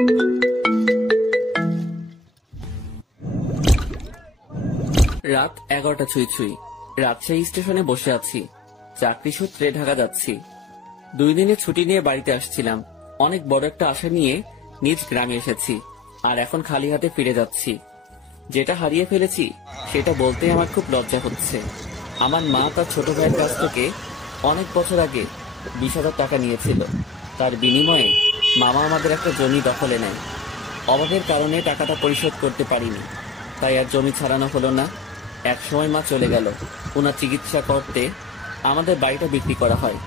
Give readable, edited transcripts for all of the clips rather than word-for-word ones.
রাত 11টা ছুঁই ছুঁই। রাজশাহী স্টেশনে বসে আছি, চাকরি সূত্রে ঢাকা যাচ্ছি। 2 দিনের ছুটি নিয়ে বাড়িতে আসছিলাম। অনেক বড় একটা আশা নিয়ে নিজ গ্রামে এসেছি, আর এখন খালি হাতে ফিরে যাচ্ছি। যেটা হারিয়ে ফেলেছি সেটা বলতে আমার খুব লজ্জা হচ্ছে। আমার মা তার ছোট ভাইয়ের কাছ থেকে অনেক বছর আগে 20,000 টাকা নিয়েছিল। তার বিনিময়ে মামা আমাদের একটা জমি দখলে নেয়। অভাবের কারণে টাকাটা পরিশোধ করতে পারিনি, তাই আর জমি ছাড়ানো হলো না। এক সময় মা চলে গেল, ওনার চিকিৎসা করতে আমাদের বাড়িটা বিক্রি করা হয়।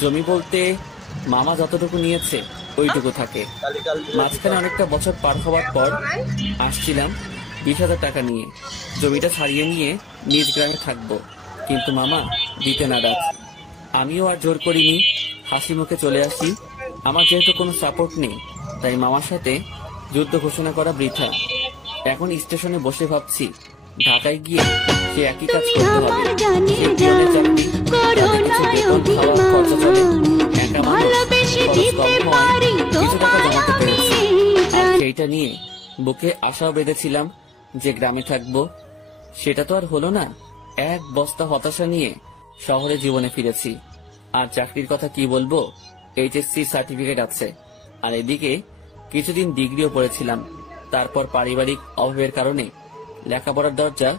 জমি বলতে মামা যতটুকু নিয়েছে ওইটুকু থাকে। মাঝখানে অনেকটা বছর পার হওয়ার পর আসছিলাম 20,000 টাকা নিয়ে। জমিটা ছাড়িয়ে নিয়ে নিজ গ্রামে থাকবো, কিন্তু মামা দিতে নারাজ। আমিও আর জোর করিনি, হাসি মুখে চলে আসি। আমার যেহেতু কোনো সাপোর্ট নেই, তাই মামার সাথে যুদ্ধ ঘোষণা করা বৃথা। এখন স্টেশনে বসে ভাবছি, ঢাকায় গিয়ে সে একই কাজ করতে হবে। সে পিয়নের চাকরি, তাতে কিছু বেতন, খাওয়া খরচা চলে। একা মানুষ, খরচ কম হয়, কিছু টাকা জমাতে পেরেছি। আর সেইটা নিয়ে বুকে আশাও বেঁধেছিলাম যে গ্রামে থাকবো। সেটা তো আর হলো না। এক বস্তা হতাশা নিয়ে শহরে জীবনে ফিরেছি। আর চাকরির কথা কি বলবো, এইচএসসি সার্টিফিকেট আছে, আর এদিকে কিছুদিন ডিগ্রিও পড়েছিলাম। তারপর পারিবারিক অভাবের কারণে লেখাপড়ার দরজা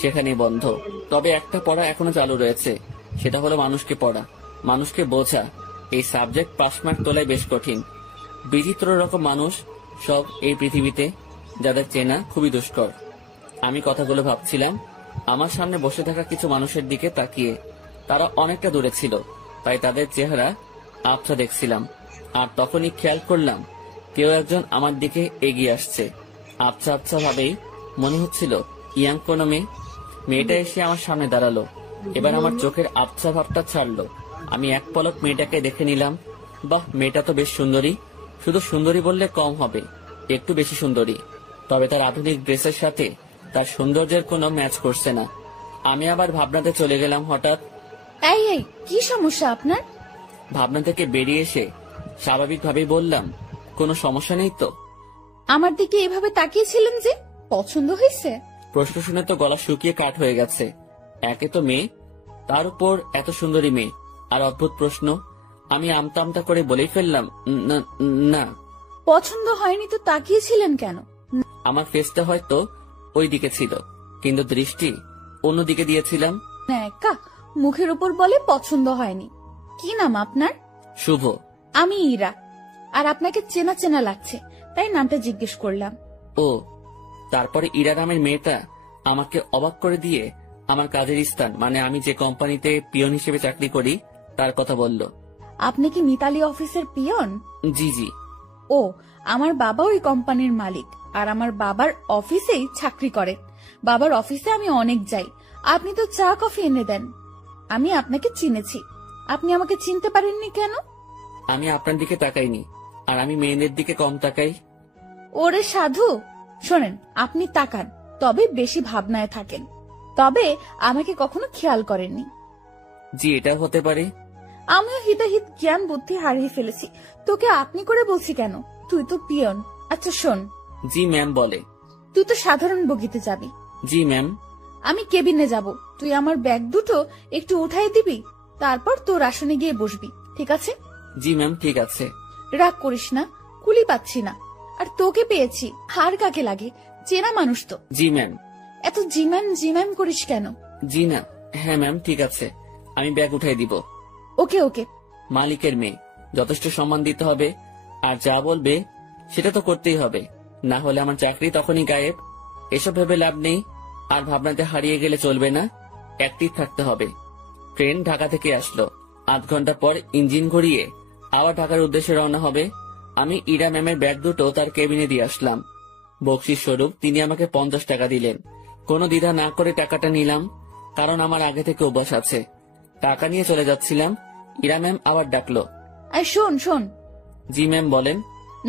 সেখানে বন্ধ। তবে একটা পড়া এখনো চালু রয়েছে, সেটা হলো মানুষকে পড়া, মানুষকে বোঝা। এই সাবজেক্ট পাসমার্ক তোলায় বেশ কঠিন। বিচিত্র রকম মানুষ সব এই পৃথিবীতে, যাদের চেনা খুবই দুষ্কর। আমি কথাগুলো ভাবছিলাম আমার সামনে বসে থাকা কিছু মানুষের দিকে তাকিয়ে। তারা অনেকটা দূরে ছিল, তাই তাদের চেহারা আবছা দেখছিলাম। আর তখনই খেয়াল করলাম কেউ একজন আমার দিকে এগিয়ে আসছে। আবছা আবছা ভাবেই মনে হচ্ছিল ইয়াং কোনো মেয়ে। মেয়েটা এসে আমার সামনে দাঁড়ালো। এবার আমার চোখের আবছা ভাবটা ছাড়লো। আমি এক পলক মেয়েটাকে দেখে নিলাম। বাহ, মেয়েটা তো বেশ সুন্দরী। শুধু সুন্দরী বললে কম হবে, একটু বেশি সুন্দরী। তবে তার আধুনিক ড্রেসের সাথে তার সৌন্দর্যের কোনো ম্যাচ করছে না। আমি আবার ভাবনাতে চলে গেলাম। হঠাৎ এই কি সমস্যা আপনার? ভাবনা থেকে বেরিয়ে এসে স্বাভাবিকভাবেই বললাম, কোনো সমস্যা নেই তো। আমার দিকে এভাবে তাকিয়েছিলেন যে, পছন্দ হয়েছে? প্রশ্ন শুনে তো গলা শুকিয়ে কাঠ হয়ে গেছে। একে তো মেয়ে, তার উপর এত সুন্দরী মেয়ে, আর অদ্ভুত প্রশ্ন। আমি আমতা আমতা করে বলেই ফেললাম, না। পছন্দ হয়নি তো তাকিয়েছিলেন কেন? আমার ফেসটা হয়তো ওই দিকে ছিল, কিন্তু দৃষ্টি অন্যদিকে দিয়েছিলাম। একা মুখের উপর বলে পছন্দ হয়নি। কি নাম আপনার? শুভ। আমি ইরা। আর আপনাকে চেনা চেনা লাগছে, তাই নামটা জিজ্ঞেস করলাম। ও, তারপরে ইরা নামের মেয়েটা আমাকে অবাক করে দিয়ে আমার কাজের স্থান, মানে আমি যে কোম্পানিতে পিয়ন হিসেবে চাকরি করি, তার কথা বলল। আপনি কি মিতালি অফিসের পিয়ন? জি জি। ও, আমার বাবা ওই কোম্পানির মালিক, আর আমার বাবার অফিসেই চাকরি করে। বাবার অফিসে আমি অনেক যাই। আপনি তো চা কফি এনে দেন। আমি আপনাকে চিনেছি, আপনি আমাকে চিনতে পারেননি কেন? আমি আপনার দিকে তাকাইনি, আর আমি মেয়েদের দিকে কম তাকাই। ওরে সাধু, শোনেন, আপনি তাকান, তবে বেশি ভাবনায় থাকেন। তবে আমাকে কখনো খেয়াল করেননি। জি, এটা হতে পারে। আমিও হিতাহিত জ্ঞান বুদ্ধি হারিয়ে ফেলেছি। তোকে আপনি করে বলছি কেন? তুই তো পিয়ন। আচ্ছা শোন। জি ম্যাম। বলে, তুই তো সাধারণ বগিতে যাবি। জি ম্যাম। আমি কেবিনে যাব, তুই আমার ব্যাগ দুটো একটু উঠাই দিবি, তারপর তোর আসনে গিয়ে বসবি, ঠিক আছে? জি ম্যাম, ঠিক আছে। রাগ করিস না, কুলি পাচ্ছি না। আর তোকে পেয়েছি, হার কাকে লাগে, চেনা মানুষ তো। জি ম্যাম। এত জিম্যাম করিস কেন? জি না, হ্যাঁ ম্যাম, ঠিক আছে, আমি ব্যাগ উঠাই দিব। ওকে ওকে। মালিকের মেয়ে, যথেষ্ট সম্মান দিতে হবে, আর যা বলবে সেটা তো করতেই হবে, না হলে আমার চাকরি তখনই গায়েব। এসব ভেবে লাভ নেই, আর ভাবনাতে হারিয়ে গেলে চলবে না, অ্যাক্টিভ থাকতে হবে। ট্রেন ঢাকা থেকে আসলো। আধ ঘন্টা পর ইঞ্জিন ঘুরিয়ে আবার ঢাকার উদ্দেশ্যে রওনা হবে। আমি ইরা ম্যামের ব্যাগ দুটো তার কেবিনে দিয়ে আসলাম। বকশিস স্বরূপ তিনি আমাকে 50 টাকা দিলেন। কোনো দ্বিধা না করে টাকাটা নিলাম, কারণ আমার আগে থেকে অভ্যাস আছে। টাকা নিয়ে চলে যাচ্ছিলাম, ইরা ম্যাম আবার ডাকলো। শোন শোন। জি ম্যাম, বলেন।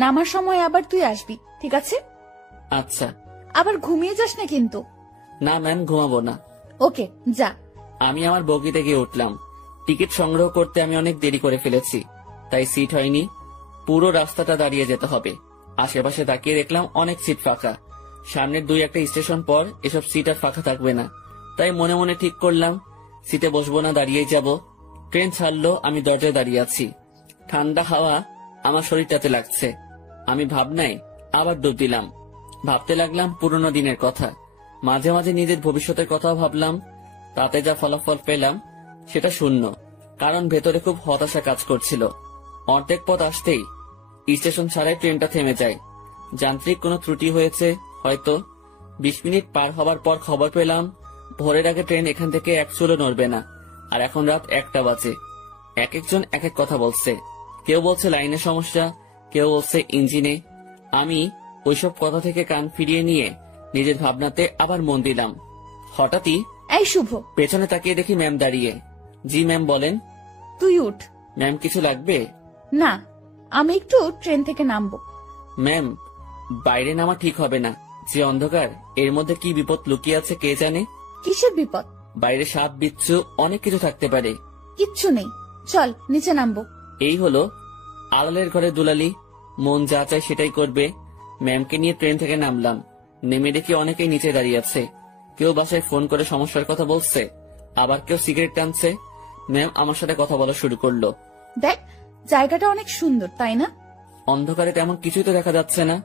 নামার সময় আবার তুই আসবি, ঠিক আছে? আচ্ছা। আবার ঘুমিয়ে যাস না কিন্তু। না ম্যাম, ঘুমাবো না। ওকে, যা। আমি আমার বগিতে গিয়ে উঠলাম। টিকিট সংগ্রহ করতে আমি অনেক দেরি করে ফেলেছি, তাই সিট হয়নি। পুরো রাস্তাটা দাঁড়িয়ে যেতে হবে। আশেপাশে তাকিয়ে দেখলাম অনেক সিট ফাঁকা। সামনের 2-1 স্টেশন পর এসব সিট আর ফাঁকা থাকবে না, তাই মনে মনে ঠিক করলাম সিটে বসবো না, দাঁড়িয়েই যাব। ট্রেন ছাড়লো, আমি দরজায় দাঁড়িয়ে আছি। ঠান্ডা হাওয়া আমার শরীরটাতে লাগছে। আমি ভাবনায় আবার ডুব দিলাম। ভাবতে লাগলাম পুরনো দিনের কথা, মাঝে মাঝে নিজের ভবিষ্যতের কথাও ভাবলাম। তাতে যা ফলাফল পেলাম সেটা শূন্য, কারণ ভেতরে খুব হতাশা কাজ করছিল। অর্ধেক পথ আসতেই স্টেশন ছাড়াই ট্রেনটা থেমে যায়। যান্ত্রিক কোনো ত্রুটি হয়েছে হয়তো। 20 মিনিট পার হবার পর খবর পেলাম ভোরের আগে ট্রেন এখান থেকে এক চুলো নড়বে না। আর এখন রাত 1টা বাজে। এক একজন এক এক কথা বলছে। কেউ বলছে লাইনের সমস্যা, কেউ বলছে ইঞ্জিনে। আমি ওইসব কথা থেকে কান ফিরিয়ে নিয়ে নিজের ভাবনাতে আবার মন দিলাম। হঠাৎই এই শুভ, পেছনে তাকিয়ে দেখি ম্যাম দাঁড়িয়ে। জি ম্যাম বলেন। তুই উঠ। ম্যাম কিছু লাগবে? না, আমি একটু ট্রেন থেকে নামবো। ম্যাম বাইরে নামা ঠিক হবে না, যে অন্ধকার, এর মধ্যে কি বিপদ লুকিয়ে আছে কে জানে। কিসের বিপদ? বাইরে সাপ বিচ্ছু অনেক কিছু থাকতে পারে। কিচ্ছু নেই, চল নিচে নামবো। এই হলো আড়ালের ঘরে দুলালি, মন যা চায় সেটাই করবে। ম্যামকে নিয়ে ট্রেন থেকে নামলাম। নেমে দেখি অনেকেই নিচে দাঁড়িয়ে আছে। কেউ বাসায় ফোন করে সমস্যার কথা বলছে, আবার কেউ সিগারেট টানছে। ম্যাম আমার সাথে কথা বলা শুরু করলো। দেখ, জায়গাটা অনেক সুন্দর, তাই না? অন্ধকারে তেমন কিছুই তো দেখা যাচ্ছে না।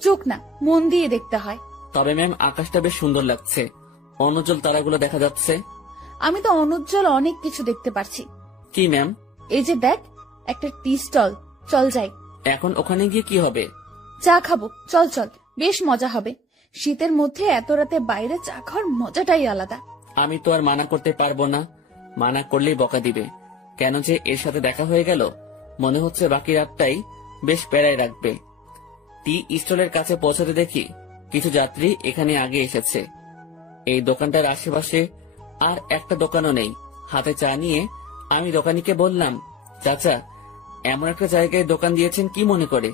চোখ না, মন দিয়ে দেখতে হয়। তবে ম্যাম আকাশটা বেশ সুন্দর লাগছে, অনুজ্জ্বল তারাগুলো দেখা যাচ্ছে। আমি তো অনুজ্জ্বল অনেক কিছু দেখতে পারছি। কি ম্যাম? এই যে দেখ, একটা টি স্টল, চল যাই। এখন ওখানে গিয়ে কি হবে? চা খাবো, চল চল, বেশ মজা হবে। শীতের মধ্যে এত রাতে বাইরে চা খাওয়ার মজাটাই আলাদা। আমি তো আর মানা করতে পারবো না, মানা করলেই বকা দিবে। কেন যে এর সাথে দেখা হয়ে গেল, মনে হচ্ছে বাকি রাতটাই বেশ প্যারায় রাখবে। টি স্টলের কাছে পৌঁছাতে দেখি কিছু যাত্রী এখানে আগে এসেছে। এই দোকানটার আশেপাশে আর একটা দোকানও নেই। হাতে চা নিয়ে আমি দোকানিকে বললাম, চাচা এমন একটা জায়গায় দোকান দিয়েছেন কি মনে করে?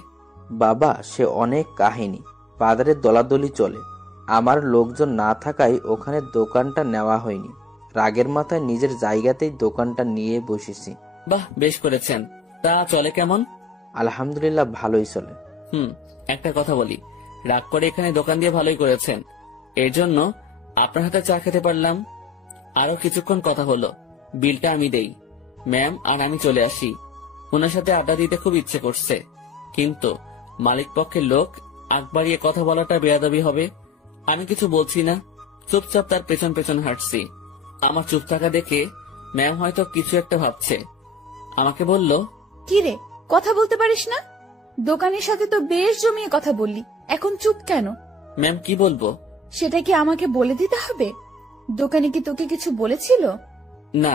বাবা, সে অনেক কাহিনী, বাজারে দলাদলি চলে। আমার লোকজন না থাকায় ওখানে দোকানটা নেওয়া হয়নি। রাগের মাথায় নিজের জায়গাতেই দোকানটা নিয়ে বসেছি। বাহ, বেশ করেছেন। তা চলে কেমন? আলহামদুলিল্লাহ, ভালোই চলে। একটা কথা বলি, রাগ করে এখানে দোকান দিয়ে ভালোই করেছেন, এর জন্য আপনার হাতে চা খেতে পারলাম। আরো কিছুক্ষণ কথা হলো, বিলটা আমি দেই। ম্যাম আর আমি চলে আসি। ওনার সাথে আড্ডা দিতে খুব ইচ্ছে করছে, কিন্তু মালিক পক্ষের লোক আগ বাড়িয়ে কথা বলাটা বেয়াদবি হবে। আমি কিছু বলছি না, চুপচাপ তার পেছন পেছন হাঁটছি। আমার চুপ থাকা দেখে ম্যাম হয়তো কিছু একটা ভাবছে। আমাকে বলল, কি রে, কথা বলতে পারিস না? দোকানের সাথে তো বেশ জমিয়ে কথা বললি, এখন চুপ কেন? ম্যাম কি বলবো? সেটা কি আমাকে বলে দিতে হবে? দোকানে কি তোকে কিছু বলেছিল? না।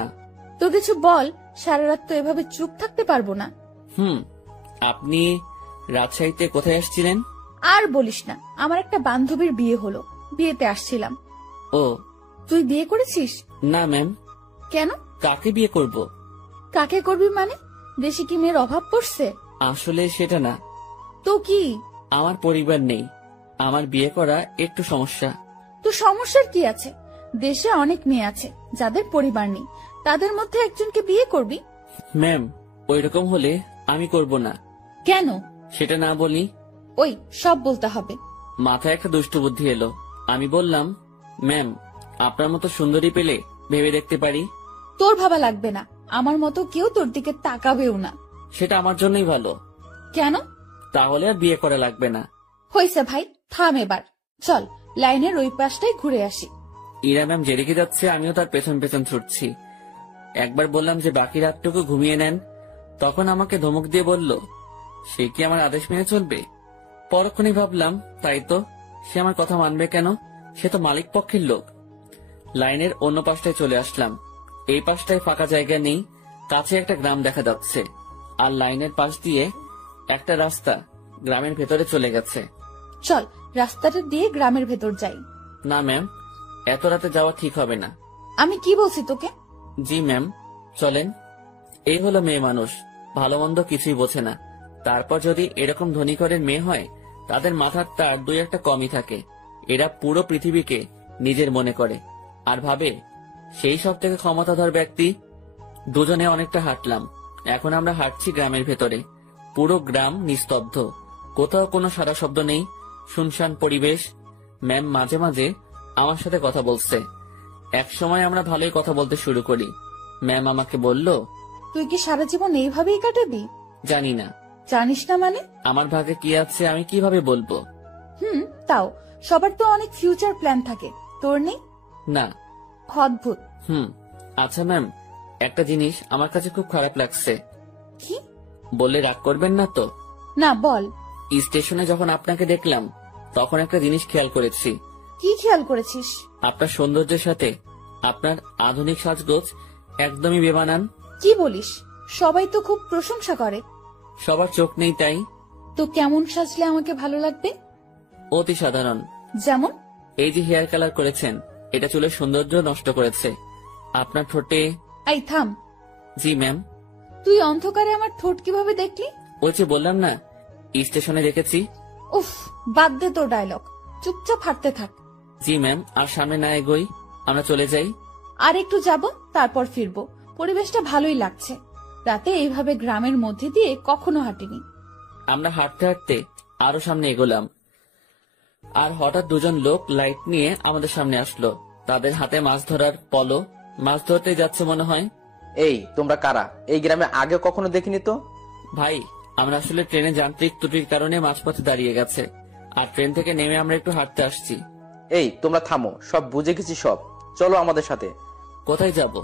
তো কিছু বল, সারা রাত তো এভাবে চুপ থাকতে পারবো না। আপনি রাজশাহীতে কোথায় আসছিলেন? আর বলিস না, আমার একটা বান্ধবীর বিয়ে হলো, বিয়েতে আসছিলাম। ও, তুই বিয়ে করেছিস? না ম্যাম। কেন? কাকে বিয়ে করব? কাকে করবি মানে? দেশে কি মেয়ের অভাব পড়ছে? আসলে সেটা না। তো কি? আমার পরিবার নেই, আমার বিয়ে করা একটু সমস্যা। তো সমস্যার কি আছে? দেশে অনেক মেয়ে আছে যাদের পরিবার নেই, তাদের মধ্যে একজনকে বিয়ে করবি। ম্যাম ওইরকম হলে আমি করব না। কেন? সেটা না বলি। ওই সব বলতে হবে। মাথায় একটা দুষ্ট বুদ্ধি এলো। আমি বললাম, ম্যাম আপনার মতো সুন্দরী পেলে ভেবে দেখতে পারি। তোর ভাবা লাগবে না, আমার মতো কেউ তোর দিকে তাকাবেও না। সেটা আমার জন্যই ভালো। কেন? তাহলে আর বিয়ে করা লাগবে না। হয়েছে ভাই, থাম এবার। চল লাইনের ওই পাশটাই ঘুরে আসি। ইরা ম্যাম যেদিকে যাচ্ছে আমিও তার পেছন পেছন ছুটছি। একবার বললাম যে বাকি রাতটুকু ঘুমিয়ে নেন, তখন আমাকে ধমক দিয়ে বলল, সে কি আমার আদেশ মেনে চলবে? পরক্ষণই ভাবলাম, তাই তো, সে আমার কথা মানবে কেন? সে তো মালিক পক্ষের লোক। লাইনের অন্য পাশটায় চলে আসলাম। এই পাশটায় ফাঁকা জায়গা নেই, কাছে একটা গ্রাম দেখা যাচ্ছে, আর লাইনের পাশ দিয়ে একটা রাস্তা গ্রামের ভেতরে চলে গেছে। চল রাস্তাটা দিয়ে গ্রামের ভেতর যাই। না ম্যাম, এত রাতে যাওয়া ঠিক হবে না। আমি কি বলছি তোকে? জি ম্যাম, চলেন। এই হলো মেয়ে মানুষ, ভালো মন্দ কিছুই বোঝে না। তারপর যদি এরকম ধনী ঘরের মেয়ে হয়, তাদের মাথার তার 2-1 কমই থাকে। এরা পুরো পৃথিবীকে নিজের মনে করে আর ভাবে সেই সব থেকে ক্ষমতাধর ব্যক্তি। দুজনে অনেকটা হাঁটলাম, এখন আমরা হাঁটছি গ্রামের ভেতরে। পুরো গ্রাম নিস্তব্ধ, কোথাও কোনো সারা শব্দ নেই, শুনশান পরিবেশ। ম্যাম মাঝে মাঝে আমার সাথে কথা বলছে। এক সময় আমরা ভালোই কথা বলতে শুরু করি। ম্যাম আমাকে বলল, তুই কি সারা জীবন এইভাবেই কাটাবি? জানি না, জানিস না মানে? আমার ভাগে কি আছে আমি কিভাবে বলবো। তাও সবার তো অনেক ফিউচার প্ল্যান থাকে, তোর নেই? না। অদ্ভুত। আচ্ছা ম্যাম, একটা জিনিস আমার কাছে খুব খারাপ লাগছে। কি? বললে রাগ করবেন না তো? না, বল। স্টেশনে যখন আপনাকে দেখলাম তখন একটা জিনিস খেয়াল করেছি। কি খেয়াল করেছিস? আপনার সৌন্দর্যের সাথে আপনার আধুনিক সাজগোজ একদমই বেমানান। কি বলিস? সবাই তো খুব প্রশংসা করে। সবার চোখ নেই তাই। তো কেমন সাজলে আমাকে ভালো লাগবে? অতি সাধারণ। যেমন? এই যে হেয়ার কালার করেছেন, এটা চুলের সৌন্দর্য নষ্ট করেছে। আপনার ঠোঁটে। এই থাম। জি ম্যাম। তুই অন্ধকারে আমার ঠোঁট কিভাবে দেখলি? ওই যে বললাম না, স্টেশনে দেখেছি। উফ, বাদ দে তোর ডায়লগ, চুপচাপ হাঁটতে থাক। জি ম্যাম, আর সামনে না এগোই, আমরা চলে যাই। আর একটু যাব, তারপর ফিরবো। পরিবেশটা ভালোই লাগছে। রাতে এইভাবে গ্রামের মধ্যে দিয়ে কখনো হাঁটিনি। আমরা হাঁটতে হাঁটতে আরো সামনে এগোলাম, আর হঠাৎ দুজন লোক লাইট নিয়ে আমাদের সামনে আসলো। তাদের হাতে মাছ ধরার পলো, মাছ ধরতে যাচ্ছে মনে হয়। এই তোমরা কারা? এই গ্রামে আগে কখনো দেখিনি তো। ভাই, আমরা আসলে ট্রেনে যান্ত্রিক ত্রুটির কারণে মাঝপথে দাঁড়িয়ে গেছে, আর ট্রেন থেকে নেমে আমরা একটু হাঁটতে আসছি। এই তোমরা থামো, সব বুঝে গেছি সব, চলো আমাদের সাথে। কোথায় যাব?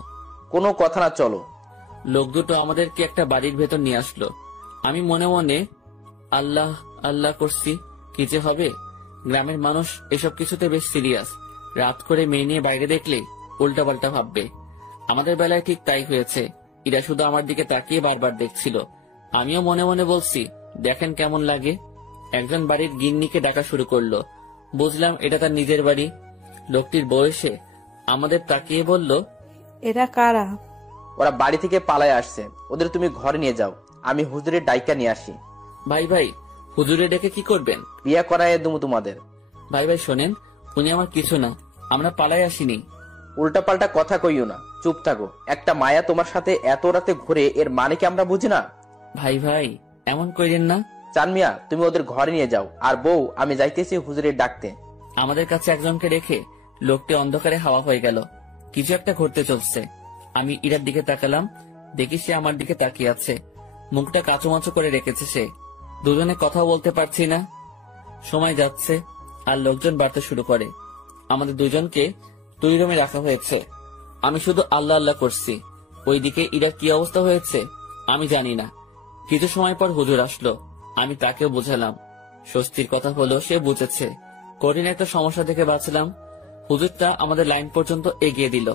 কোনো কথা না, চলো। লোক দুটো আমাদেরকে একটা বাড়ির ভেতর নিয়ে আসলো। আমি মনে মনে আল্লাহ আল্লাহ করছি, কি যে হবে। গ্রামের মানুষ এসব কিছুতে বেশ সিরিয়াস। রাত করে মেয়ে নিয়ে বাইরে দেখলে উল্টাপাল্টা ভাববে। আমাদের বেলায় ঠিক তাই হয়েছে। এরা শুধু আমার দিকে তাকিয়ে বারবার দেখছিল। আমিও মনে মনে বলছি, দেখেন কেমন লাগে। একজন বাড়ির গিন্নিকে ডাকা শুরু করলো। বুঝলাম এটা তার নিজের বাড়ি। লোকটির বয়সে আমাদের তাকিয়ে বলল, এরা কারা? ওরা বাড়ি থেকে পালায় আসছে, ওদের তুমি ঘরে নিয়ে যাও, আমি হুজুরের ডাইকা নিয়ে আসি। ভাই ভাই, হুজুরে ডেকে কি করবেন? বিয়ে করায় দেবো তোমাদের। ভাই ভাই শোনেন, উনি আমার কিছু না, আমরা পালাই আসিনি। উল্টা পাল্টা কথা কইও না, চুপ থাকো। একটা মায়া তোমার সাথে এত রাতে ঘুরে, এর মানে কি আমরা বুঝি না? ভাই ভাই এমন কইরেন না। চান মিয়া, তুমি ওদের ঘরে নিয়ে যাও, আর বউ আমি যাইতেছি হুজুরের ডাকতে। আমাদের কাছে একজনকে রেখে লোকটি অন্ধকারে হাওয়া হয়ে গেল। কিছু একটা ঘটতে চলছে। আমি ইরার দিকে তাকালাম, দেখি সে আমার দিকে তাকিয়ে আছে। মুখটা কাঁচুমাচু করে রেখেছে সে। দুজনে কথা বলতে পারছি না। সময় যাচ্ছে আর লোকজন বাড়তে শুরু করে। আমাদের দুজনকে দুই রুমে রাখা হয়েছে। আমি শুধু আল্লাহ আল্লাহ করছি। ওইদিকে ইরার কি অবস্থা হয়েছে আমি জানি না। কিছু সময় পর হুজুর আসলো। আমি তাকেও বুঝালাম। স্বস্তির কথা হলো সে বুঝেছে। কঠিন একটা সমস্যা থেকে বাঁচলাম। হুজুরটা আমাদের লাইন পর্যন্ত এগিয়ে দিল।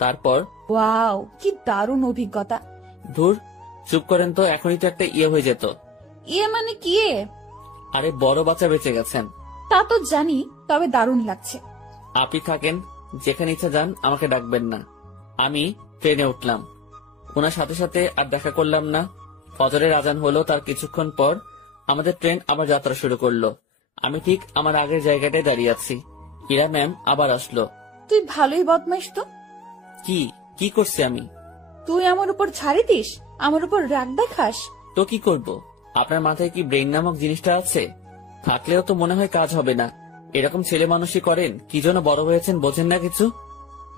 তারপর ওয়াও, কি দারুণ অভিজ্ঞতা। ধুর, চুপ করেন তো, এখনই তো একটা ইয়ে হয়ে যেত। ইয়ে মানে কি? আরে বড় বাচ্চা বেঁচে গেছেন। তা তো জানি, তবে দারুণ লাগছে। আপনি থাকেন, যেখানে ইচ্ছা যান, আমাকে ডাকবেন না। আমি ট্রেনে উঠলাম। ওনার সাথে সাথে আর দেখা করলাম না। ফজরের আজান হলো, তার কিছুক্ষণ পর আমাদের ট্রেন আবার যাত্রা শুরু করলো। আমি ঠিক আমার আগের জায়গাটায় দাঁড়িয়ে আছি। ইরা ম্যাম আবার আসলো। তুই ভালোই বদমাইশ তো। কি কি করছি আমি? তুই আমার উপর ছাড়ি দিস, আমার উপর রাগ দেখাস। তো কি করব? আপনার মাথায় কি ব্রেইন নামক জিনিসটা আছে? থাকলেও তো মনে হয় কাজ হবে না। এরকম ছেলে মানুষই করেন, কি জন্য বড় হয়েছেন বোঝেন না কিছু।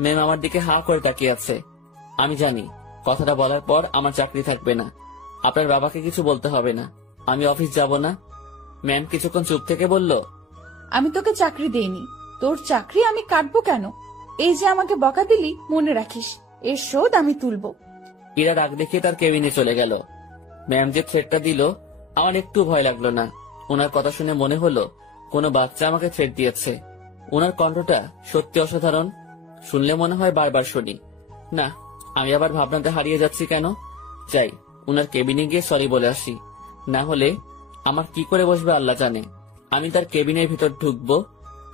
ম্যাম আমার দিকে হা করে তাকিয়ে আছে। আমি জানি কথাটা বলার পর আমার চাকরি থাকবে না। আপনার বাবাকে কিছু বলতে হবে না, আমি অফিস যাব না। ম্যাম কিছুক্ষণ চুপ থেকে বলল, আমি তোকে চাকরি দেইনি, তোর চাকরি আমি কাটবো কেন? এই যে আমাকে বকা দিলি, মনে রাখিস, এর শোধ আমি তুলবো। ইরা রাগ দেখিয়ে তার কেবিনে চলে গেল। ম্যাম যে থ্রেটটা দিল আমার একটু ভয় লাগলো না। ওনার কথা শুনে মনে হলো কোনো বাচ্চা আমাকে থ্রেট দিয়েছে। ওনার কণ্ঠটা সত্যি অসাধারণ। শুনলে মনে হয় বারবার শুনি। না, আমি আবার ভাবনাতে হারিয়ে যাচ্ছি কেন। যাই, ওনার কেবিনে গিয়ে সরি বলে আসি। না হলে আমার কি করে বসবে আল্লাহ জানে। আমি তার কেবিনের ভিতর ঢুকবো,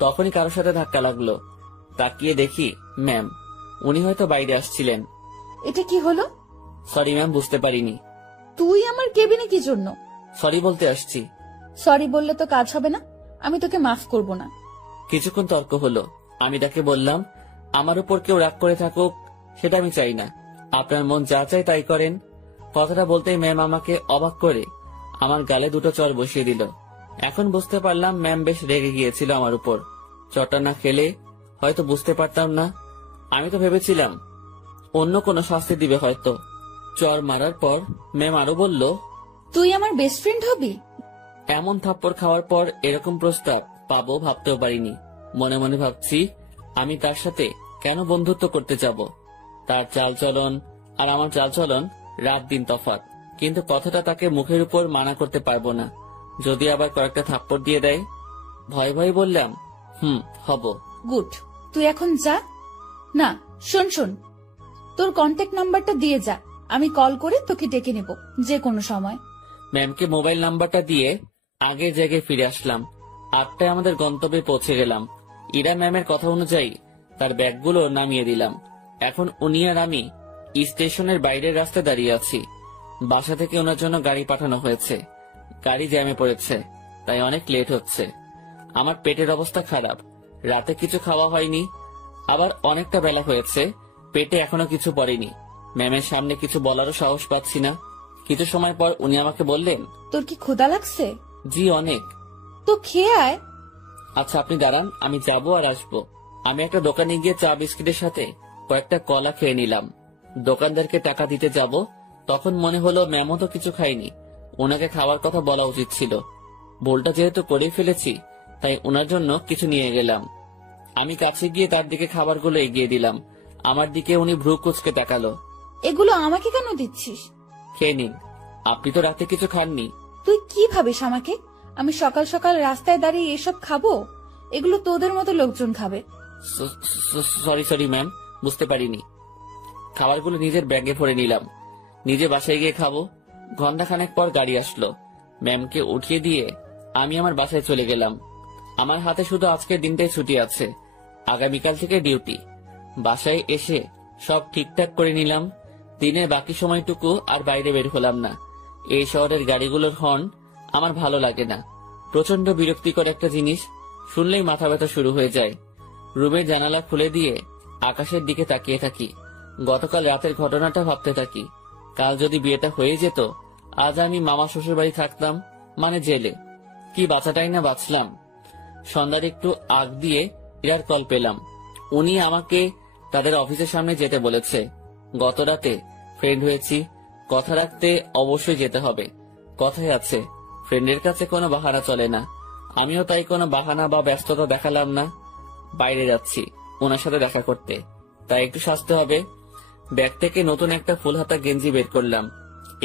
তখনই কারোর সাথে ধাক্কা লাগলো। তাকিয়ে দেখি ম্যাম। উনি হয়তো বাইরে আসছিলেন। এটা কি হলো? সরি ম্যাম, বুঝতে পারিনি। তুই আমার কেবিনে কি জন্য? সরি বলতে আসছি। সরি বললে তো কাজ হবে না, আমি তোকে মাফ করব না। কিছুক্ষণ তর্ক হলো। আমি তাকে বললাম, আমার উপর কেউ রাগ করে থাকুক সেটা আমি চাই না, আপনার মন যা চাই তাই করেন। কথাটা বলতেই ম্যাম আমাকে অবাক করে আমার গালে দুটো চড় বসিয়ে দিল। এখন বুঝতে পারলাম ম্যাম বেশ রেগে গিয়েছিল আমার উপর। চটা না খেলে হয়তো বুঝতে পারতাম না। আমি তো ভেবেছিলাম অন্য কোনো শাস্তি দিবে হয়তো। চর মারার পর ম্যাম আরো বলল, তুই আমার বেস্ট ফ্রেন্ড হবি? এমন থাপ্পড় খাওয়ার পর এরকম প্রস্তাব পাবো ভাবতেও পারিনি। মনে মনে ভাবছি আমি তার সাথে কেন বন্ধুত্ব করতে যাব। তার চালচলন আর আমার চালচলন রাত দিন তফাৎ, কিন্তু কথাটা তাকে মুখের উপর মানা করতে পারবো না। যদি আবার কয়েকটা থাপ্পড় দিয়ে দেয়। ভয় ভয় বললাম, হব। গুড, তুই এখন যা। না, শোন, তোর কন্ট্যাক্ট নাম্বারটা দিয়ে যা, আমি কল করে তোকে ডেকে নেব যে কোনো সময়। ম্যামকে মোবাইল নাম্বারটা দিয়ে আগের জায়গায় ফিরে আসলাম। 8টায় আমাদের গন্তব্যে পৌঁছে গেলাম। ইরা ম্যামের কথা অনুযায়ী তার ব্যাগগুলো নামিয়ে দিলাম। এখন উনি আর আমি স্টেশনের বাইরের রাস্তায় দাঁড়িয়ে আছি। বাসা থেকে ওনার জন্য গাড়ি পাঠানো হয়েছে। গাড়ি জ্যামে পড়েছে, তাই অনেক লেট হচ্ছে। আমার পেটের অবস্থা খারাপ, রাতে কিছু খাওয়া হয়নি, আবার অনেকটা বেলা হয়েছে, পেটে এখনো কিছু পড়েনি। ম্যামের সামনে কিছু বলারও সাহস পাচ্ছি না। কিছু সময় পর উনি আমাকে বললেন, তোর কি ক্ষুধা লাগছে? জি অনেক। তো খেয়ে আয়। আচ্ছা আপনি দাঁড়ান, আমি যাবো আর আসবো। আমি একটা দোকানে গিয়ে চা বিস্কিটের সাথে কয়েকটা কলা খেয়ে নিলাম। দোকানদারকে টাকা দিতে যাব, তখন মনে হলো ম্যামও তো কিছু খায়নি, ওনাকে খাওয়ার কথা বলা উচিত ছিল। ভুলটা যেহেতু করে ফেলেছি, তাই ওনার জন্য কিছু নিয়ে গেলাম। আমি কাছে গিয়ে তার দিকে খাবারগুলো এগিয়ে দিলাম। আমার দিকে উনি ভ্রু কুঁচকে তাকালো। এগুলো আমাকে কেন দিচ্ছিস? খেয়ে নিন, আপনি তো রাতে কিছু খাননি। তুই কি ভাবিস আমাকে? আমি সকাল সকাল রাস্তায় দাঁড়িয়ে এসব খাবো? এগুলো তোদের মতো লোকজন খাবে। সরি ম্যাম, বুঝতে পারিনি। খাবারগুলো নিজের ব্যাগে ভরে নিলাম। নিজে বাসায় গিয়ে খাবো। ঘন্টাখানেক পর গাড়ি আসলো। ম্যামকে উঠিয়ে দিয়ে আমি আমার বাসায় চলে গেলাম। আমার হাতে শুধু আজকের দিনটাই ছুটি আছে, আগামীকাল থেকে ডিউটি। বাসায় এসে সব ঠিকঠাক করে নিলাম। দিনের বাকি সময়টুকু আর বাইরে বের হলাম না। এই শহরের গাড়িগুলোর হর্ন আমার ভালো লাগে না। প্রচন্ড বিরক্তিকর একটা জিনিস, শুনলেই মাথা ব্যথা শুরু হয়ে যায়। রুমের জানালা খুলে দিয়ে আকাশের দিকে তাকিয়ে থাকি। গতকাল রাতের ঘটনাটা ভাবতে থাকি। কাল যদি বিয়েটা হয়ে যেত, আজ আমি মামা শ্বশুর বাড়ি থাকতাম, মানে জেলে। কি বাঁচাটাই না বাঁচলাম। সন্ধ্যার একটু আগ দিয়ে ইরার কল পেলাম। উনি আমাকে তাদের অফিসের সামনে যেতে বলেছে। গত রাতে ফ্রেন্ড হয়েছি, কথা রাখতে অবশ্যই যেতে হবে। কথাই আছে, ফ্রেন্ডের কাছে কোনো বাহানা চলে না। আমিও তাই কোনো বাহানা বা ব্যস্ততা দেখালাম না। বাইরে যাচ্ছি ওনার সাথে দেখা করতে, তাই একটু সাজতে হবে। ব্যাগ থেকে নতুন একটা ফুল হাতা গেঞ্জি বের করলাম।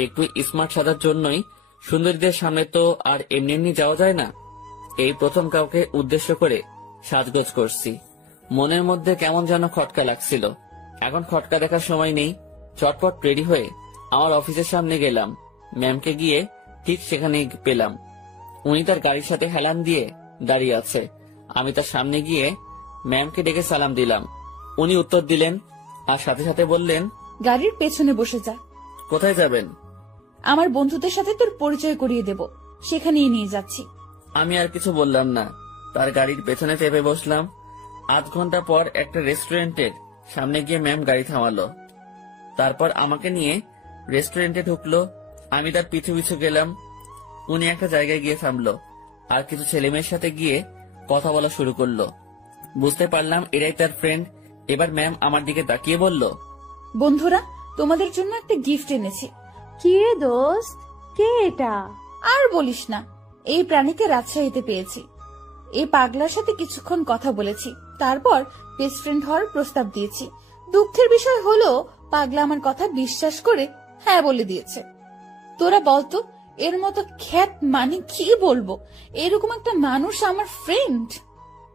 একটু স্মার্ট সাজার জন্যই। সুন্দরীদের সামনে তো আর এমনি এমনি যাওয়া যায় না। এই প্রথম কাউকে উদ্দেশ্য করে সাজগোজ করছি। মনের মধ্যে কেমন যেন খটকা লাগছিল। এখন খটকা দেখার সময় নেই। চটপট রেডি হয়ে আমার অফিসের সামনে গেলাম। ম্যামকে গিয়ে ঠিক সেখানে পেলাম। উনি তার গাড়ির সাথে হেলান দিয়ে দাঁড়িয়ে আছে। আমি তার সামনে গিয়ে ম্যামকে ডেকে সালাম দিলাম। উনি উত্তর দিলেন আর সাথে সাথে বললেন, গাড়ির পেছনে বসে যা। কোথায় যাবেন? আমার বন্ধুদের সাথে তোর পরিচয় করিয়ে দেব, সেখানেই নিয়ে যাচ্ছি। আমি আর কিছু বললাম না, তার গাড়ির পেছনে চেপে বসলাম। আধ ঘন্টা পর একটা রেস্টুরেন্টের সামনে গিয়ে ম্যাম গাড়ি থামালো। তারপর আমাকে নিয়ে রেস্টুরেন্টে ঢুকলো। আমি তার পিছু পিছু গেলাম। উনি একটা জায়গায় গিয়ে থামলো আর কিছু ছেলেমেয়ের সাথে গিয়ে কথা বলা শুরু করলো। বুঝতে পারলাম এরাই তার ফ্রেন্ড। এবার ম্যাম আমার দিকে তাকিয়ে বলল, বন্ধুরা, তোমাদের জন্য একটা গিফট এনেছি। কি রে দোস্ত, কে এটা? আর বলিস না, এই প্রাণীকে রাজশাহীতে পেয়েছি। এই পাগলার সাথে কিছুক্ষণ কথা বলেছি, তারপর বেস্ট ফ্রেন্ড হওয়ার প্রস্তাব দিয়েছি। দুঃখের বিষয় হলো পাগলা আমার কথা বিশ্বাস করে হ্যাঁ বলে দিয়েছে। তোরা বলতো, এর মতো খ্যাত মানে কি বলবো, এরকম একটা মানুষ আমার ফ্রেন্ড।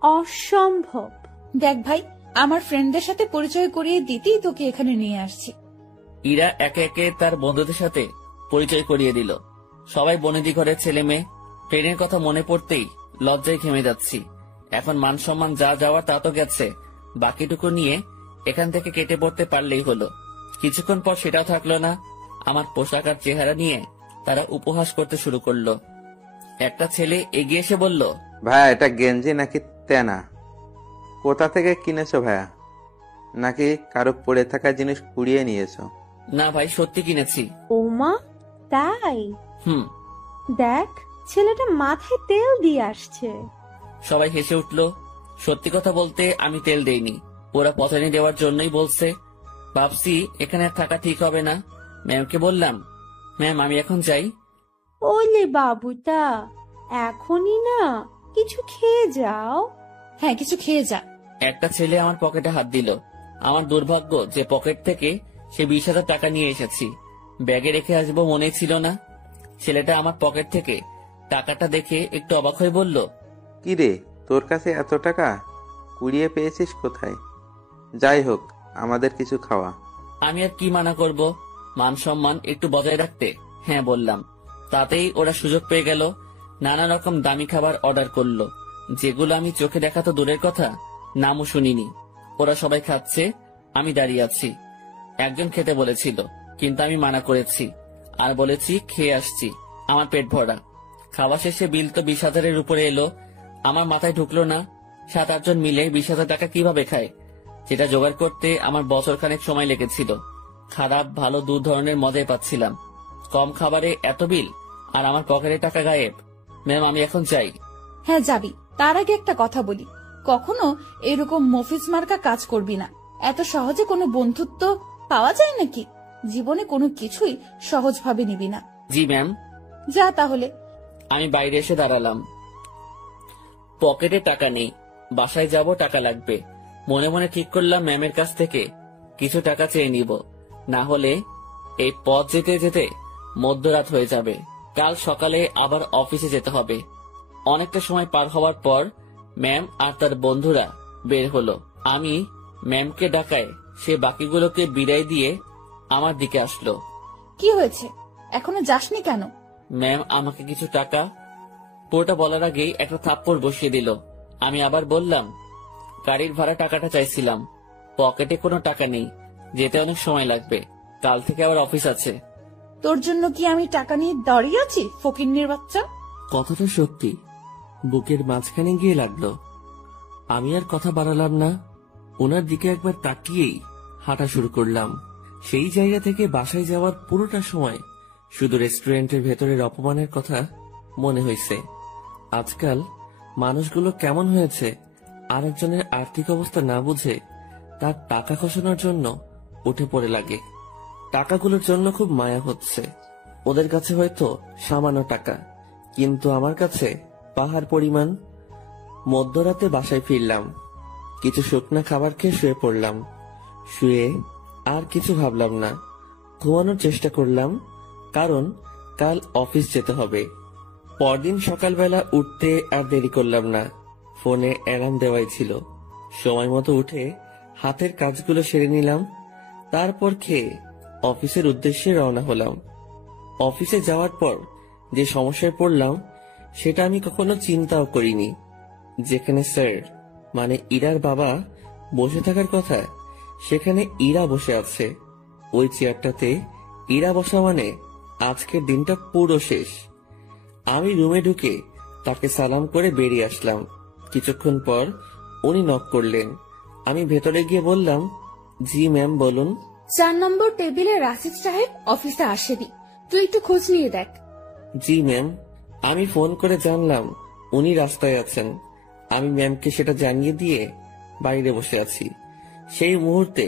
অসম্ভব। দেখ ভাই, আমার ফ্রেন্ডদের সাথে পরিচয় করিয়ে দিতেই তোকে এখানে নিয়ে আসছি। ইরা একে একে তার বন্ধুদের সাথে পরিচয় করিয়ে দিল। সবাই বনেদি ঘরের ছেলে মেয়ে। ট্রেনের কথা মনে পড়তেই লজ্জায় ঘেমে যাচ্ছি। এখন মান সম্মান যা যাওয়ার তা তো গেছে, বাকিটুকু নিয়ে এখান থেকে কেটে পড়তে পারলেই হলো। কিছুক্ষণ পর সেটাও থাকলো না। আমার পোশাক আর চেহারা নিয়ে তারা উপহাস করতে শুরু করলো। একটা ছেলে এগিয়ে এসে বলল, ভাইয়া এটা গেঞ্জি নাকি তেনা? কোথা থেকে কিনেছো ভাইয়া? নাকি কারো পড়ে থাকা জিনিস কুড়িয়ে নিয়েছো? না ভাই, সত্যি কিনেছি। ওমা, তাই? হুম। দেখ, ছেলেটা মাথায় তেল দিয়ে আসছে। সবাই হেসে উঠল। সত্যি কথা বলতে আমি তেল দেইনি, ওরা পচানি দেওয়ার জন্যই বলছে। ভাবছি এখানে আর থাকা ঠিক হবে না। ম্যামকে বললাম, ম্যাম আমি এখন যাই। ওলে বাবুটা, এখনই না, কিছু খেয়ে যাও। হ্যাঁ, কিছু খেয়ে যা। একটা ছেলে আমার পকেটে হাত দিল। আমার দুর্ভাগ্য যে পকেট থেকে সে 20,000 টাকা নিয়ে এসেছি, ব্যাগে রেখে আসবো মনে ছিল না। ছেলেটা আমার পকেট থেকে টাকাটা দেখে একটু অবাক হয়ে বলল, কি রে, তোর কাছে এত টাকা কুড়িয়ে পেয়েছিস কোথায়? যাই হোক, আমাদের কিছু খাওয়া। আমি আর কি মানা করব, মান সম্মান একটু বজায় রাখতে হ্যাঁ বললাম। তাতেই ওরা সুযোগ পেয়ে গেল, নানা রকম দামি খাবার অর্ডার করলো, যেগুলো আমি চোখে দেখা তো দূরের কথা, নামও শুনিনি। ওরা সবাই খাচ্ছে, আমি দাঁড়িয়ে আছি। একজন খেতে বলেছিল, কিন্তু আমি মানা করেছি আর বলেছি খেয়ে আসছি, আমার পেট ভরা। খাওয়া শেষে বিল তো 20,000-এর উপরে এলো। আমার মাথায় ঢুকলো না 7-8 জন মিলে 20,000 টাকা কিভাবে খায়, যেটা জোগাড় করতে আমার বছরখানেক সময় লেগেছিল। খারাপ ভালো দু ধরনের মজাই পাচ্ছিলাম। কম খাবারে এত বিল, আর আমার পকেটে টাকা গায়েব। ম্যাম আমি এখন যাই। হ্যাঁ যাবি, তার আগে একটা কথা বলি, কখনো এরকম মফিজ মার্কা কাজ করবি না। এত সহজে কোনো বন্ধুত্ব পাওয়া যায় নাকি? জীবনে কোনো কিছুই সহজভাবে নিবি না। জি ম্যাম। যা তাহলে। আমি বাইরে এসে দাঁড়ালাম। পকেটে টাকা নেই, বাসায় যাব, টাকা লাগবে। মনে মনে ঠিক করলাম ম্যামের কাছ থেকে কিছু টাকা চেয়ে নিব, না হলে এই পথ যেতে যেতে মধ্যরাত হয়ে যাবে। কাল সকালে আবার অফিসে যেতে হবে। অনেকটা সময় পার হওয়ার পর ম্যাম আর তার বন্ধুরা বের হলো। আমি ম্যামকে ডাকায় সে বাকিগুলোকে বিদায় দিয়ে আমার দিকে আসলো। কি হয়েছে, এখনো যাসনি কেন? ম্যাম আমাকে কিছু টাকা, পুরোটা বলার আগেই একটা থাপ্পড় বসিয়ে দিল। আমি আবার বললাম, গাড়ির ভাড়া টাকাটা চাইছিলাম, পকেটে কোনো টাকা নেই, যেতে অনেক সময় লাগবে, কাল থেকে আবার অফিস আছে। তোর জন্য কি আমি টাকা নিয়ে দাঁড়িয়ে আছি, ফকিন্নির বাচ্চা? কথাটা সত্যি বুকের মাঝখানে গিয়ে লাগলো। আমি আর কথা বাড়ালাম না, ওনার দিকে একবার তাকিয়েই হাঁটা শুরু করলাম। সেই জায়গা থেকে বাসায় যাওয়ার পুরোটা সময় শুধু রেস্টুরেন্টের ভেতরের অপমানের কথা মনে হয়েছে। আজকাল মানুষগুলো কেমন হয়েছে, আরেকজনের আর্থিক অবস্থা না বুঝে তার টাকা খসানোর জন্য উঠে পড়ে লাগে। টাকাগুলোর জন্য খুব মায়া হচ্ছে। ওদের কাছে হয়তো সামান্য টাকা, কিন্তু আমার কাছে পাহাড় পরিমাণ। মধ্যরাতে বাসায় ফিরলাম, কিছু শুকনা খাবার খেয়ে শুয়ে পড়লাম। শুয়ে আর কিছু ভাবলাম না, ঘুমানোর চেষ্টা করলাম, কারণ কাল অফিস যেতে হবে। পরদিন সকালবেলা উঠতে আর দেরি করলাম না, ফোনে অ্যালার্ম দেওয়াই ছিল। সময় মতো উঠে হাতের কাজগুলো সেরে নিলাম, তারপর খেয়ে অফিসের উদ্দেশ্যে রওনা হলাম। অফিসে যাওয়ার পর যে সমস্যায় পড়লাম সেটা আমি কখনো চিন্তাও করিনি। যেখানে স্যার মানে ইরার বাবা বসে থাকার কথা, সেখানে ইরা বসে আছে। ওই চেয়ারটাতে ইরা বসা মানে আজকের দিনটা পুরো শেষ। আমি রুমে ঢুকে তাকে সালাম করে বেরিয়ে আসলাম। কিছুক্ষণ পর উনি নক করলেন। আমি ভেতরে গিয়ে বললাম, জি ম্যাম বলুন। 4 নম্বর টেবিলে রাশিদ সাহেব অফিসে আসেনি, তুই একটু খোঁজ নিয়ে দেখ। জি ম্যাম। আমি ফোন করে জানলাম উনি রাস্তায় আছেন। আমি ম্যামকে সেটা জানিয়ে দিয়ে বাইরে বসে আছি। সেই মুহূর্তে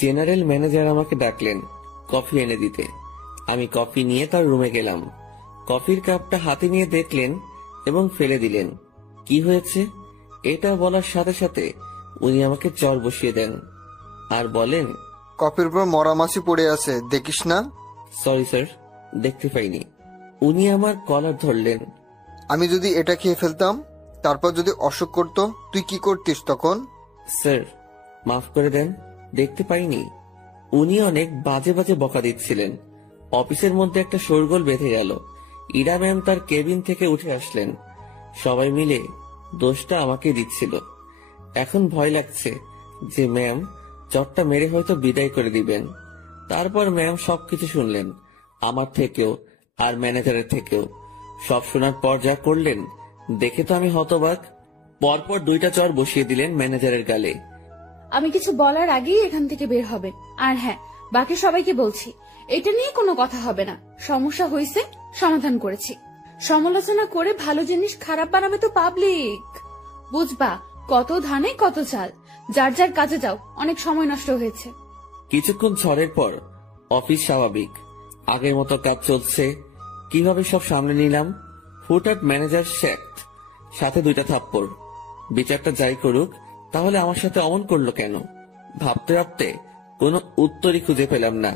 জেনারেল ম্যানেজার আমাকে ডাকলেন কফি এনে দিতে। আমি কফি নিয়ে তার রুমে গেলাম। কফির কাপটা হাতে নিয়ে দেখলেন এবং ফেলে দিলেন। কি হয়েছে এটা বলার সাথে সাথে উনি আমাকে চর বসিয়ে দেন আর বলেন, কফির উপর মরা মাছি পড়ে আছে, দেখিস না? সরি স্যার, দেখতে পাইনি। উনি আমার কলার ধরলেন। আমি যদি এটা খেয়ে ফেলতাম, তারপর যদি অসুখ করতো, তুই কি করতিস তখন? স্যার মাফ করে দেন, দেখতে পাইনি। উনি অনেক বাজে বাজে বকা দিচ্ছিলেন। অফিসের মধ্যে একটা শোরগোল বেঁধে গেল। ইরা ম্যাম তার কেবিন থেকে উঠে আসলেন। সবাই মিলে দোষটা আমাকে দিচ্ছিল। এখন ভয় লাগছে যে ম্যাম চটটা মেরে হয়তো বিদায় করে দিবেন। তারপর ম্যাম সবকিছু শুনলেন, আমার থেকেও আর ম্যানেজারের থেকেও। সব শোনার পর যা করলেন দেখে তো আমি হতবাক। পরপর 2টা চর বসিয়ে দিলেন ম্যানেজারের গালে। আমি কিছু বলার আগেই এখান থেকে বের হবেন। আর হ্যাঁ, বাকি সবাইকে বলছি, এটা নিয়ে কোনো কথা হবে না। সমস্যা হয়েছে, সমাধান করেছি। সমালোচনা করে ভালো জিনিস খারাপ বানাবে তো পাবলিক। বুঝবা, কত ধানে কত চাল। যার যার কাজে যাও, অনেক সময় নষ্ট হয়েছে। কিছুক্ষণ ঝড়ের পর অফিস স্বাভাবিক, আগের মতো কাজ চলছে। কিভাবে সব সামনে নিলাম। হুটহাট ম্যানেজার শেখত, সাথে 2টা থাপ্পড়। বিচারটা যাই করুক, তাহলে আমার সাথে অমন করলো কেন? ভাবতে ভাবতে কোনো উত্তরই খুঁজে পেলাম না।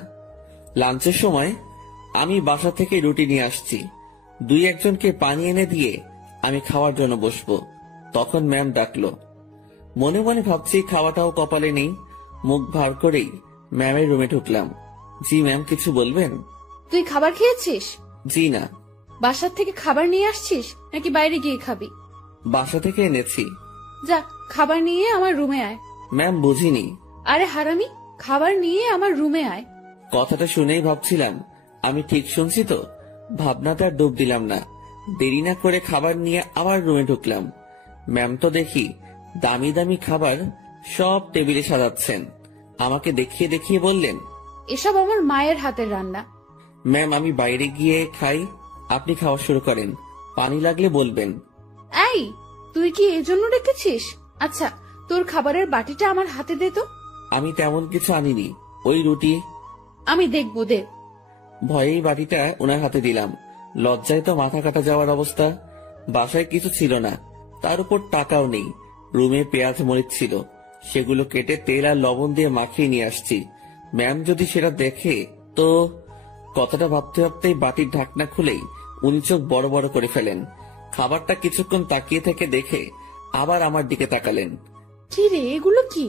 লাঞ্চের সময় আমি বাসা থেকে রুটি নিয়ে আসছি। 2-1জনকে পানি এনে দিয়ে আমি খাওয়ার জন্য বসবো। তখন ম্যাম ডাকলো। মনে মনে ভাবছি খাওয়াটাও কপালে নেই। মুখ ভার করেই ম্যামের রুমে ঢুকলাম। জি ম্যাম, কিছু বলবেন? তুই খাবার খেয়েছিস? জি না। বাসার থেকে খাবার নিয়ে আসছিস নাকি বাইরে গিয়ে খাবি? বাসা থেকে এনেছি। যা, খাবার নিয়ে আমার রুমে আয়। ম্যাম, বুঝিনি। আরে হারামি, খাবার নিয়ে আমার রুমে আয়। কথাটা শুনেই ভাবছিলাম আমি ঠিক শুনছি তো। ভাবনাটা আর ডুব দিলাম না। দেরি না করে খাবার নিয়ে আবার রুমে ঢুকলাম। ম্যাম তো দেখি দামি দামি খাবার সব টেবিলে সাজাচ্ছেন। আমাকে দেখিয়ে দেখিয়ে বললেন, এসব আমার মায়ের হাতের রান্না। ম্যাম, আমি বাইরে গিয়ে খাই, আপনি খাওয়া শুরু করেন। পানি লাগলে বলবেন। এই, তুই কি এজন্য রেখেছিস? আচ্ছা, তোর খাবারের বাটিটা আমার হাতে দে তো। আমি তেমন কিছু আনিনি, ওই রুটি। আমি দেখবো, দে। ভয়েই বাটিটা ওনার হাতে দিলাম। লজ্জায় তো মাথা কাটা যাওয়ার অবস্থা। বাসায় কিছু ছিল না, তার উপর টাকাও নেই। রুমে পেঁয়াজ মরিচ ছিল, সেগুলো কেটে তেল আর লবণ দিয়ে মাখিয়ে নিয়ে আসছি। ম্যাম যদি সেটা দেখে তো। কথাটা ভাবতে ভাবতেই বাটির ঢাকনা খুলেই উনি চোখ বড় বড় করে ফেলেন। খাবারটা কিছুক্ষণ তাকিয়ে থেকে দেখে আবার আমার দিকে তাকালেন। কি রে, এগুলো কি?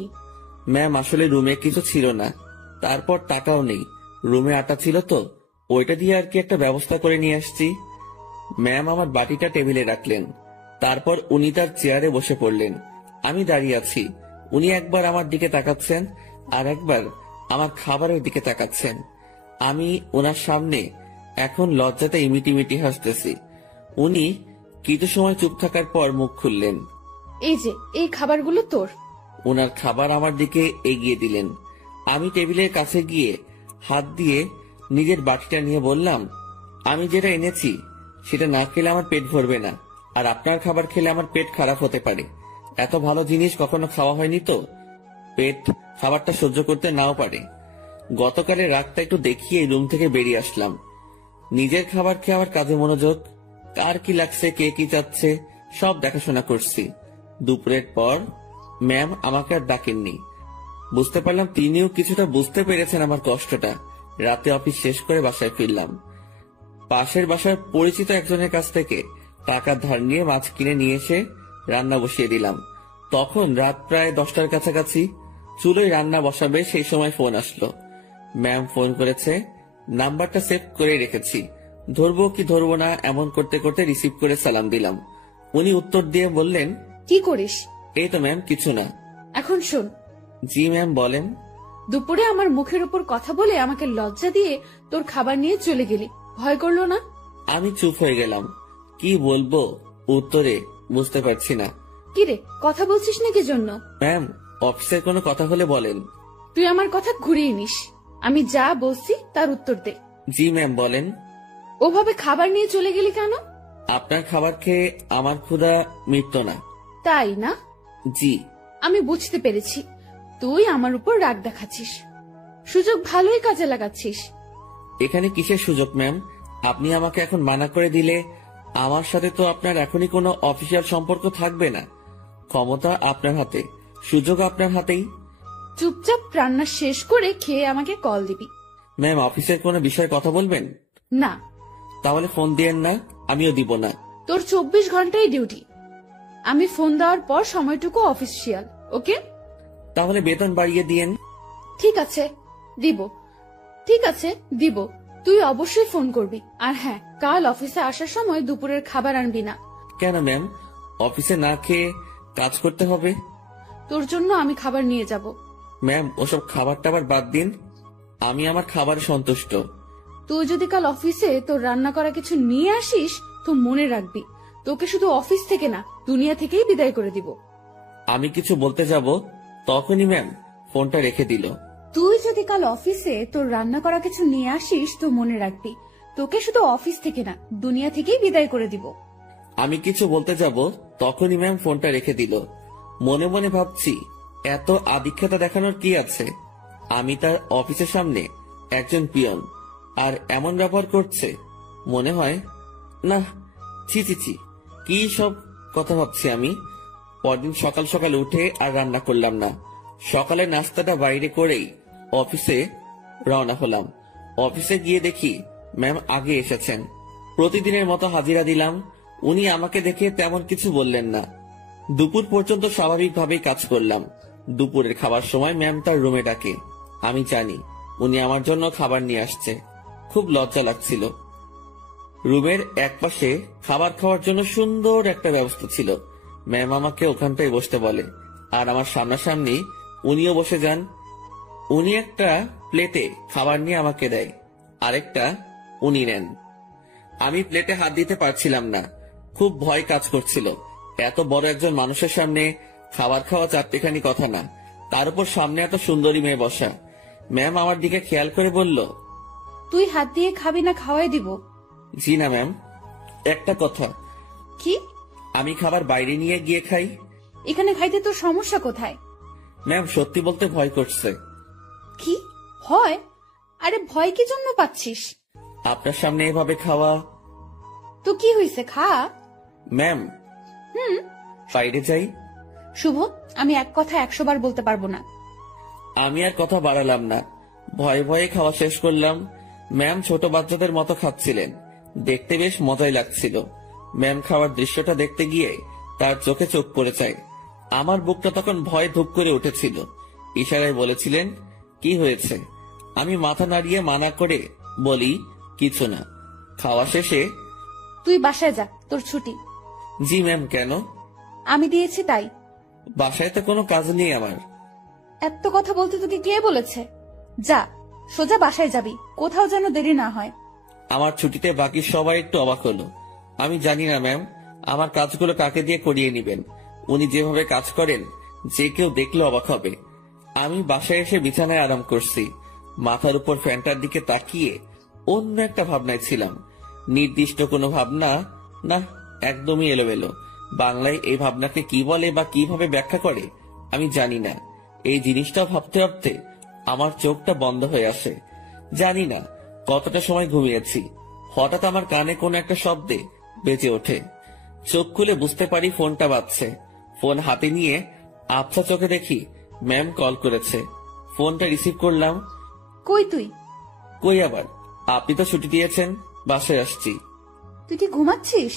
ম্যাম, আসলে রুমে কিছু ছিল না, তারপর টাকাও নেই। রুমে আটা ছিল তো, ওইটা দিয়ে আর কি একটা ব্যবস্থা করে নিয়ে আসছি। ম্যাম আমার বাটিটা টেবিলে রাখলেন। তারপর উনি তার চেয়ারে বসে পড়লেন। আমি দাঁড়িয়ে আছি। উনি একবার আমার দিকে তাকাচ্ছেন, আর একবার আমার খাবারের দিকে তাকাচ্ছেন। আমি ওনার সামনে এখন লজ্জাতে ইমিটিমিটি হাসতেছি। উনি কিছু সময় চুপ থাকার পর মুখ খুললেন। এই যে, এই খাবারগুলো তোর। ওনার খাবার আমার দিকে এগিয়ে দিলেন। আমি টেবিলের কাছে গিয়ে হাত দিয়ে নিজের বাটিটা নিয়ে বললাম, আমি যেটা এনেছি সেটা না খেলে আমার পেট ভরবে না, আর আপনার খাবার খেলে আমার পেট খারাপ হতে পারে। এত ভালো জিনিস কখনো খাওয়া হয়নি তো, পেট খাবারটা সহ্য করতে নাও পারে। গতকালের রাতটা একটু দেখিয়ে রুম থেকে বেরিয়ে আসলাম। নিজের খাবার খেয়ে আবার কাজে মনোযোগ। কার কি লাগছে, কে কি চাচ্ছে, সব দেখাশোনা করছি। দুপুরের পর ম্যাম আমাকে আর ডাকেননি। বুঝতে পারলাম তিনিও কিছুটা বুঝতে পেরেছেন আমার কষ্টটা। রাতে অফিস শেষ করে বাসায় ফিরলাম। পাশের বাসার পরিচিত একজনের কাছ থেকে টাকা ধার নিয়ে মাছ কিনে নিয়ে এসে রান্না বসিয়ে দিলাম। তখন রাত প্রায় 10টার কাছাকাছি। চুলোয় রান্না বসাবে সেই সময় ফোন আসলো। ম্যাম ফোন করেছে, নাম্বারটা সেভ করে রেখেছি। ধরবো কি ধরবো না এমন করতে করতে রিসিভ করে সালাম দিলাম। উনি উত্তর দিয়ে বললেন, কি করিস? এই তো ম্যাম, কিছু না। এখন শোন। জি ম্যাম, বলেন। দুপুরে আমার মুখের উপর কথা বলে আমাকে লজ্জা দিয়ে তোর খাবার নিয়ে চলে গেলি, ভয় করলো না? আমি চুপ হয়ে গেলাম। কি বলবো উত্তরে বুঝতে পারছি না। কিরে, কথা বলছিস না কি জন্য? ম্যাম, অফিসের কোনো কথা হলে বলেন। তুই আমার কথা ঘুরিয়ে নিস। আমি যা বলছি তার উত্তর দে। জি ম্যাম, বলেন। ওভাবে খাবার নিয়ে চলে গেলি কেন? আপনার খাবার খেয়ে আমার ক্ষুধা মিটত না। তাই না? জি। আমি বুঝতে পেরেছি, তুই আমার উপর রাগ দেখাচ্ছিস। সুযোগ ভালোই কাজে লাগাচ্ছিস। এখানে কিসের সুযোগ ম্যাম? আপনি আমাকে এখন মানা করে দিলে আমার সাথে তো আপনার এখনই কোনো অফিসিয়াল সম্পর্ক থাকবে না। ক্ষমতা আপনার হাতে, সুযোগ আপনার হাতেই। চুপচাপ রান্না শেষ করে খেয়ে আমাকে কল দিবি। ম্যাম, অফিসের কোনো বিষয়ে কথা বলবেন? না। তাহলে ফোন দিয়েন না, আমিও দিব না। তোর 24 ঘন্টাই ডিউটি। আমি ফোন দেওয়ার পর সময়টুকু অফিসিয়াল, ওকে? তাহলে বেতন বাড়িয়ে দিয়েন। ঠিক আছে, দিব। ঠিক আছে, দিব। তুই অবশ্যই ফোন করবি। আর হ্যাঁ, কাল অফিসে আসার সময় দুপুরের খাবার আনবি না। কেন ম্যাম? অফিসে না খেয়ে কাজ করতে হবে? তোর জন্য আমি খাবার নিয়ে যাব। ম্যাম, ওসব খাবার টাবার বাদ দিন, আমি আমার খাবারে সন্তুষ্ট। তুই যদি কাল অফিসে তোর রান্না করা কিছু নিয়ে আসিস তো মনে রাখবি, তোকে শুধু অফিস থেকে না, দুনিয়া থেকেই বিদায় করে দিব। আমি কিছু বলতে যাব তখনই ম্যাম ফোনটা রেখে দিল। তুই যদি কাল অফিসে তোর রান্না করা কিছু নিয়ে আসিস তো মনে রাখবি, তোকে শুধু অফিস থেকে না, দুনিয়া থেকেই বিদায় করে দিব। আমি কিছু বলতে যাব তখনই ম্যাম ফোনটা রেখে দিল। মনে মনে ভাবছি, এত আদিক্ষেতা দেখানোর কি আছে? আমি তার অফিসের সামনে একজন পিয়ন, আর এমন ব্যবহার করছে। মনে হয় না, ছি ছি ছি, কি সব কথা ভাবছি আমি। পরদিন সকাল সকাল উঠে আর রান্না করলাম না। সকালে নাস্তাটা বাইরে করেই অফিসে রওনা হলাম। অফিসে গিয়ে দেখি ম্যাম আগে এসেছেন। প্রতিদিনের মতো হাজিরা দিলাম। উনি আমাকে দেখে তেমন কিছু বললেন না। দুপুর পর্যন্ত স্বাভাবিকভাবেই কাজ করলাম। দুপুরের খাবার সময় ম্যাম তার রুমে ডাকে। আমি জানি উনি আমার জন্য খাবার নিয়ে আসছে। খুব লজ্জা লাগছিল। রুমের একপাশে খাবার খাওয়ার জন্য সুন্দর একটা ব্যবস্থা ছিল। ম্যাম আমাকে ওখানটায় বসতে বলে, আর আমার সামনাসামনি উনিও বসে যান। উনি একটা প্লেটে খাবার নিয়ে আমাকে দেয়, আরেকটা উনি নেন। আমি প্লেটে হাত দিতে পারছিলাম না, খুব ভয় কাজ করছিল। এত বড় একজন মানুষের সামনে খাবার খাওয়া চারটেখানি কথা না, তার উপর সামনে এত সুন্দরী মেয়ে বসা। ম্যাম আমার দিকে খেয়াল করে বলল, তুই হাত দিয়ে খাবি না খাওয়াই দিব? জি না ম্যাম। একটা কথা, কি? আমি খাবার বাইরে নিয়ে গিয়ে খাই। এখানে খাইতে তোর সমস্যা কোথায়? ম্যাম সত্যি বলতে ভয় করছে। কি ভয়? আরে ভয় কি জন্য পাচ্ছিস? আপনার সামনে এভাবে খাওয়া। তো কি হয়েছে, খা। ম্যাম বাইরে যাই। শুভ, আমি এক কথা 100 বার বলতে পারবো না। আমি আর কথা বাড়ালাম না, ভয়ে ভয়ে খাওয়া শেষ করলাম। ম্যাম ছোট বাচ্চাদের মতো খাচ্ছিলেন, দেখতে বেশ মজাই লাগছিল। ম্যাম খাওয়ার দৃশ্যটা দেখতে গিয়ে তার চোখে চোখ পড়ে যায়। আমার বুকটা তখন ভয়ে ধুপ করে উঠেছিল। ইশারায় বলেছিলেন, কি হয়েছে? আমি মাথা নাড়িয়ে মানা করে বলি, কিছু না। খাওয়া শেষে, তুই বাসায় যা, তোর ছুটি। জি ম্যাম। কেন? আমি দিয়েছি তাই। বাসায় তো কোনো কাজ নেই আমার। এত কথা বলতে তোকে কে বলেছে? যা, সোজা বাসায় যাবি, কোথাও যেন দেরি না হয়। আমার ছুটিতে বাকি সবাই একটু অবাক হলো। আমি জানি না ম্যাম আমার কাজগুলো কাকে দিয়ে করিয়ে নিবেন। উনি যেভাবে কাজ করেন, যে কেউ দেখলে অবাক হবে। আমি বাসায় এসে বিছানায় আরাম করছি। মাথার উপর ফ্যানটার দিকে তাকিয়ে অন্য একটা ভাবনায় ছিলাম। নির্দিষ্ট কোনো ভাবনা না, একদমই এলোমেলো। বাংলায় এই ভাবনাকে কি বলে বা কিভাবে ব্যাখ্যা করে আমি জানি না। এই জিনিসটা ভাবতে ভাবতে আমার চোখটা বন্ধ হয়ে আসে। জানি না কতটা সময় ঘুমিয়েছি। হঠাৎ আমার কানে কোনো একটা শব্দে বেজে ওঠে। চোখ খুলে বুঝতে পারি ফোনটা বাজছে। ফোন হাতে নিয়ে আবছা চোখে দেখি ম্যাম কল করেছে। ফোনটা রিসিভ করলাম। কই তুই? কই আবার, আপনি তো ছুটি দিয়েছেন, বাসায় আসছি। তুই কি ঘুমাচ্ছিস?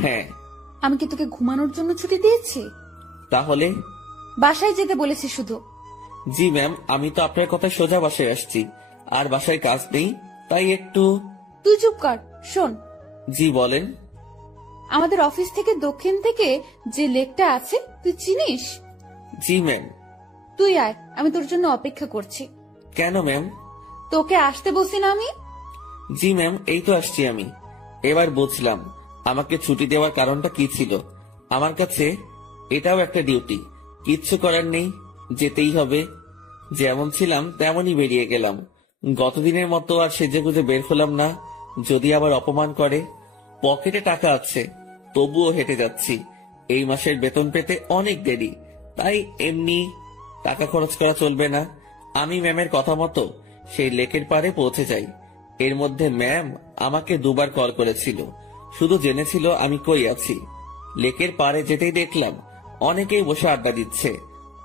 হ্যাঁ। আমি কি তোকে ঘুমানোর জন্য ছুটি দিয়েছি? তাহলে? বাসায় যেতে বলেছি শুধু। জি ম্যাম, আমি তো আপনার কথায় সোজা বাসায় আসছি। আর বাসায় কাজ নেই, তাই একটু। তুই চুপ কর, শোন। জি বলেন। আমাদের অফিস থেকে দক্ষিণ থেকে যে লেকটা আছে, তুই চিনিস? জি ম্যাম। তুই আয়, আমি তোর জন্য অপেক্ষা করছি। কেন ম্যাম? তোকে আসতে বলছি না আমি? জি ম্যাম, এই তো আসছি আমি। এবার বুঝলাম আমাকে ছুটি দেওয়ার কারণটা কি ছিল। আমার কাছে এটাও একটা ডিউটি, কিচ্ছু করার নেই, যেতেই হবে। যেমন ছিলাম তেমনই বেরিয়ে গেলাম। গতদিনের মতো আর সেজেগুজে বের হলাম না, যদি আবার অপমান করে। পকেটে টাকা আছে, তবুও হেঁটে যাচ্ছি। এই মাসের বেতন পেতে অনেক দেরি, তাই এমনি টাকা খরচ করা চলবে না। আমি ম্যামের কথা মতো সেই লেকের পাড়ে পৌঁছে যাই। এর মধ্যে ম্যাম আমাকে 2 বার কল করেছিল, শুধু জেনেছিল আমি কই আছি। লেকের পাড়ে যেতেই দেখলাম অনেকেই বসে আড্ডা দিচ্ছে,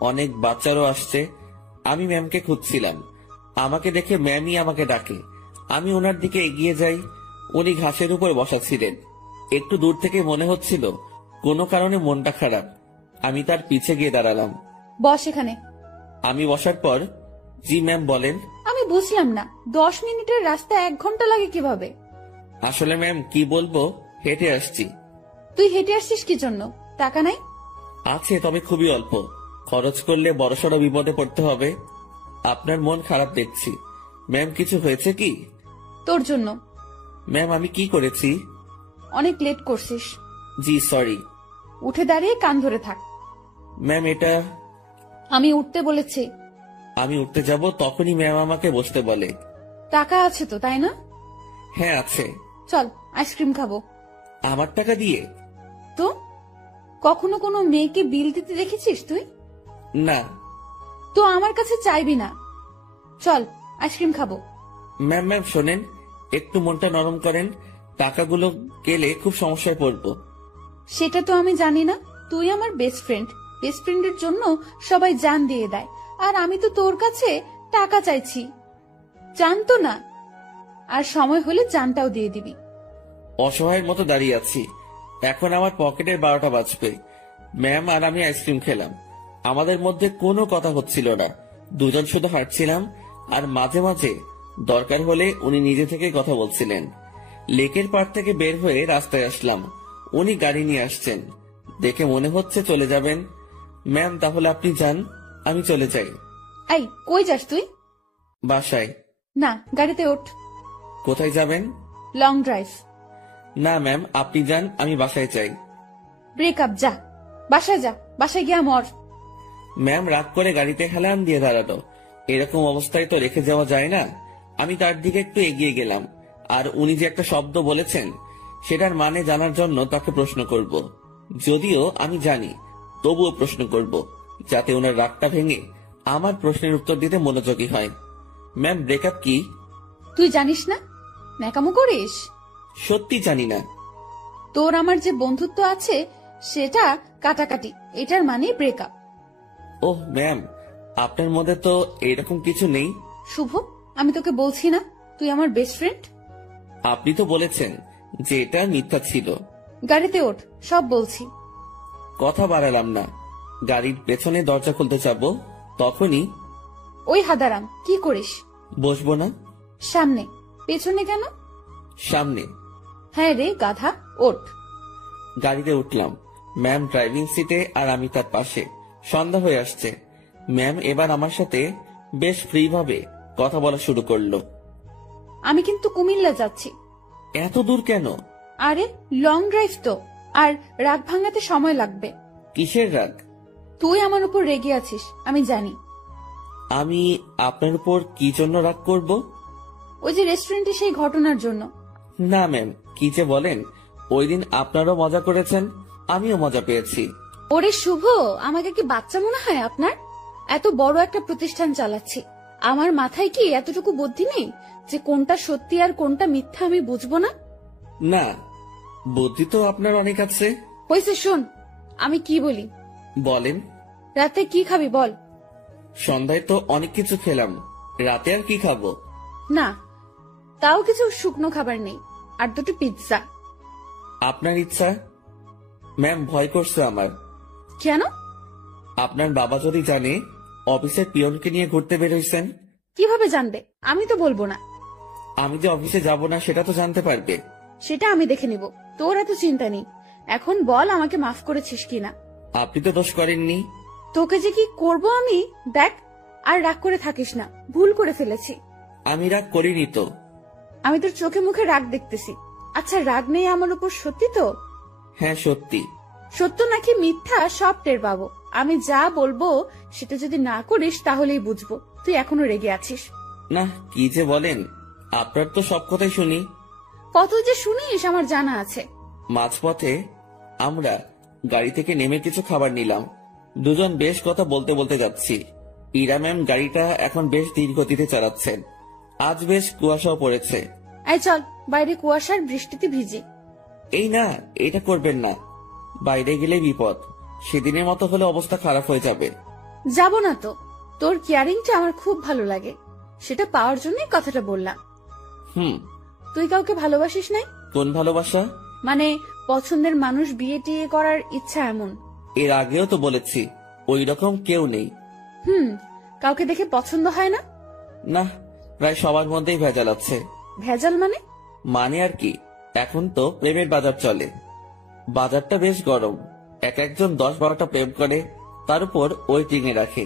অনেক বাচ্চারও আসছে। আমি ম্যামকে খুঁজছিলাম। আমাকে দেখে ম্যামই আমাকে ডাকে। আমি ওনার দিকে এগিয়ে যাই। উনি ঘাসের উপর বসা ছিলেন। একটু দূর থেকে মনে হচ্ছিল কোনো কারণে মনটা খারাপ। আমি তার পিছে গিয়ে দাঁড়ালাম। বস এখানে। আমি বসার পর, জি ম্যাম বলেন। আমি বুঝলাম না, 10 মিনিটের রাস্তা 1 ঘন্টা লাগে কিভাবে? আসলে ম্যাম কি বলবো, হেঁটে আসছি। তুই হেঁটে আসছিস কি জন্য? টাকা নাই? আছে, তবে খুবই অল্প। খরচ করলে বড়সড় বিপদে পড়তে হবে। আপনার মন খারাপ দেখছি। ম্যাম কিছু হয়েছে কি? তোর জন্য। ম্যাম আমি কি করেছি? অনেক লেট করছিস। জি সরি। উঠে দাঁড়িয়ে কান ধরে থাক। ম্যাম এটা। আমি উঠতে বলেছি। আমি উঠতে যাব তখনই ম্যাম আমাকে বসতে বলে। টাকা আছে তো, তাই না? হ্যাঁ আছে। চল আইসক্রিম খাবো। আমার টাকা দিয়ে? তো কখনো কোনো মেয়েকে বিল দিতে দেখেছিস তুই? না। তো আমার কাছে চাইবি না। চল আইসক্রিম খাবো। ম্যাম ম্যাম শোনেন, একটু মনটা নরম করেন, টাকাগুলো গেলে খুব সমস্যায় পড়বো। সেটা তো আমি জানি না। তুই আমার বেস্ট ফ্রেন্ড, বেস্ট ফ্রেন্ডের জন্য সবাই জান দিয়ে দেয়, আর আমি তো তোর কাছে টাকা চাইছি। জানতো না, আর সময় হলে জানটাও দিয়ে দিবি। অসহায়ের মতো দাঁড়িয়ে আছি, এখন আমার পকেটের 12টা বাজবে। ম্যাম আর আমি আইসক্রিম খেলাম, আমাদের মধ্যে কোনো কথা হচ্ছিল না, দুজন শুধু হাঁটছিলাম, আর মাঝে মাঝে দরকার হলে উনি নিজে থেকে কথা বলছিলেন। লেকের পাড় থেকে বের হয়ে রাস্তায় আসলাম, উনি গাড়ি নিয়ে আসছেন, দেখে মনে হচ্ছে চলে যাবেন। ম্যাম তাহলে আপনি যান, আমি চলে যাই। এই কই যাস তুই? বাসায়। না, গাড়িতে ওঠ। কোথায় যাবেন? Long drive. না ম্যাম আপনি যান, আমি বাসায় চাই। ব্রেকআপ, যা বাসায় যা, বাসায় গিয়া মর। ম্যাম রাগ করে গাড়িতে হেলান দিয়ে দাঁড়ালো। এরকম অবস্থায় তো রেখে যাওয়া যায় না। আমি তার দিকে একটু এগিয়ে গেলাম, আর উনি যে একটা শব্দ বলেছেন সেটার মানে জানার জন্য তাকে প্রশ্ন করব। যদিও আমি জানি, তবুও প্রশ্ন করব, যাতে ওনার রাগটা ভেঙে আমার প্রশ্নের উত্তর দিতে মনোযোগী হয়। ম্যাম ব্রেকআপ কি? তুই জানিস না? ন্যাকামো করিস? সত্যি জানি না। তোর আমার যে বন্ধুত্ব আছে সেটা কাটাকাটি, এটার মানে ব্রেকআপ। ওহ ম্যাম, আপনার মধ্যে তো এরকম কিছু নেই। শুভ, আমি তোকে বলছি না তুই আমার বেস্ট ফ্রেন্ড? আপনি তো বলেছেন যে এটা মিথ্যা ছিল। গাড়িতে ওঠ, সব বলছি। কথা বাড়ালাম না, গাড়ির পেছনে দরজা খুলতে যাব, তখনই ওই হাদারাম, কি করিস? বসবো না। সামনে। পেছনে কেন? সামনে। হ্যাঁ রে গাধা, ওঠ। গাড়িতে উঠলাম, ম্যাম ড্রাইভিং সিটে আর আমি তার পাশে। সন্ধ্যা হয়ে আসছে, ম্যাম এবার আমার সাথে বেশ ফ্রি ভাবে কথা বলা শুরু করলো। আমি কিন্তু কুমিল্লা যাচ্ছি। এত দূর কেন? আরে লং ড্রাইভ তো, আর রাগ ভাঙাতে সময় লাগবে। কিসের রাগ? তুই আমার উপর রেগে আছিস, আমি জানি। আমি আপনার উপর কি জন্য রাগ করব? ওই যে রেস্টুরেন্টে সেই ঘটনার জন্য। না ম্যাম, কি যে বলেন, ওই দিন আপনারও মজা করেছেন, আমিও মজা পেয়েছি। ওরে শুভ, আমাকে কি বাচ্চা মনে হয় আপনার? এত বড় একটা প্রতিষ্ঠান চালাচ্ছি, আমার মাথায় কি এতটুকু বুদ্ধি নেই যে কোনটা সত্যি আর কোনটা মিথ্যা আমি বুঝবো না? না, বুদ্ধি তো আপনার অনেক আছে। হয়েছে, শোন আমি কি বলি। বলেন। রাতে কি খাবি বল? সন্ধ্যায় তো অনেক কিছু খেলাম, রাতে আর কি খাবো? না, তাও কিছু শুকনো খাবার নেই, আর দুটো পিৎজা। আপনার ইচ্ছা। ম্যাম ভয় করছে আমার। কেন? আপনার বাবা যদি জানে অফিসের পিয়নকে নিয়ে ঘুরতে বের হইছেন। কিভাবে জানবে? আমি তো বলবো না। আমি যে অফিসে যাব না সেটা তো জানতে পারবে। সেটা আমি দেখে নিব, তোর এত চিন্তা নেই। এখন বল আমাকে মাফ করেছিস কিনা। আপনি তো দোষ করেননি। তোকে যে কি করবো আমি, দেখ। আর রাগ করে থাকিস না, ভুল করে ফেলেছি। আমি রাগ করিনি তো। আমি তোর চোখে মুখে রাগ দেখতেছি। আচ্ছা, রাগ নেই আমার উপর, সত্যি তো? হ্যাঁ সত্যি। সত্য নাকি মিথ্যা সব টের পাবো। আমি যা বলবো সেটা যদি না করিস তাহলেই বুঝবো তুই এখনো রেগে আছিস। না, কি যে বলেন, আপনার তো সব কথাই শুনি। কত যে শুনিস আমার জানা আছে। মাঝপথে আমরা গাড়ি থেকে নেমে কিছু খাবার নিলাম, দুজন বেশ কথা বলতে বলতে যাচ্ছি। ইরা ম্যাম গাড়িটা এখন বেশ ধীর গতিতে চালাচ্ছেন, আজ বেশ কুয়াশাও পড়েছে। এই চল, বাইরে কুয়াশার বৃষ্টিতে ভিজি। এই না, এটা করবেন না, বাইরে গেলে বিপদ, সেদিনের মতো হলে অবস্থা খারাপ হয়ে যাবে। যাব না তো, তোর কেয়ারিংটা আমার খুব ভালো লাগে, সেটা পাওয়ার জন্যই কথাটা বললাম। তুই কাউকে ভালোবাসিস নাই? কোন ভালোবাসা? মানে পছন্দের মানুষ বিয়ে টিয়ে করার ইচ্ছা এমন। এর আগেও তো বলেছি ওই রকম কেউ নেই। কাউকে দেখে পছন্দ হয় না? না, প্রায় সবার মধ্যেই ভেজাল আছে। ভেজাল মানে? মানে আর কি, এখন তো প্রেমের বাজার চলে। বাজারটা বেশ গরম, এক একজন 10-12টা প্রেম করে, তার উপর ওয়েটিং এ রাখে।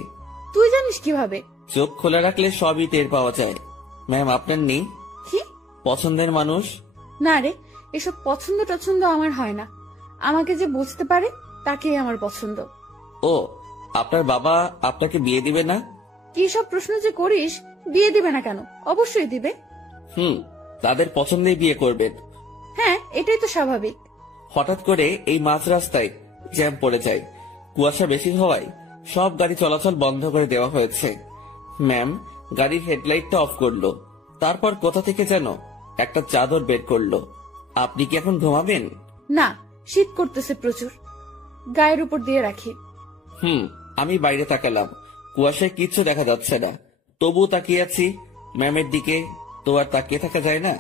তুই জানিস কিভাবে? চোখ খোলা রাখলে সবই টের পাওয়া যায়। ম্যাম আপনার নেই কি পছন্দের মানুষ? না রে, এসব পছন্দ টছন্দ আমার হয় না। আমাকে যে বুঝতে পারে তাকেই আমার পছন্দ। ও, আপনার বাবা আপনাকে বিয়ে দিবে না? কি সব প্রশ্ন যে করিস, বিয়ে দিবে না কেন? অবশ্যই দিবে। তাদের পছন্দেই বিয়ে করবেন। হ্যাঁ, এটাই তো স্বাভাবিক। হঠাৎ করে এই মাঝ রাস্তায় জ্যাম পড়ে যায়। কুয়াশা বেশি হওয়ায় সব গাড়ি চলাচল বন্ধ করে দেওয়া হয়েছে। ম্যাম গাড়ির হেডলাইটটা অফ করলো, তারপর কোথা থেকে যেন একটা চাদর বের করলো। আপনি কি এখন ঘুমাবেন? না, শীত করতেছে প্রচুর, গায়ের উপর দিয়ে রাখি। আমি বাইরে তাকালাম, কুয়াশায় কিচ্ছু দেখা যাচ্ছে না, তবুও তাকিয়ে আছি ম্যামের দিকে। তো আর তাকিয়ে থাকা যায় না,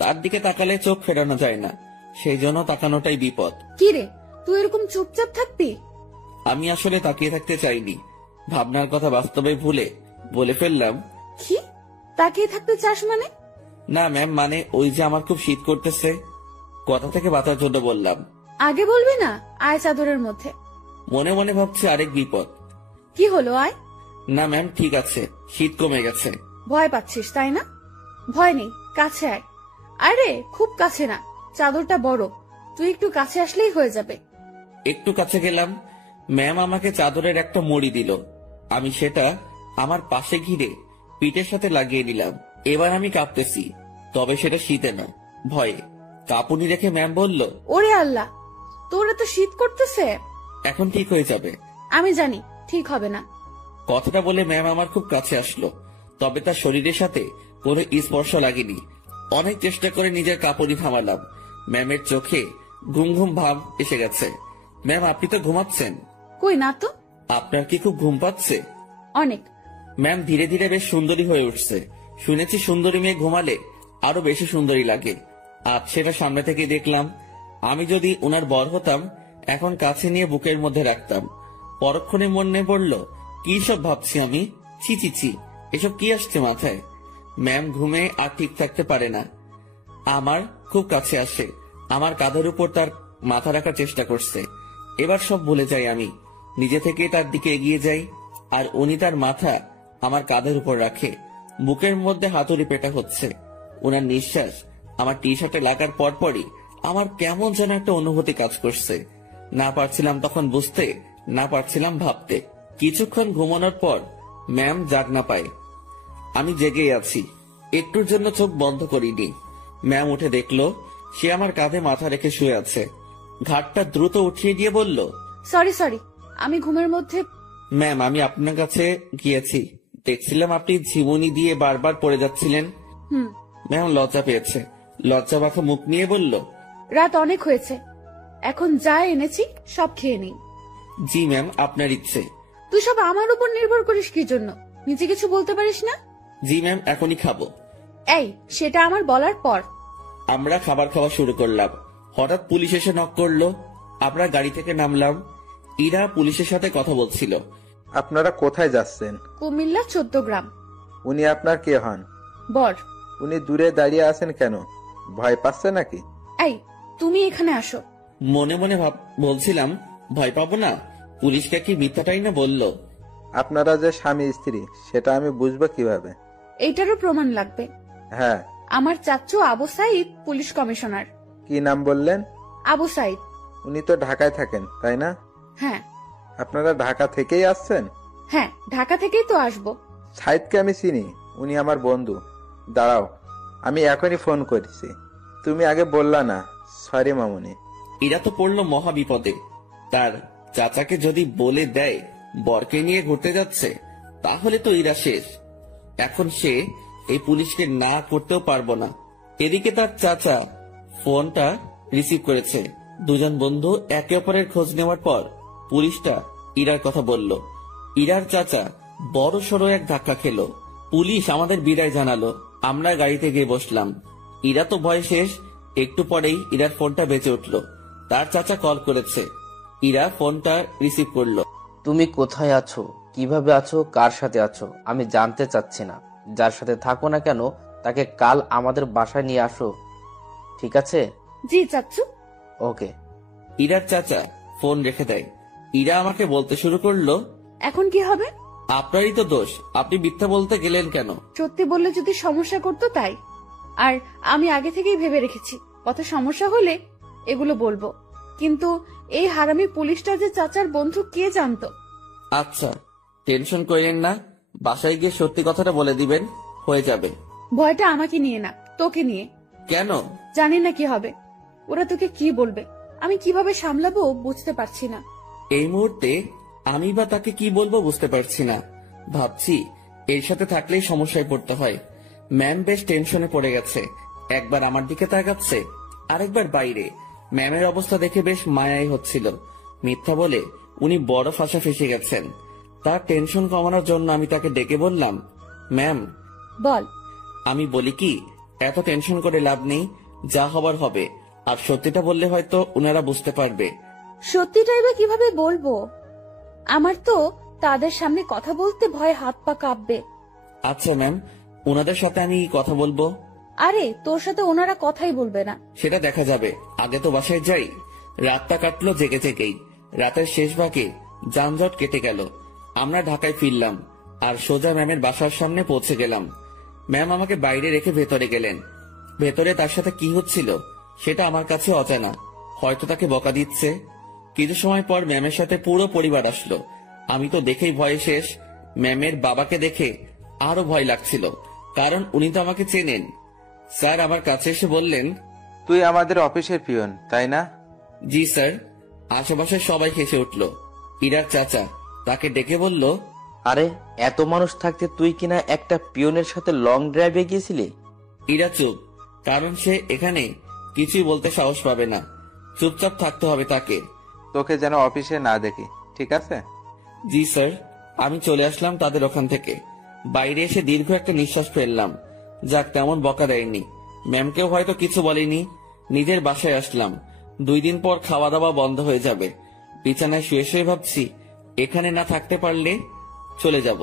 তার দিকে তাকালে চোখ ফেরানো যায় না, সেই জন্য তাকানোটাই বিপদ। কি রে, তুই এরকম চুপচাপ থাকবি? আমি আসলে তাকিয়ে থাকতে চাইনি, ভাবনার কথা বাস্তবে ভুলে বলে ফেললাম। কি তাকিয়ে থাকতে চাস মানে? না ম্যাম, মানে ওই যে আমার খুব শীত করতেছে, কথা থেকে বাঁচার জন্য বললাম। আগে বলবি না? আয় চাদরের মধ্যে। মনে মনে ভাবছি আরেক বিপদ। কি হলো, আয়। না ম্যাম, ঠিক আছে, শীত কমে গেছে। ভয় পাচ্ছিস তাই না? ভয় নেই, কাছে আয়। আরে খুব কাছে না, চাদরটা বড়, তুই একটু কাছে আসলেই হয়ে যাবে। একটু কাছে গেলাম, ম্যাম আমাকে চাদরের একটা মুড়ি দিল। আমি সেটা আমার পাশে ঘিরে পিঠের সাথে লাগিয়ে নিলাম। এবার আমি কাঁপতেছি, তবে সেটা শীতে না, ভয়ে। কাঁপুনি রেখে ম্যাম বলল, ওরে আল্লাহ, তোর এত শীত করতেছে। এখন ঠিক হয়ে যাবে। আমি জানি ঠিক হবে না। কথাটা বলে ম্যাম আমার খুব কাছে আসলো, তবে তার শরীরের সাথে কোনো স্পর্শ লাগেনি। অনেক চেষ্টা করে নিজের কাঁপুনি থামালাম। ম্যামের চোখে ঘুম ঘুম ভাব এসে গেছে। ম্যাম, আপনি তো ঘুমাচ্ছেন। কই না তো। আপনার কি খুব ঘুম পাচ্ছে? অনেক। ম্যাম ধীরে ধীরে বেশ সুন্দরী হয়ে উঠছে। শুনেছি সুন্দরী মেয়ে ঘুমালে আরো বেশি সুন্দরী লাগে। আজ সেটা সামনে থেকে দেখলাম। আমি যদি উনার বর হতাম, এখন কাছে নিয়ে বুকের মধ্যে রাখতাম। পরক্ষণে মনে পড়ল, কি সব ভাবছি আমি। ছি ছি ছি, এসব কি আসছে মাথায়। ম্যাম ঘুমে আর ঠিক থাকতে পারে না, আমার খুব কাছে আসে, আমার কাঁধের উপর তার মাথা রাখার চেষ্টা করছে। এবার সব ভুলে যাই আমি, নিজে থেকে তার দিকে এগিয়ে যাই, আর উনি তার মাথা আমার কাঁধের উপর রাখে। বুকের মধ্যে হাতুড়ি পেটা হচ্ছে। উনার নিঃশ্বাস আমার টি শার্টে লাগার পরপরই আমার কেমন যেন একটা অনুভূতি কাজ করছে। না পারছিলাম তখন বুঝতে, না পারছিলাম ভাবতে। কিছুক্ষণ ঘুমানোর পর ম্যাম জাগ না পায়, আমি জেগে আছি। একটুর জন্য চোখ বন্ধ করিনি। ম্যাম উঠে দেখলো সে আমার কাঁধে মাথা রেখে শুয়ে আছে। ঘাটটা দ্রুত উঠিয়ে দিয়ে বলল, সরি সরি, আমি ঘুমের মধ্যে। ম্যাম আমি আপনার কাছে গিয়েছি, দেখছিলাম আপনি ঝিমুনি দিয়ে বারবার পড়ে যাচ্ছিলেন। ম্যাম লজ্জা পেয়েছে, লজ্জা মাখা মুখ নিয়ে বলল, রাত অনেক হয়েছে, এখন যা এনেছি সব খেয়ে নিই। জি ম্যাম, আপনার ইচ্ছে। তুই সব আমার উপর নির্ভর করিস কি জন্য? নিজে কিছু বলতে পারিস না? জি ম্যাম, এখনই খাবো। এই, সেটা আমার বলার পর। আমরা খাবার খাওয়া শুরু করলাম। হঠাৎ পুলিশ এসে নক করলো। আমরা গাড়ি থেকে নামলাম। ইরা পুলিশের সাথে কথা বলছিল। আপনারা কোথায় যাচ্ছেন? কুমিল্লা 14 গ্রাম। উনি আপনার কে হন? বর। উনি দূরে দাঁড়িয়ে আছেন কেন? ভয় পাচ্ছে নাকি? এই, তুমি এখানে আসো। মনে মনে বলছিলাম, ভয় পাবো না, পুলিশকে কি মিথ্যাটাই না বললো। আপনারা যে স্বামী স্ত্রী সেটা আমি বুঝবো কিভাবে? এইটারও প্রমাণ লাগবে। হ্যাঁ। আমার চাচু আবু সাইদ পুলিশ কমিশনার। কি নাম বললেন? আবু সাইদ। উনি তো ঢাকায় থাকেন তাই না? হ্যাঁ। আপনারা ঢাকা থেকেই আসছেন? হ্যাঁ, ঢাকা থেকেই তো আসবো। সাইদকে আমি চিনি, উনি আমার বন্ধু। দাঁড়াও, আমি এখনই ফোন করছি। তুমি আগে বললা না। সরি মামুনি। এরা তো পড়লো মহা বিপদে। তার চাচাকে যদি বলে দেয় বরকে নিয়ে ঘুরতে যাচ্ছে, তাহলে তো ইরা শেষ। এখন সে এই পুলিশকে না করতেও পারবো না। এদিকে তার চাচা ফোনটা রিসিভ করেছে। দুজন বন্ধু একে অপরের খোঁজ নেওয়ার পর পুলিশটা ইরার কথা বলল। ইরার চাচা বড় সড়ো এক ধাক্কা খেলো। পুলিশ আমাদের বিদায় জানালো। আমরা গাড়িতে গিয়ে বসলাম। ইরা তো ভয় শেষ। একটু পরেই ইরার ফোনটা বেজে উঠলো। তার চাচা কল করেছে। ইরা ফোনটা রিসিভ করলো। তুমি কোথায় আছো, কিভাবে আছো, কার সাথে আছো আমি জানতে চাচ্ছি না। যার সাথে থাকো না কেন তাকে কাল আমাদের বাসায় নিয়ে আসো, ঠিক আছে? জি চাচু। ওকে। ইরার চাচা ফোন রেখে দেয়। ইরা আমাকে বলতে শুরু করলো, এখন কি হবে? আপনারই তো দোষ, আপনি মিথ্যা বলতে গেলেন কেন? সত্যি বললে যদি সমস্যা করতো তাই। আর আমি আগে থেকেই ভেবে রেখেছি কত সমস্যা হলে এগুলো বলবো। কিন্তু এই হারামি পুলিশটা যে চাচার বন্ধু কে জানতো? আচ্ছা, টেনশন করেন না, বাসায় গিয়ে সত্যি কথাটা বলে দিবেন, হয়ে যাবে। ভয়টা আমাকে নিয়ে না, তোকে নিয়ে। কেন? জানি না কি হবে। ওরা তোকে কি বলবে, আমি কিভাবে সামলাবো বুঝতে পারছি না। এই মুহূর্তে আমি বা তাকে কি বলবো বুঝতে পারছি না। ভাবছি এর সাথে থাকলেই সমস্যায় পড়তে হয়। ম্যাম বেশ টেনশনে পড়ে গেছে, একবার আমার দিকে তাকাচ্ছে, আরেকবার বাইরে। ম্যামের অবস্থা দেখে বেশ মায়াই হচ্ছিল। মিথ্যা বলে উনি বড় ফাঁসা ফেসে গেছেন। তার টেনশন কমানোর জন্য আমি তাকে ডেকে বললাম, ম্যাম। বল। আমি বলি কি, এত টেনশন করে লাভ নেই, যা হবার হবে। আর সত্যিটা বললে হয়তো উনারা বুঝতে পারবে। সত্যিটাই বা কিভাবে বলবো? আমার তো তাদের সামনে কথা বলতে ভয়ে হাত পা কাঁপবে। আচ্ছা ম্যাম, উনাদের সাথে আমি কথা বলবো। আরে তোর সাথে ওনারা কথাই বলবে না। সেটা দেখা যাবে, আগে তো বাসায় যাই। রাতটা কাটলো জেগে জেগেই। রাতের শেষ ভাগে যানজট কেটে গেল। আমরা ঢাকায় ফিরলাম আর সোজা ম্যামের বাসার সামনে পৌঁছে গেলাম। ম্যাম আমাকে বাইরে রেখে ভেতরে গেলেন। ভেতরে তার সাথে কি হচ্ছিল সেটা আমার কাছে অজানা। হয়তো তাকে বকা দিচ্ছে। কিছু সময় পর ম্যামের সাথে পুরো পরিবার আসলো। আমি তো দেখেই ভয়ে শেষ। ম্যামের বাবাকে দেখে আরো ভয় লাগছিল, কারণ উনি তো আমাকে চেনেন। স্যার আমার কাছে এসে বললেন, তুই আমাদের অফিসের পিয়ন তাই না? জি স্যার। আশেপাশে সবাই হেসে উঠল। ইরার চাচা তাকে ডেকে বলল, আরে এত মানুষ থাকতে তুই কিনা একটা পিয়নের সাথে লং ড্রাইভে গিয়েছিলি? ইরা চুপ, কারণ সে এখানে কিছুই বলতে সাহস পাবে না। চুপচাপ থাকতে হবে তাকে। তোকে যেন অফিসে না দেখি, ঠিক আছে? জি স্যার। আমি চলে আসলাম তাদের ওখান থেকে। বাইরে এসে দীর্ঘ একটা নিঃশ্বাস ফেললাম। যাক, তেমন বকা দেয়নি। ম্যামকেও হয়তো কিছু বলেনি। নিজের বাসায় আসলাম। 2 দিন পর খাওয়া দাওয়া বন্ধ হয়ে যাবে। বিছানায় শুয়ে শুয়ে ভাবছি, এখানে না থাকতে পারলে চলে যাব।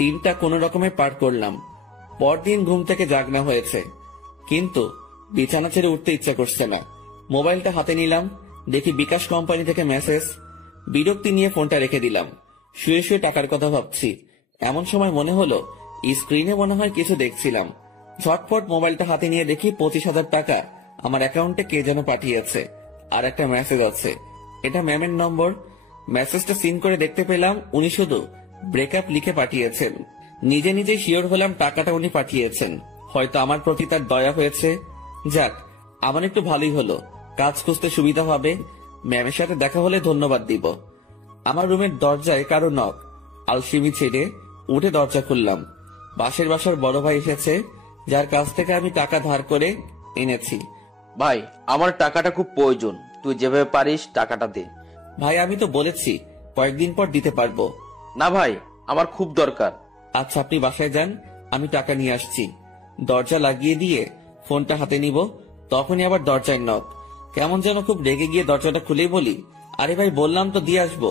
দিনটা কোনো রকমে পার করলাম। পরদিন ঘুম থেকে জাগনা হয়েছে, কিন্তু বিছানা ছেড়ে উঠতে ইচ্ছা করছে না। মোবাইলটা হাতে নিলাম, দেখি বিকাশ কোম্পানি থেকে মেসেজ। বিরক্তি নিয়ে ফোনটা রেখে দিলাম। শুয়ে শুয়ে টাকার কথা ভাবছি। এমন সময় মনে হলো স্ক্রিনে মনে হয় কিছু দেখছিলাম। ঝটপট মোবাইলটা হাতে নিয়ে দেখি 25,000 টাকা আমার অ্যাকাউন্টে কে যেন পাঠিয়েছে। আর একটা মেসেজ আছে, এটা ম্যামের নম্বর। মেসেজটা সিন করে দেখতে পেলাম উনি শুধু ব্রেকআপ লিখে পাঠিয়েছেন। নিজে নিজে শিওর হলাম টাকাটা উনি পাঠিয়েছেন। হয়তো আমার প্রতি তার দয়া হয়েছে। যাক, আমার একটু ভালোই হলো, কাজ খুঁজতে সুবিধা হবে। ম্যামের সাথে দেখা হলে ধন্যবাদ দিব। আমার রুমের দরজায় কারো নক। আলসিমি ছেড়ে উঠে দরজা খুললাম। বাসার বড় ভাই এসেছে, যার কাছ থেকে আমি টাকা ধার করে এনেছি। ভাই আমার টাকাটা খুব প্রয়োজন, তুই যেভাবে পারিস টাকাটা দে। ভাই আমি তো বলেছি কয়েকদিন পর দিতে পারবো। না ভাই, আমার খুব দরকার। আচ্ছা আপনি বাসায় যান, আমি টাকা নিয়ে আসছি। দরজা লাগিয়ে দিয়ে ফোনটা হাতে নিব, তখনই আবার দরজায় নক। কেমন যেন খুব রেগে গিয়ে দরজাটা খুলেই বলি, আরে ভাই বললাম তো দিয়ে আসবো।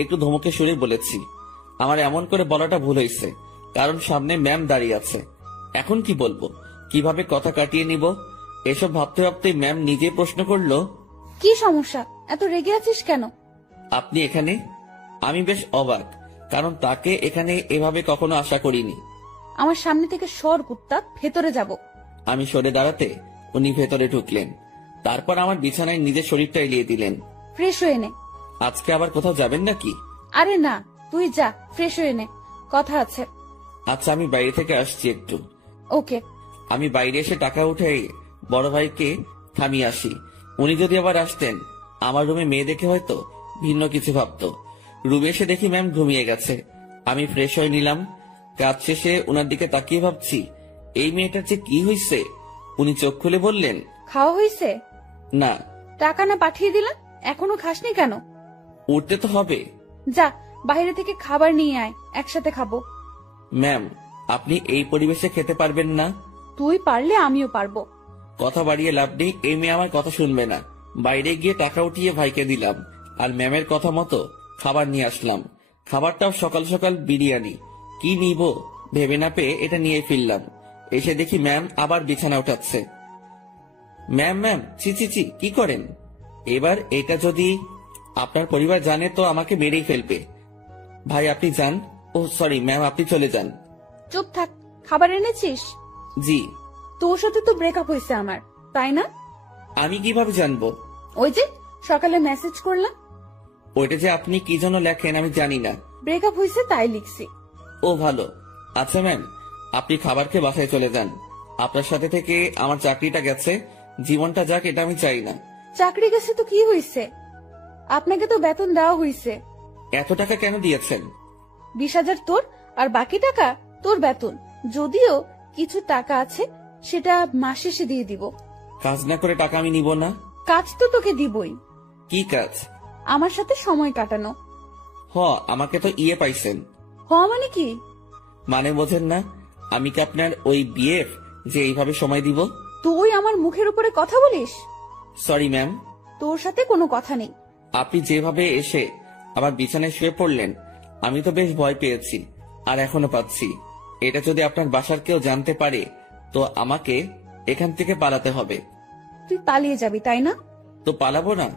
একটু ধমকে সুরে বলেছি। আমার এমন করে বলাটা ভুল হয়েছে, কারণ সামনে ম্যাম দাঁড়িয়ে আছে। এখন কি বলবো, কিভাবে কথা কাটিয়ে নিব, এসব ভাবতে ভাবতে ম্যাম নিজে প্রশ্ন করলো, কি সমস্যা, এত রেগে আছিস কেন? আপনি এখানে? আমি বেশ অবাক, কারণ তাকে এখানে এভাবে কখনো আশা করিনি। আমার সামনে থেকে সর কুত্তা, ভেতরে যাব। আমি সরে দাঁড়াতে উনি ভেতরে ঢুকলেন। তারপর আমার বিছানায় নিজের শরীরটা এলিয়ে দিলেন। ফ্রেশ হয়ে নে। আজকে আবার কোথাও যাবেন নাকি? আরে না, তুই যা, ফ্রেশ হয়ে নে, কথা আছে। আচ্ছা আমি বাইরে থেকে আসছি একটু। ওকে। আমি বাইরে এসে টাকা উঠে বড় ভাইকে থামিয়ে আসি। উনি যদি আবার আসতেন, আমার রুমে মেয়ে দেখে হয়তো ভিন্ন কিছু ভাবতো। রুমে এসে দেখি ম্যাম ঘুমিয়ে গেছে। আমি ফ্রেশ হয়ে নিলাম। কাজ শেষে উনার দিকে তাকিয়ে ভাবছি, এই মেয়েটার যে কি হয়েছে। উনি চোখ খুলে বললেন, খাওয়া হয়েছে? না। টাকা না পাঠিয়ে দিলাম, এখনো খাসনি কেন? উঠতে তো হবে। যা, বাইরে থেকে খাবার নিয়ে আয়, একসাথে খাবো। ম্যাম আপনি এই পরিবেশে খেতে পারবেন না। তুই পারলে আমিও পারবো। কথা বাড়িয়ে লাভ নেই, এই মেয়ে আমার কথা শুনবে না। বাইরে গিয়ে টাকা উঠিয়ে ভাইকে দিলাম, আর ম্যামের কথা মতো খাবার নিয়ে আসলাম। খাবারটাও সকাল সকাল বিরিয়ানি। কি নিব ভেবে না পেয়ে এটা নিয়ে ফিরলাম। এসে দেখি ম্যাম আবার বিছানা উঠাচ্ছে। ম্যাম ছি ছি ছি, কি করেন? এবার এটা যদি আপনার পরিবার জানে তো আমাকে মেরেই ফেলবে। ভাই আপনি যান। ও সরি ম্যাম, আপনি চলে যান। চুপ থাক, খাবার এনেছিস? জি। তোর সাথে তো ব্রেকআপ হয়েছে আমার, তাই না? আমি কিভাবে জানবো? ওই যে সকালে মেসেজ করলাম। ওইটা যে আপনি কি জন্য লেখেন আমি জানি না। ব্রেকআপ হয়েছে তাই লিখছি। ও ভালো। আচ্ছা ম্যাম, আপনি খাবার খেয়ে বাসায় চলে যান। আপনার সাথে থেকে আমার চাকরিটা গেছে, জীবনটা যাক এটা আমি চাই না। চাকরি গেছে তো কি হয়েছে? আপনাকে তো বেতন দেওয়া হয়েছে। এত টাকা কেন দিয়েছেন? 20,000 তোর, আর বাকি টাকা তোর বেতন। যদিও কিছু টাকা আছে, সেটা মাস শেষে দিয়ে দিব। কাজ না করে টাকা আমি নিব না। কাজ তো তোকে দিবই। কি কাজ? আমার সাথে সময় কাটানো। আমাকে তো পাইছেন। মানে কি? মানে বোঝেন না? আমি কি আপনার ওই বিএফ যে এইভাবে সময় দিব? তুই আমার মুখের উপরে কথা বলিস? Sorry ma'am. তোর সাথে কোনো কথা নেই। আপনি যেভাবে এসে আমার বিছানায় শুয়ে পড়লেন, আমি তো বেশ ভয় পেয়েছি, আর এখনো পাচ্ছি। এটা যদি আপনার বাসার কেউ জানতে পারে, তো আমাকে এখান থেকে পালাতে হবে। তুই পালিয়ে যাবি তাই না? তো পালাবো না?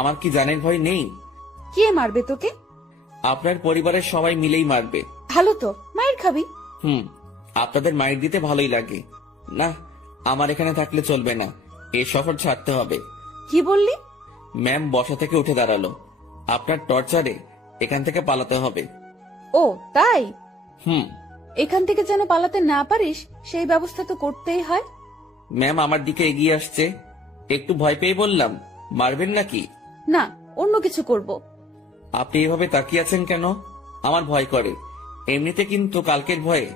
আমার কি জানের ভয় নেই? কে মারবে তোকে? আপনার পরিবারের সবাই মিলেই মারবে। ভালো তো, মায়ের খাবি। আপনাদের মাইর দিতে ভালোই লাগে না। আমার এখানে থাকলে চলবে না, এই শহর ছাড়তে হবে। কি বললি? ম্যাম বসা থেকে উঠে দাঁড়ালো। আপনার টর্চারে এখান থেকে পালাতে হবে। ও তাই? হুম। এখান থেকে যেন পালাতে না পারিস, সেই ব্যবস্থা তো করতেই হয়। ম্যাম আমার দিকে এগিয়ে আসছে, একটু ভয় পেয়ে বললাম, মারবেন নাকি? না, অন্য কিছু করব। আপনি এভাবে তাকিয়ে আছেন কেন? আমার ভয় করে। এমনিতে কিন্তু কালকের ভয়ে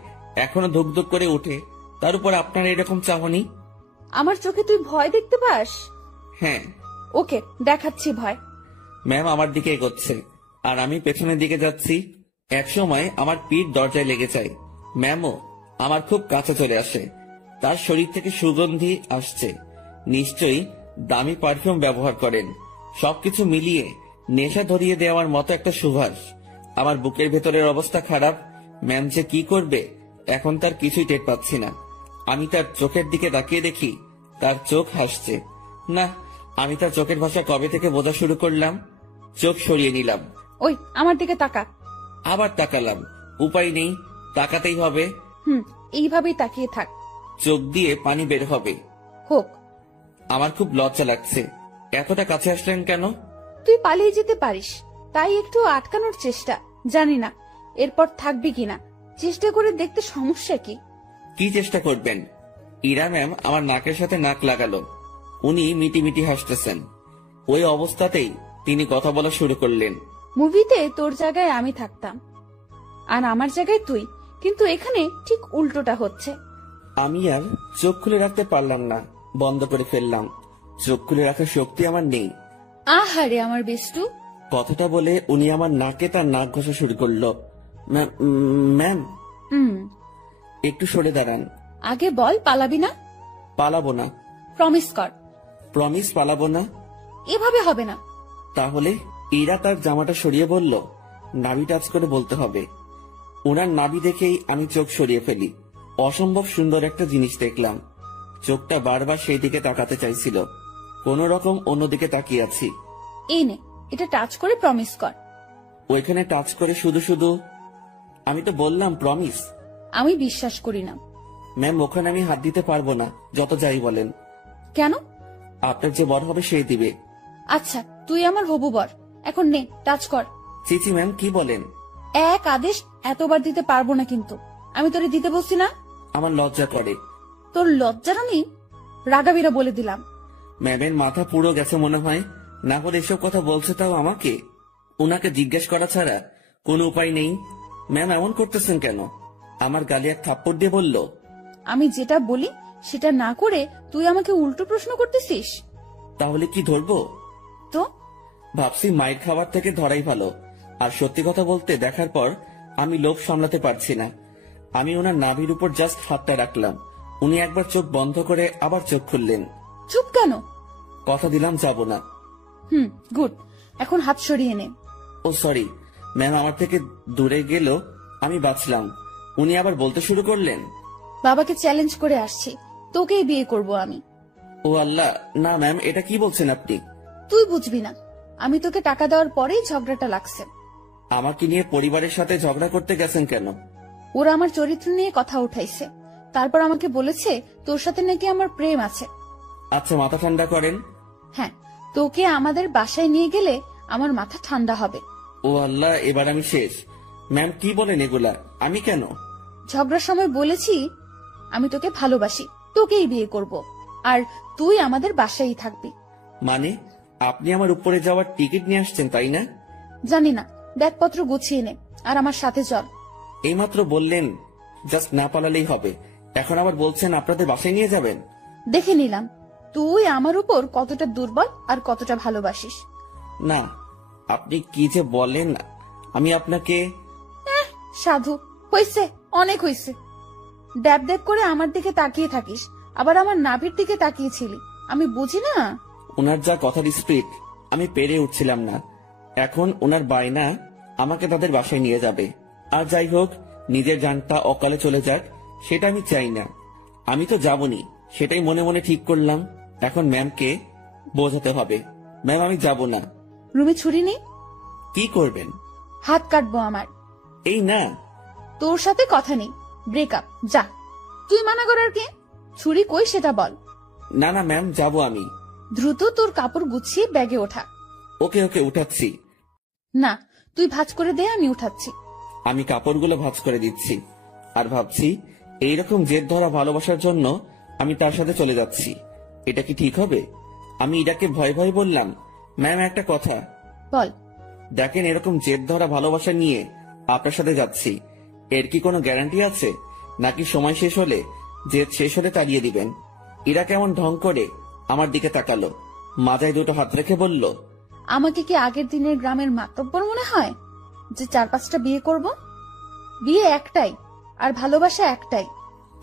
এখনো ধুক ধুক করে উঠে, তার উপর আপনার এরকম চাহনি। আমার চোখে তুই ভয় দেখতে পাস? হ্যাঁ। ওকে, দেখাচ্ছি ভয়। ম্যাম আমার দিকে এগোচ্ছে, আর আমি পেছনের দিকে যাচ্ছি। এক সময় আমার পিঠ দরজায় লেগে যায়। ম্যামও আমার খুব কাছে চলে আসে। তার শরীর থেকে সুগন্ধি আসছে। নিশ্চয়ই দামি পারফিউম ব্যবহার করেন। সবকিছু মিলিয়ে নেশা ধরিয়ে দেওয়ার মতো একটা সুবাস। আমার বুকের ভেতরের অবস্থা খারাপ। ম্যাম যে কি করবে এখন তার কিছুই টের পাচ্ছি না। আমি তার চোখের দিকে তাকিয়ে দেখি তার চোখ হাসছে। না, আমি তার চোখের ভাষা কবে থেকে বোঝা শুরু করলাম। চোখ সরিয়ে নিলাম। ওই আমার দিকে তাকা। আবার তাকালাম। উপায় নেই, তাকাতেই হবে। এইভাবেই তাকিয়ে থাক। চোখ দিয়ে পানি বের হবে। হোক। আমার খুব লজ্জা লাগছে। এতটা কাছে আসলেন কেন? তুই পালিয়ে যেতে পারিস, তাই একটু আটকানোর চেষ্টা। জানি না এরপর থাকবি কিনা, চেষ্টা করে দেখতে সমস্যা কি? কি চেষ্টা করবেন? ইরা ম্যাম আমার নাকের সাথে নাক লাগালো। উনি মিটি মিটি হাসতেছেন। ওই অবস্থাতেই তিনি কথা বলা শুরু করলেন। মুভিতে তোর জায়গায় আমি থাকতাম, আর আমার জায়গায় তুই, কিন্তু এখানে ঠিক উল্টোটা হচ্ছে। আমি আর চোখ খুলে রাখতে পারলাম না, বন্ধ করে ফেললাম। চোখ খুলে রাখার শক্তি আমার নেই। আহারে আমার বেষ্টু। কথাটা বলে উনি আমার নাকে তার নাক ঘষা শুরু করলো। ম্যাম, একটু সরে দাঁড়ান। আগে বল পালাবি না? পালাবো না। প্রমিস কর। প্রমিস পালাবো না। এভাবে হবে না। তাহলে? ইরা তার জামাটা সরিয়ে বলল, নাভি টাচ করে বলতে হবে। ওনার নাভি দেখেই আমি চোখ সরিয়ে ফেলি। অসম্ভব সুন্দর একটা জিনিস দেখলাম। চোখটা বারবার সেই দিকে তাকাতে চাইছিল। কোন রকম অন্যদিকে তাকিয়ে আছি। এই নে, এটা টাচ করে প্রমিস কর। ওইখানে টাচ করে শুধু শুধু? আমি তো বললাম প্রমিস। আমি বিশ্বাস করি না। ম্যাম ওখানে আমি হাত দিতে পারবো না, যত যাই বলেন। কেন? আপনার যে বর হবে সেই দিবে। আচ্ছা, তুই আমার হবু বর, এখন নে টাচ কর। চিচি ম্যাম কি বলেন? এক আদেশ এতবার দিতে পারবো না, কিন্তু আমি তোরে দিতে বলছি না। আমার লজ্জা করে। তোর লজ্জার আমি রাগাবিরা বলে দিলাম। ম্যামের মাথা পুরো গেছে মনে হয়, না হলে এসব কথা বলছে তাও আমাকে। উনাকে জিজ্ঞেস করা ছাড়া কোনো উপায় নেই। ম্যাম এমন করতেছেন কেন? আমার গালে এক থাপ্পড় দিয়ে বলল, আমি যেটা বলি সেটা না করে তুই আমাকে উল্টো প্রশ্ন করতেছিস। তাহলে কি ধরবো? তো ভাবছি মায়ের খাবার থেকে ধরাই ভালো। আর সত্যি কথা বলতে দেখার পর আমি লোভ সামলাতে পারছি না। আমি ওনার নাভির উপর জাস্ট হাতটা রাখলাম। উনি একবার চোখ বন্ধ করে আবার চোখ খুললেন। চুপ কেন? কথা দিলাম যাব না। গুড, এখন হাত সরিয়ে নে। ও সরি ম্যাম, আমার থেকে দূরে গেল, আমি বাঁচলাম। উনি আবার বলতে শুরু করলেন, বাবাকে চ্যালেঞ্জ করে আসছি, তোকেই বিয়ে করব আমি। ও আল্লাহ, না ম্যাম এটা কি বলছেন আপনি? তুই বুঝবি না, আমি তোকে টাকা দেওয়ার পরেই ঝগড়াটা লাগছে। আমাকে নিয়ে পরিবারের সাথে ঝগড়া করতে গেছেন কেন? ওরা আমার চরিত্র নিয়ে কথা উঠাইছে, তারপর আমাকে বলেছে তোর সাথে নাকি আমার প্রেম আছে। আচ্ছা মাথা ঠান্ডা করেন। হ্যাঁ, তোকে আমাদের বাসায় নিয়ে গেলে আমার মাথা ঠান্ডা হবে। ও আল্লাহ, এবার আমি শেষ। ম্যাম কি বলেন এগুলা? আমি কেন? ঝগড়ার সময় বলেছি আমি তোকে ভালোবাসি, তোকেই বিয়ে করব, আর তুই আমাদের বাসায় থাকবি। মানে আপনি আমার উপরে যাওয়ার টিকিট নিয়ে আসছেন তাই না? জানি না, ব্যাগপত্র গুছিয়ে নে আর আমার সাথে চল। এইমাত্র বললেন জাস্ট না পালালেই হবে, এখন আবার বলছেন আপনাদের বাসায় নিয়ে যাবেন। দেখে নিলাম তুই আমার উপর কতটা দুর্বল আর কতটা ভালোবাসিস। না, আপনি কি যে বলেন, আমি আপনাকে। সাধু, হইছে, অনেক হইছে। ড্যাব ড্যাব করে আমার দিকে তাকিয়ে থাকিস, আবার আমার নাভির দিকে তাকিয়েছিলি, আমি বুঝি না। ওনার যা কথার স্পিড আমি পেরে উঠছিলাম না। এখন ওনার বায়না আমাকে তাদের বাসায় নিয়ে যাবে। আর যাই হোক, নিজের জানটা অকালে চলে যাক সেটা আমি চাই না। আমি তো যাবনি, সেটাই মনে মনে ঠিক করলাম। এখন ম্যামকে বোঝাতে হবে, ম্যাম আমি যাব না। রুমে ছুরি নেই? কি করবেন? হাত কাটবো আমার। এই না, তোর সাথে কথা নেই, ব্রেকআপ, যা। তুই মানা করার কে? ছুরি কই সেটা বল। না না ম্যাম, যাব আমি। দ্রুত তোর কাপড় গুছিয়ে ব্যাগে ওঠা। ওকে ওকে, উঠাচ্ছি। না, তুই ভাঁজ করে দে, আমি উঠাচ্ছি। আমি কাপড়গুলো ভাঁজ করে দিচ্ছি আর ভাবছি এইরকম জেদ ধরা ভালোবাসার জন্য আমি তার সাথে চলে যাচ্ছি। এটা কি ঠিক হবে? আমি ইরাকে ভয় ভয় বললাম, ম্যাম একটা কথা। বল। দেখেন, এরকম জেদ ধরা ভালোবাসা নিয়ে আপনার সাথে যাচ্ছি, এর কি কোনো গ্যারান্টি আছে? নাকি সময় শেষ হলে, জেদ শেষ হলে তাড়িয়ে দিবেন? ইরা কেমন ঢং করে আমার দিকে তাকালো, মাথায় দুটো হাত রেখে বলল, আমাকে কি আগের দিনের গ্রামের মাতব্বর মনে হয় যে 4-5টা বিয়ে করব? বিয়ে একটাই, আর ভালোবাসা একটাই।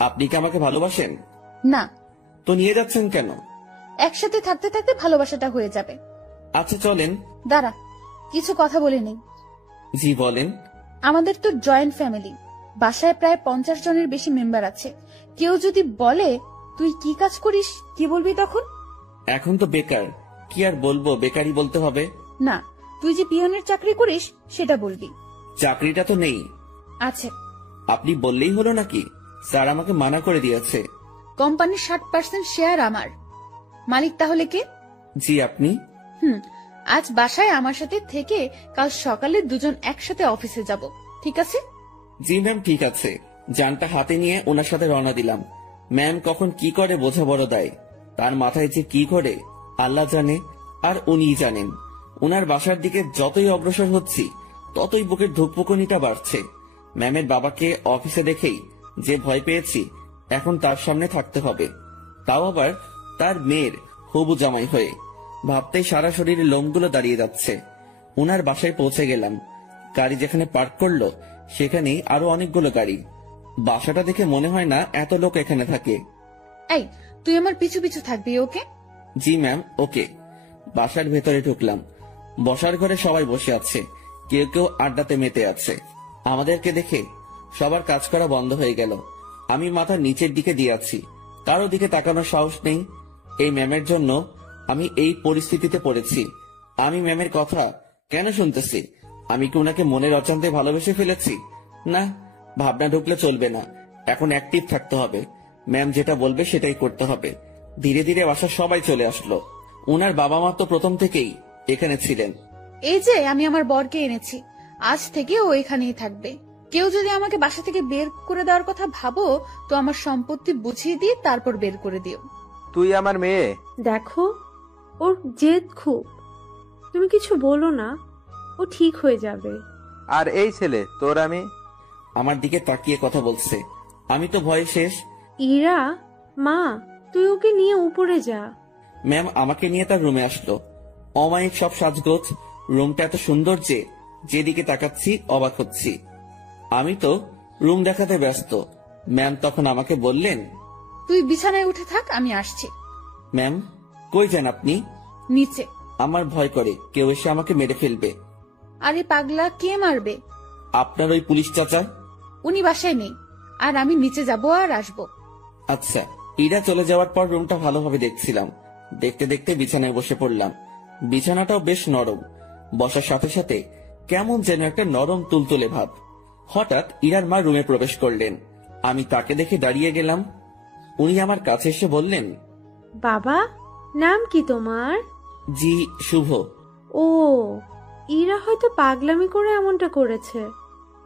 আপনি কি আমাকে ভালোবাসেন? না। তো নিয়ে যাচ্ছেন কেন? একসাথে থাকতে থাকতে ভালোবাসাটা হয়ে যাবে। আচ্ছা চলেন। দাঁড়া, কিছু কথা বলে নেই। জি বলেন। আমাদের তো জয়েন্ট ফ্যামিলি, বাসায় প্রায় 50 জনের বেশি মেম্বার আছে। কেউ যদি বলে তুই কি কাজ করিস, কি বলবি তখন? এখন তো বেকার, কি আর বলবো, বেকারই বলতে হবে। না, তুই যে পিয়নের চাকরি করিস সেটা বলবি। চাকরিটা তো নেই। আছে। আপনি বললেই হলো নাকি? স্যার আমাকে মানা করে দিয়েছে। কোম্পানির 60% শেয়ার আমার। মালিক তাহলে কে? জি আপনি। আজ বাসায় আমার সাথে থেকে কাল সকালে দুজন একসাথে অফিসে যাব, ঠিক আছে? জি ম্যাম, ঠিক আছে। যানটা হাতে নিয়ে ওনার সাথে রওনা দিলাম। ম্যাম কখন কি করে বোঝা বড় দায়, তার মাথায় যে কি করে আল্লাহ জানে, আর উনিই জানেন। ওনার বাসার দিকে যতই অগ্রসর হচ্ছি ততই বুকের ধুকপুকুনিটা বাড়ছে। ম্যামের বাবাকে অফিসে দেখেই যে ভয় পেয়েছি, এখন তার সামনে থাকতে হবে, তাও আবার তার মেয়ের হবু জামাই হয়ে। ভাবতেই সারা শরীরে লোমগুলো দাঁড়িয়ে যাচ্ছে। ওনার বাসায় পৌঁছে গেলাম। গাড়ি যেখানে পার্ক করলো সেখানেই আরো অনেকগুলো গাড়ি। বাসাটা দেখে মনে হয় না এত লোক এখানে থাকে। এই, তুই আমার পিছু পিছু থাকবি, ওকে? জি ম্যাম, ওকে। বাসার ভেতরে ঢুকলাম। বসার ঘরে সবাই বসে আছে, কেউ কেউ আড্ডাতে মেতে আছে। আমাদেরকে দেখে সবার কাজ করা বন্ধ হয়ে গেল। আমি মাথা নিচের দিকে দিয়ে আছি, কারো দিকে তাকানোর সাহস নেই। এই ম্যামের জন্য আমি এই পরিস্থিতিতে পড়েছি। আমি ম্যামের কথা কেন শুনতেছি? আমি কি ওনাকে মনের অজান্তে ভালোবেসে ফেলেছি? না, ভাবনা ঢুকলে চলবে না, এখন অ্যাক্টিভ থাকতে হবে। ম্যাম যেটা বলবে সেটাই করতে হবে। ধীরে ধীরে বাসার সবাই চলে আসলো। উনার বাবা মা তো প্রথম থেকেই এখানে ছিলেন। এই যে আমি আমার বরকে এনেছি, আজ থেকে ও এখানেই থাকবে। কেউ যদি আমাকে বাসা থেকে বের করে দেওয়ার কথা ভাবো তো আমার সম্পত্তি বুঝিয়ে দিয়ে তারপর বের করে দিও। তুই আমার মেয়ে। দেখো, ওর জেদ খুব, তুমি কিছু বলো না, ও ঠিক হয়ে যাবে। আর এই ছেলে তোর আমি। আমার দিকে তাকিয়ে কথা বলছে। আমি তো ভয়ে শেষ। ইরা, মা, তুই ওকে নিয়ে উপরে যা। ম্যাম আমাকে নিয়ে তার রুমে আসলো। অমায়িক সব সাজগোজ, রুমটা এত সুন্দর যে যেদিকে তাকাচ্ছি অবাক হচ্ছি। আমি তো রুম দেখাতে ব্যস্ত। ম্যাম তখন আমাকে বললেন, তুই বিছানায় উঠে থাক, আমি আসছি। ম্যাম কই যান আপনি? নিচে। আমার ভয় করে কেউ এসে আমাকে মেরে ফেলবে। আরে পাগলা, কে মারবে? আপনার ওই পুলিশ চাচা। উনি বাসায় নেই, আর আমি নিচে যাব আর আসবো। আচ্ছা। ইরা চলে যাওয়ার পর রুমটা ভালোভাবে দেখছিলাম। দেখতে দেখতে বিছানায় বসে পড়লাম। বিছানাটাও বেশ নরম, বসার সাথে সাথে কেমন যেন একটা নরম তুলতুলে ভাব। হঠাৎ ইরার মা রুমে প্রবেশ করলেন। আমি তাকে দেখে দাঁড়িয়ে গেলাম। উনি আমার কাছে এসে বললেন, বাবা, নাম কি তোমার? জি শুভ। ও, ইরা হয়তো পাগলামি করে এমনটা করেছে।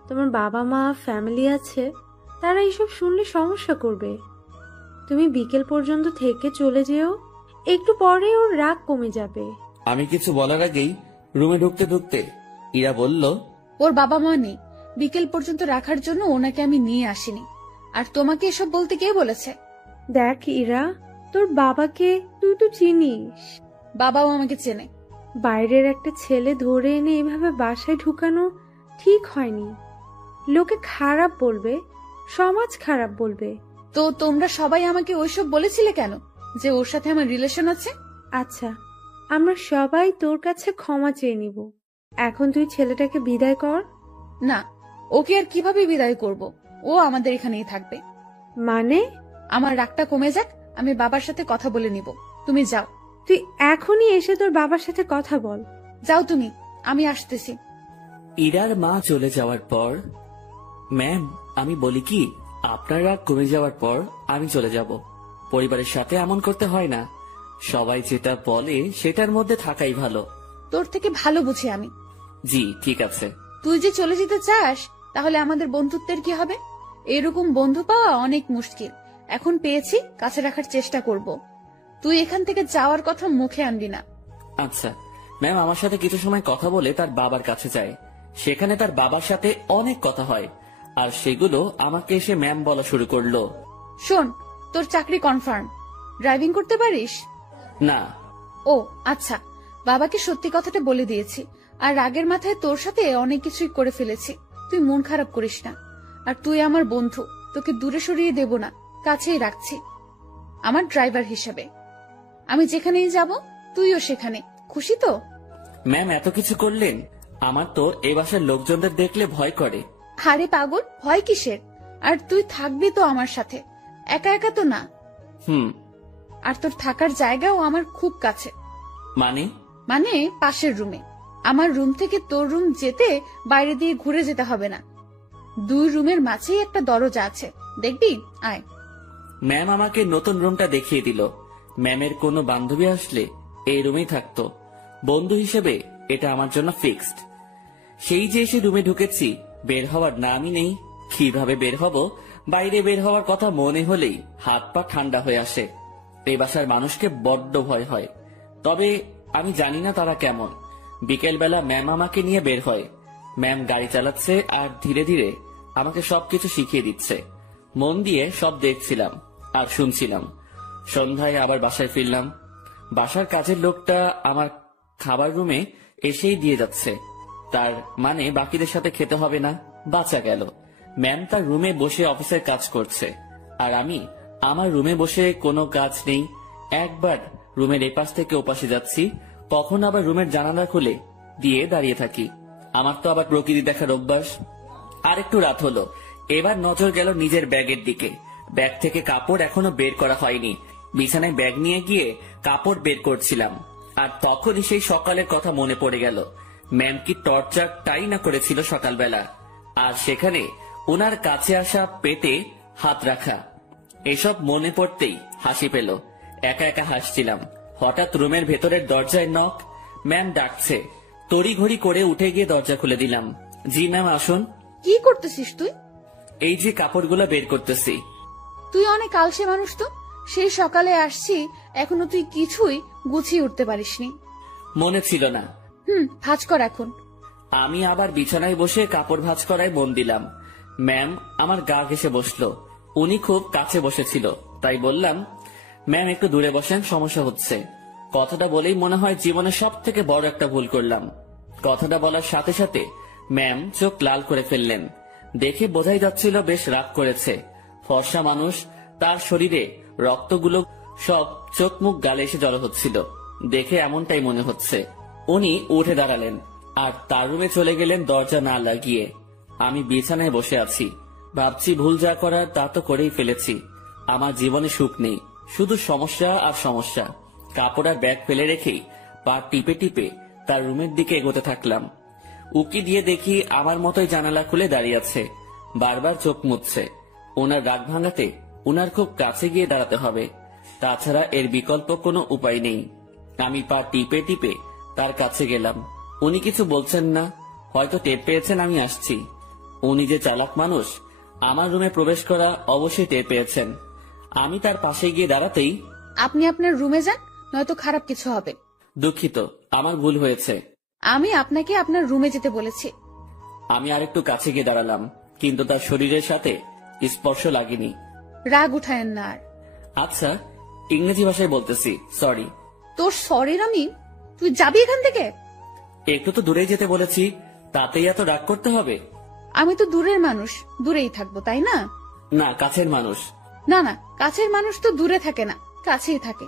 তোমার বাবা মা, ফ্যামিলি আছে, তারা এইসব শুনলে সমস্যা করবে। তুমি বিকেল পর্যন্ত থেকে চলে যেও, একটু পরে ওর রাগ কমে যাবে। আমি কিছু বলার আগেই রুমে ঢুকতে ঢুকতে ইরা বলল, ওর বাবা মা নেই, বিকেল পর্যন্ত রাখার জন্য ওনাকে আমি নিয়ে আসিনি। আর তোমাকে এসব বলতে কে বলেছে? দেখ ইরা, তোর বাবাকে তুই তো চিনিস। বাবাও আমাকে চেনে। বাইরের একটা ছেলে ধরে এনে এভাবে বাসায় ঢুকানো ঠিক হয়নি। লোকে খারাপ বলবে, সমাজ খারাপ বলবে। তো তোমরা সবাই আমাকে ওইসব বলেছিলে কেন, যে ওর সাথে আমার রিলেশন আছে? আচ্ছা, আমরা সবাই তোর কাছে ক্ষমা চেয়ে নিব। এখন তুই ছেলেটাকে বিদায় কর। না, ওকে আর কিভাবে বিদায় করব? ও আমাদের এখানেই থাকবে। মানে? আমার রাগটা কমে যাক, আমি বাবার সাথে কথা বলে নিব। তুমি যাও। তুই এখনই এসে তোর বাবার সাথে কথা বল। যাও তুমি, আমি আসতেছি। ইরার মা চলে যাওয়ার পর, ম্যাম আমি বলি কি, আপনার রাগ কমে যাওয়ার পর আমি চলে যাব। পরিবারের সাথে এমন করতে হয় না। সবাই যেটা বলে সেটার মধ্যে থাকাই ভালো। তোর থেকে ভালো বুঝি আমি। জি ঠিক আছে। তুই যে চলে যেতে চাস, তাহলে আমাদের বন্ধুত্বের কি হবে? এরকম বন্ধু পাওয়া অনেক মুশকিল। এখন পেয়েছি, কাছে রাখার চেষ্টা করব। তুই এখান থেকে যাওয়ার কথা মুখে আনবি না। আচ্ছা ম্যাম, আমার সাথে কিছু সময় কথা বলে তার বাবার কাছে যায়। সেখানে তার বাবার সাথে অনেক কথা হয়, আর সেগুলো আমাকে এসে ম্যাম বলা শুরু করলো। শোন, তোর চাকরি কনফার্ম। ড্রাইভিং করতে পারিস? না। ও আচ্ছা, বাবাকে সত্যি কথাটা বলে দিয়েছি। আর রাগের মাথায় তোর সাথে অনেক কিছুই করে ফেলেছি। তুই মন খারাপ করিস না। আর তুই আমার বন্ধু, তোকে দূরে সরিয়ে দেব না, কাছেই রাখছি আমার ড্রাইভার হিসেবে। আমি যেখানেই যাব তুইও সেখানে। খুশি তো? ম্যাম এত কিছু করলেন, আমার তো এ বাসার লোকজনদের দেখলে ভয় করে। আরে পাগল, ভয় কিসের? আর তুই থাকবি তো আমার সাথে, একা একা তো না। আর তোর থাকার জায়গাও আমার খুব কাছে। মানে পাশের রুমে। আমার রুম থেকে তোর রুম যেতে বাইরে দিয়ে ঘুরে যেতে হবে না। 2 রুমের মাঝেই একটা দরজা আছে, দেখবি? আয়। ম্যাম আমাকে নতুন রুমটা দেখিয়ে দিল। ম্যামের কোনো বান্ধবী আসলে এই রুমেই থাকতো। বন্ধু হিসেবে এটা আমার জন্য ফিক্সড। সেই যে এসে রুমে ঢুকেছি, বের হওয়ার নামই নেই। কিভাবে বের হব? বাইরে বের হওয়ার কথা মনে হলেই হাত পা ঠান্ডা হয়ে আসে। এই বাসার মানুষকে বড্ড ভয় হয়। তবে আমি জানি না তারা কেমন। বিকেলবেলা ম্যাম আমাকে নিয়ে বের হয়। ম্যাম গাড়ি চালাচ্ছে আর ধীরে ধীরে আমাকে সবকিছু শিখিয়ে দিচ্ছে। মন দিয়ে সব দেখছিলাম আর শুনছিলাম। সন্ধ্যায় আবার বাসায় ফিরলাম। বাসার কাজের লোকটা আমার খাবার রুমে এসেই দিয়ে যাচ্ছে। তার মানে বাকিদের সাথে খেতে হবে না। বাঁচা গেল। ম্যাম তার রুমে বসে অফিসের কাজ করছে, আর আমি আমার রুমে বসে কোনো কাজ নেই। একবার রুমের এপাশ থেকে ওপাশে যাচ্ছি, কখন আবার রুমের জানালা খুলে দিয়ে দাঁড়িয়ে থাকি। আমার তো আবার প্রকৃতি দেখার অভ্যাস। আর একটু রাত হলো। এবার নজর গেল নিজের ব্যাগের দিকে। ব্যাগ থেকে কাপড় এখনো বের করা হয়নি। বিছানায় ব্যাগ নিয়ে গিয়ে কাপড় বের করছিলাম, আর তখনই সেই সকালের কথা মনে পড়ে গেল। ম্যাম কি টর্চারটাই না করেছিল সকালবেলা, আর সেখানে ওনার কাছে আসা পেটে হাত রাখা। এসব মনে পড়তেই হাসি পেল। একা একা হাসছিলাম। হঠাৎ রুমের ভেতরের দরজায় নক। ম্যাম ডাকছে। তড়িঘড়ি করে উঠে গিয়ে দরজা খুলে দিলাম। জি ম্যাম আসুন। কি করতেছিস তুই? এই যে কাপড়গুলো বের করতেছি। তুই অনেক আলসে মানুষ তো। সেই সকালে আসছি, এখনো তুই কিছুই গুছিয়ে উঠতে পারিসনি। মনে ছিল না। ভাঁজ কর এখন। আমি আবার বিছানায় বসে কাপড় ভাঁজ করায় মন দিলাম। ম্যাম আমার গা ঘেঁষে বসলো। উনি খুব কাছে বসেছিল, তাই বললাম, ম্যাম একটু দূরে বসেন, সমস্যা হচ্ছে। কথাটা বলেই মনে হয় জীবনে সব থেকে বড় একটা ভুল করলাম। কথাটা বলার সাথে সাথে ম্যাম চোখ লাল করে ফেললেন। দেখে বোঝাই যাচ্ছিল বেশ রাগ করেছে। ফর্সা মানুষ, তার শরীরে রক্তগুলো সব চোখ মুখ গালে এসে জড়ো হচ্ছিল। দেখে এমনটাই মনে হচ্ছে। উনি উঠে দাঁড়ালেন আর তার রুমে চলে গেলেন দরজা না লাগিয়ে। আমি বিছানায় বসে আছি, ভাবছি ভুল যা করার তা তো করেই ফেলেছি। আমার জীবনে সুখ নেই, শুধু সমস্যা আর সমস্যা। কাপড় আর ব্যাগ ফেলে রেখেই পা টিপে টিপে তার রুমের দিকে এগোতে থাকলাম। উকি দিয়ে দেখি আমার মতোই জানালা খুলে দাঁড়িয়ে আছে, বারবার চোখ মুছছে। ওনার রাগ ভাঙাতে ওনার খুব কাছে গিয়ে দাঁড়াতে হবে, তাছাড়া এর বিকল্প কোনো উপায় নেই। আমি পা টিপে টিপে তার কাছে গেলাম। উনি কিছু বলছেন না, হয়তো টের পেয়েছেন আমি আসছি। উনি যে চালাক মানুষ, আমার রুমে প্রবেশ করা অবশ্যই টের পেয়েছেন। আমি তার পাশে গিয়ে দাঁড়াতেই, আপনি আপনার রুমে যান, নয়তো খারাপ কিছু হবে। দুঃখিত, আমার ভুল হয়েছে। আমি আপনাকে আপনার রুমে যেতে বলেছি। আমি আরেকটু কাছে গিয়ে দাঁড়ালাম, কিন্তু তার শরীরের সাথে স্পর্শ লাগেনি। রাগ উঠায়েন না আর। আচ্ছা, ইংরেজি ভাষায় বলতেছি, সরি। তোর সরির আমি, তুই যাবি এখান থেকে। একটু তো দূরে যেতে বলেছি, তাতেই এত রাগ করতে হবে? আমি তো দূরের মানুষ, দূরেই থাকবো, তাই না? না, কাছের মানুষ। না না, কাছের মানুষ তো দূরে থাকে না, কাছেই থাকে।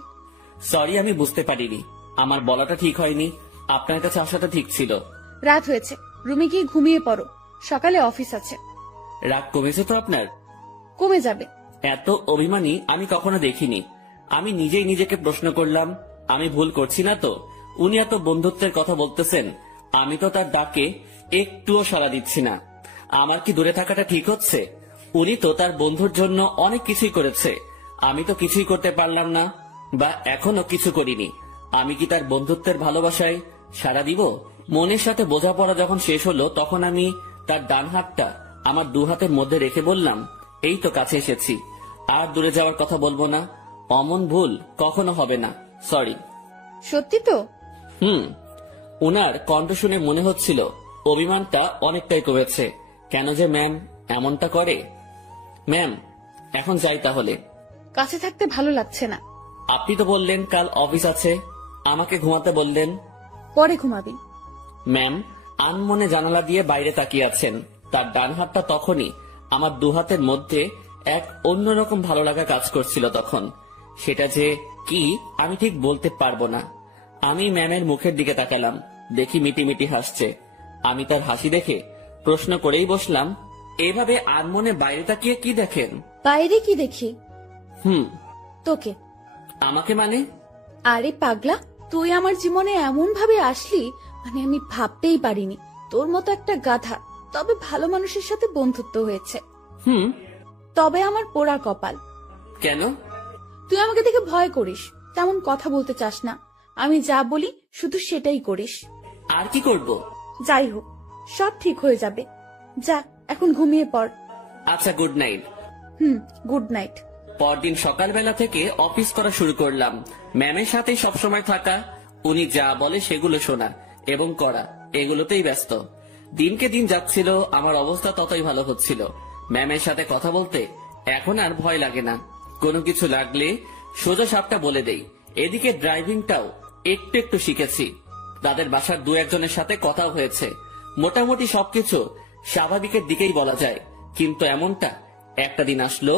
সরি, আমি বুঝতে পারিনি। আমার বলাটা ঠিক হয়নি, আপনার কাছে আসাটা ঠিক ছিল। রাত হয়েছে, রুমে গিয়ে ঘুমিয়ে পড়ো, সকালে অফিস আছে। রাগ কমেছে তো আপনার? কমে যাবে। এত অভিমানী আমি কখনো দেখিনি। আমি নিজেই নিজেকে প্রশ্ন করলাম, আমি ভুল করছি না তো? উনি এত বন্ধুত্বের কথা বলতেছেন, আমি তো তার ডাকে একটুও সাড়া দিচ্ছি না। আমার কি দূরে থাকাটা ঠিক হচ্ছে? উনি তো তার বন্ধুর জন্য অনেক কিছুই করেছে, আমি তো কিছুই করতে পারলাম না, বা এখনো কিছু করিনি। আমি কি তার বন্ধুত্বের ভালোবাসায় সাড়া দিব? মনের সাথে বোঝাপড়া যখন শেষ হলো, তখন আমি তার ডান হাতটা আমার দু হাতের মধ্যে রেখে বললাম, এই তো কাছে এসেছি, আর দূরে যাওয়ার কথা বলবো না। অমন ভুল কখনো হবে না, সরি। সত্যি তো? উনার কণ্ঠ শুনে মনে হচ্ছিল অভিমানটা অনেকটাই কমেছে। কেন যে ম্যাম এমনটা করে? ম্যাম, এখন যাই তাহলে। কাছে থাকতে ভালো লাগছে না। আপনি তো বললেন কাল অফিস আছে, আমাকে ঘুমাতে বললেন। পরে ঘুমাবি। ম্যাম আনমনে জানালা দিয়ে বাইরে তাকিয়ে আছেন। তার ডান হাতটা তখনই আমার দু হাতের মধ্যে এক অন্যরকম ভালো লাগা কাজ করছিল তখন। সেটা যে কি আমি ঠিক বলতে পারবো না। আমি ম্যামের মুখের দিকে তাকালাম, দেখি মিটিমিটি হাসছে। আমি তার হাসি দেখে প্রশ্ন করেই বসলাম, এভাবে আনমনে বাইরে তাকিয়ে কি দেখেন? বাইরে কি দেখি? তোকে। আমাকে মানে? আরে পাগলা, তুই আমার জীবনে এমন ভাবে আসলি, মানে আমি ভাবতেই পারিনি। তোর মতো একটা গাধা, তবে ভালো মানুষের সাথে বন্ধুত্ব হয়েছে। তবে আমার পোড়া কপাল। কেন? তুই আমাকে দেখে ভয় করিস, তেমন কথা বলতে চাস না। আমি যা বলি শুধু সেটাই করিস। আর কি করব? যাই হোক, সব ঠিক হয়ে যাবে। যা, এখন ঘুমিয়ে পড়। আচ্ছা, গুড নাইট। Good night. পরদিন সকালবেলা থেকে অফিস করা শুরু করলাম। ম্যামের সাথেই সবসময় থাকা, উনি যা বলে সেগুলো শোনা এবং করা, এগুলোতেই ব্যস্ত। দিনকে দিন যাচ্ছিল, আমার অবস্থা ততই ভালো হচ্ছিল। ম্যামের সাথে কথা বলতে এখন আর ভয় লাগে না। কোনো কিছু লাগলে সোজা সাপটা বলে দেই। এদিকে ড্রাইভিংটাও একটু একটু শিখেছি। তাদের বাসার দু একজনের সাথে কথাও হয়েছে। মোটামুটি সবকিছু স্বাভাবিকের দিকেই বলা যায়। কিন্তু এমনটা একটা দিন আসলো,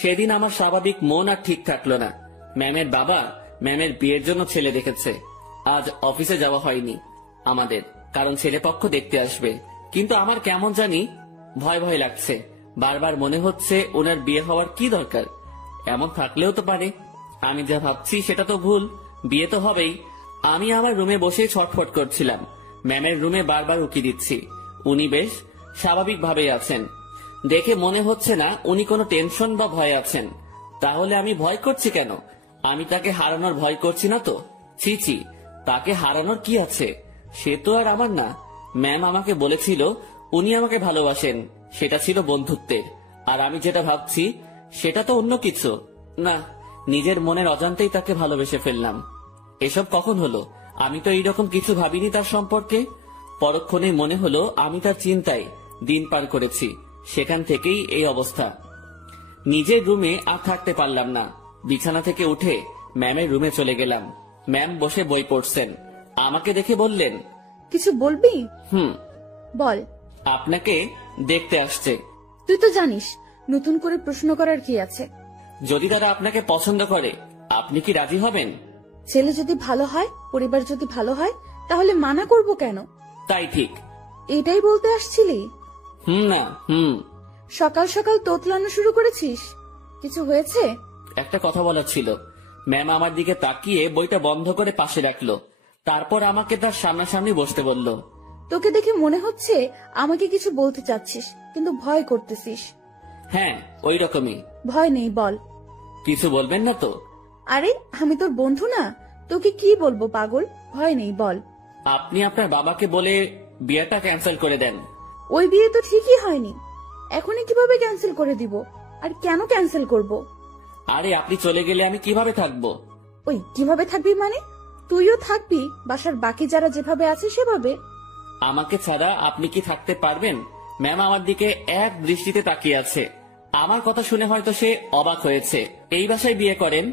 সেদিন আমার স্বাভাবিক মন আর ঠিক থাকলো না। ম্যামের বাবা ম্যামের বিয়ের জন্য ছেলে দেখেছে। আজ অফিসে যাওয়া হয়নি আমাদের, কারণ ছেলে পক্ষ দেখতে আসবে। কিন্তু আমার কেমন জানি ভয় ভয় লাগছে। বারবার মনে হচ্ছে ওনার বিয়ে হওয়ার কি দরকার? এমন থাকলেও তো পারে। আমি যা ভাবছি সেটা তো ভুল, বিয়ে তো হবেই। আমি আমার রুমে বসে ছটফট করছিলাম। ম্যামের রুমে বারবার উকি দিচ্ছি। উনি বেশ স্বাভাবিকভাবেই আছেন। দেখে মনে হচ্ছে না উনি কোনো টেনশন বা ভয় আছেন। তাহলে আমি ভয় করছি কেন? আমি তাকে হারানোর ভয় করছি না তো? ছি ছি, তাকে হারানোর কি আছে? সে তো আর আমার না। ম্যাম আমাকে বলেছিল উনি আমাকে ভালোবাসেন, সেটা ছিল বন্ধুত্বের। আর আমি যেটা ভাবছি সেটা তো অন্য কিছু। না, নিজের মনের অজান্তেই তাকে ভালোবেসে ফেললাম। এসব কখন হলো? আমি তো এইরকম কিছু ভাবিনি তার সম্পর্কে। পরক্ষণে মনে হলো আমি তার চিন্তায় দিন পার করেছি। সেখান থেকেই এই অবস্থা। নিজের রুমে আর থাকতে পারলাম না। বিছানা থেকে উঠে ম্যামের রুমে চলে গেলাম। ম্যাম বসে বই পড়ছেন। আমাকে দেখে বললেন, কিছু বলবি? বল। আপনাকে দেখতে আসছে। তুই তো জানিস, নতুন করে প্রশ্ন করার কি আছে? যদি তারা আপনাকে পছন্দ করে, আপনি কি রাজি হবেন? ছেলে যদি ভালো হয়, পরিবার যদি ভালো হয়, তাহলে মানা করব কেন? তাই ঠিক। এটাই বলতে আসছিলি? না। সকাল সকাল তোতলানো শুরু করেছিস? কিছু হয়েছে? একটা কথা বলার ছিল। ম্যাম আমার দিকে তাকিয়ে বইটা বন্ধ করে পাশে রাখলো। তারপর আমাকে তার সামনাসামনি বসতে বলল। তোকে দেখে মনে হচ্ছে আমাকে কিছু বলতে চাচ্ছিস, কিন্তু ভয় করতেছিস। হ্যাঁ, ওই রকমই। ভয় নেই, বল। কিছু বলবেন না তো? আরে আমি তোর বন্ধু না, তোকে কি বলবো পাগল? ভয় নেই, বল। আপনি আপনার বাবাকে বলে বিয়েটা ক্যান্সেল করে দেন। ওই বিয়ে তো ঠিকই হয়নি, এখনই কিভাবে ক্যান্সেল করে দিব? আর কেন ক্যান্সেল করব? আরে আপনি চলে গেলে আমি কিভাবে থাকবো? ওই কিভাবে থাকবি মানে? তুইও থাকবি বাসার বাকি যারা যেভাবে আছে সেভাবে? আমাকে ছাড়া আপনি কি থাকতে পারবেন? ম্যাম আমার দিকে এক দৃষ্টিতে তাকিয়ে আছে। আমার কথা শুনে হয়তো সে অবাক হয়েছে। এই বাসায় বিয়ে করেন?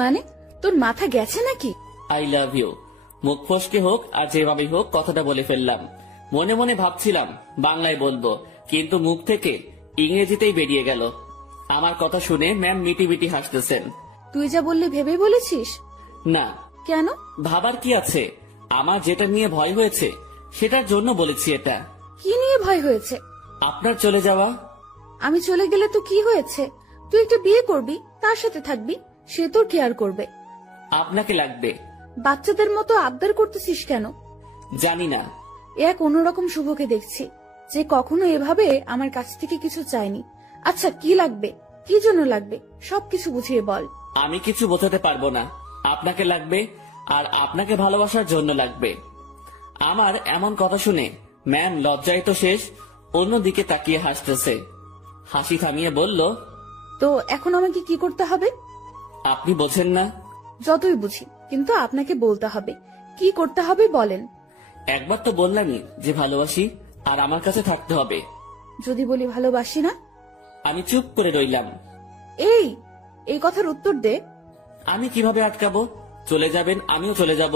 মানে তোর মাথা গেছে নাকি? I love you. মুখ ফসকে হোক আর যেভাবে হোক কথাটা বলে ফেললাম। মনে মনে ভাবছিলাম বাংলায় বলবো, কিন্তু মুখ থেকে ইংরেজিতেই বেরিয়ে গেল। আমার কথা শুনে ম্যাম মিটি মিটি হাসতেছেন। তুই যা বললি ভেবে বলেছিস? না, কেন? ভাবার কি আছে? আমার যেটা নিয়ে ভয় হয়েছে সেটার জন্য বলেছি এটা। কি নিয়ে ভয় হয়েছে? আপনার চলে যাওয়া। আমি চলে গেলে তো কি হয়েছে? তুই একটা বিয়ে করবি, তার সাথে থাকবি, সে তোর কেয়ার করবে। আপনাকে লাগবে। বাচ্চাদের মতো আবদার করতেছিস কেন? জানি না। এক অন্যরকম শুভকে দেখছি, যে কখনো এভাবে আমার কাছ থেকে কিছু চায়নি। আচ্ছা কি লাগবে, কি জন্য লাগবে, সবকিছু বুঝিয়ে বল। আমি কিছু বোঝাতে পারবো না। আপনাকে লাগবে, আর আপনাকে ভালোবাসার জন্য লাগবে। আমার এমন কথা শুনে ম্যাম লজ্জায় তো শেষ, অন্যদিকে তাকিয়ে হাসতেছে। হাসি থামিয়ে বলল, তো এখন আমাকে কি করতে হবে? আপনি বোঝেন না? যতই বুঝি, কিন্তু আপনাকে বলতে হবে। কি করতে হবে বলেন। একবার তো বললামই যে ভালোবাসি, আর আমার কাছে থাকতে হবে। যদি বলি ভালোবাসি না? আমি চুপ করে রইলাম। এই কথার উত্তর দে। আমি কিভাবে আটকাবো? চলে যাবেন, আমিও চলে যাব।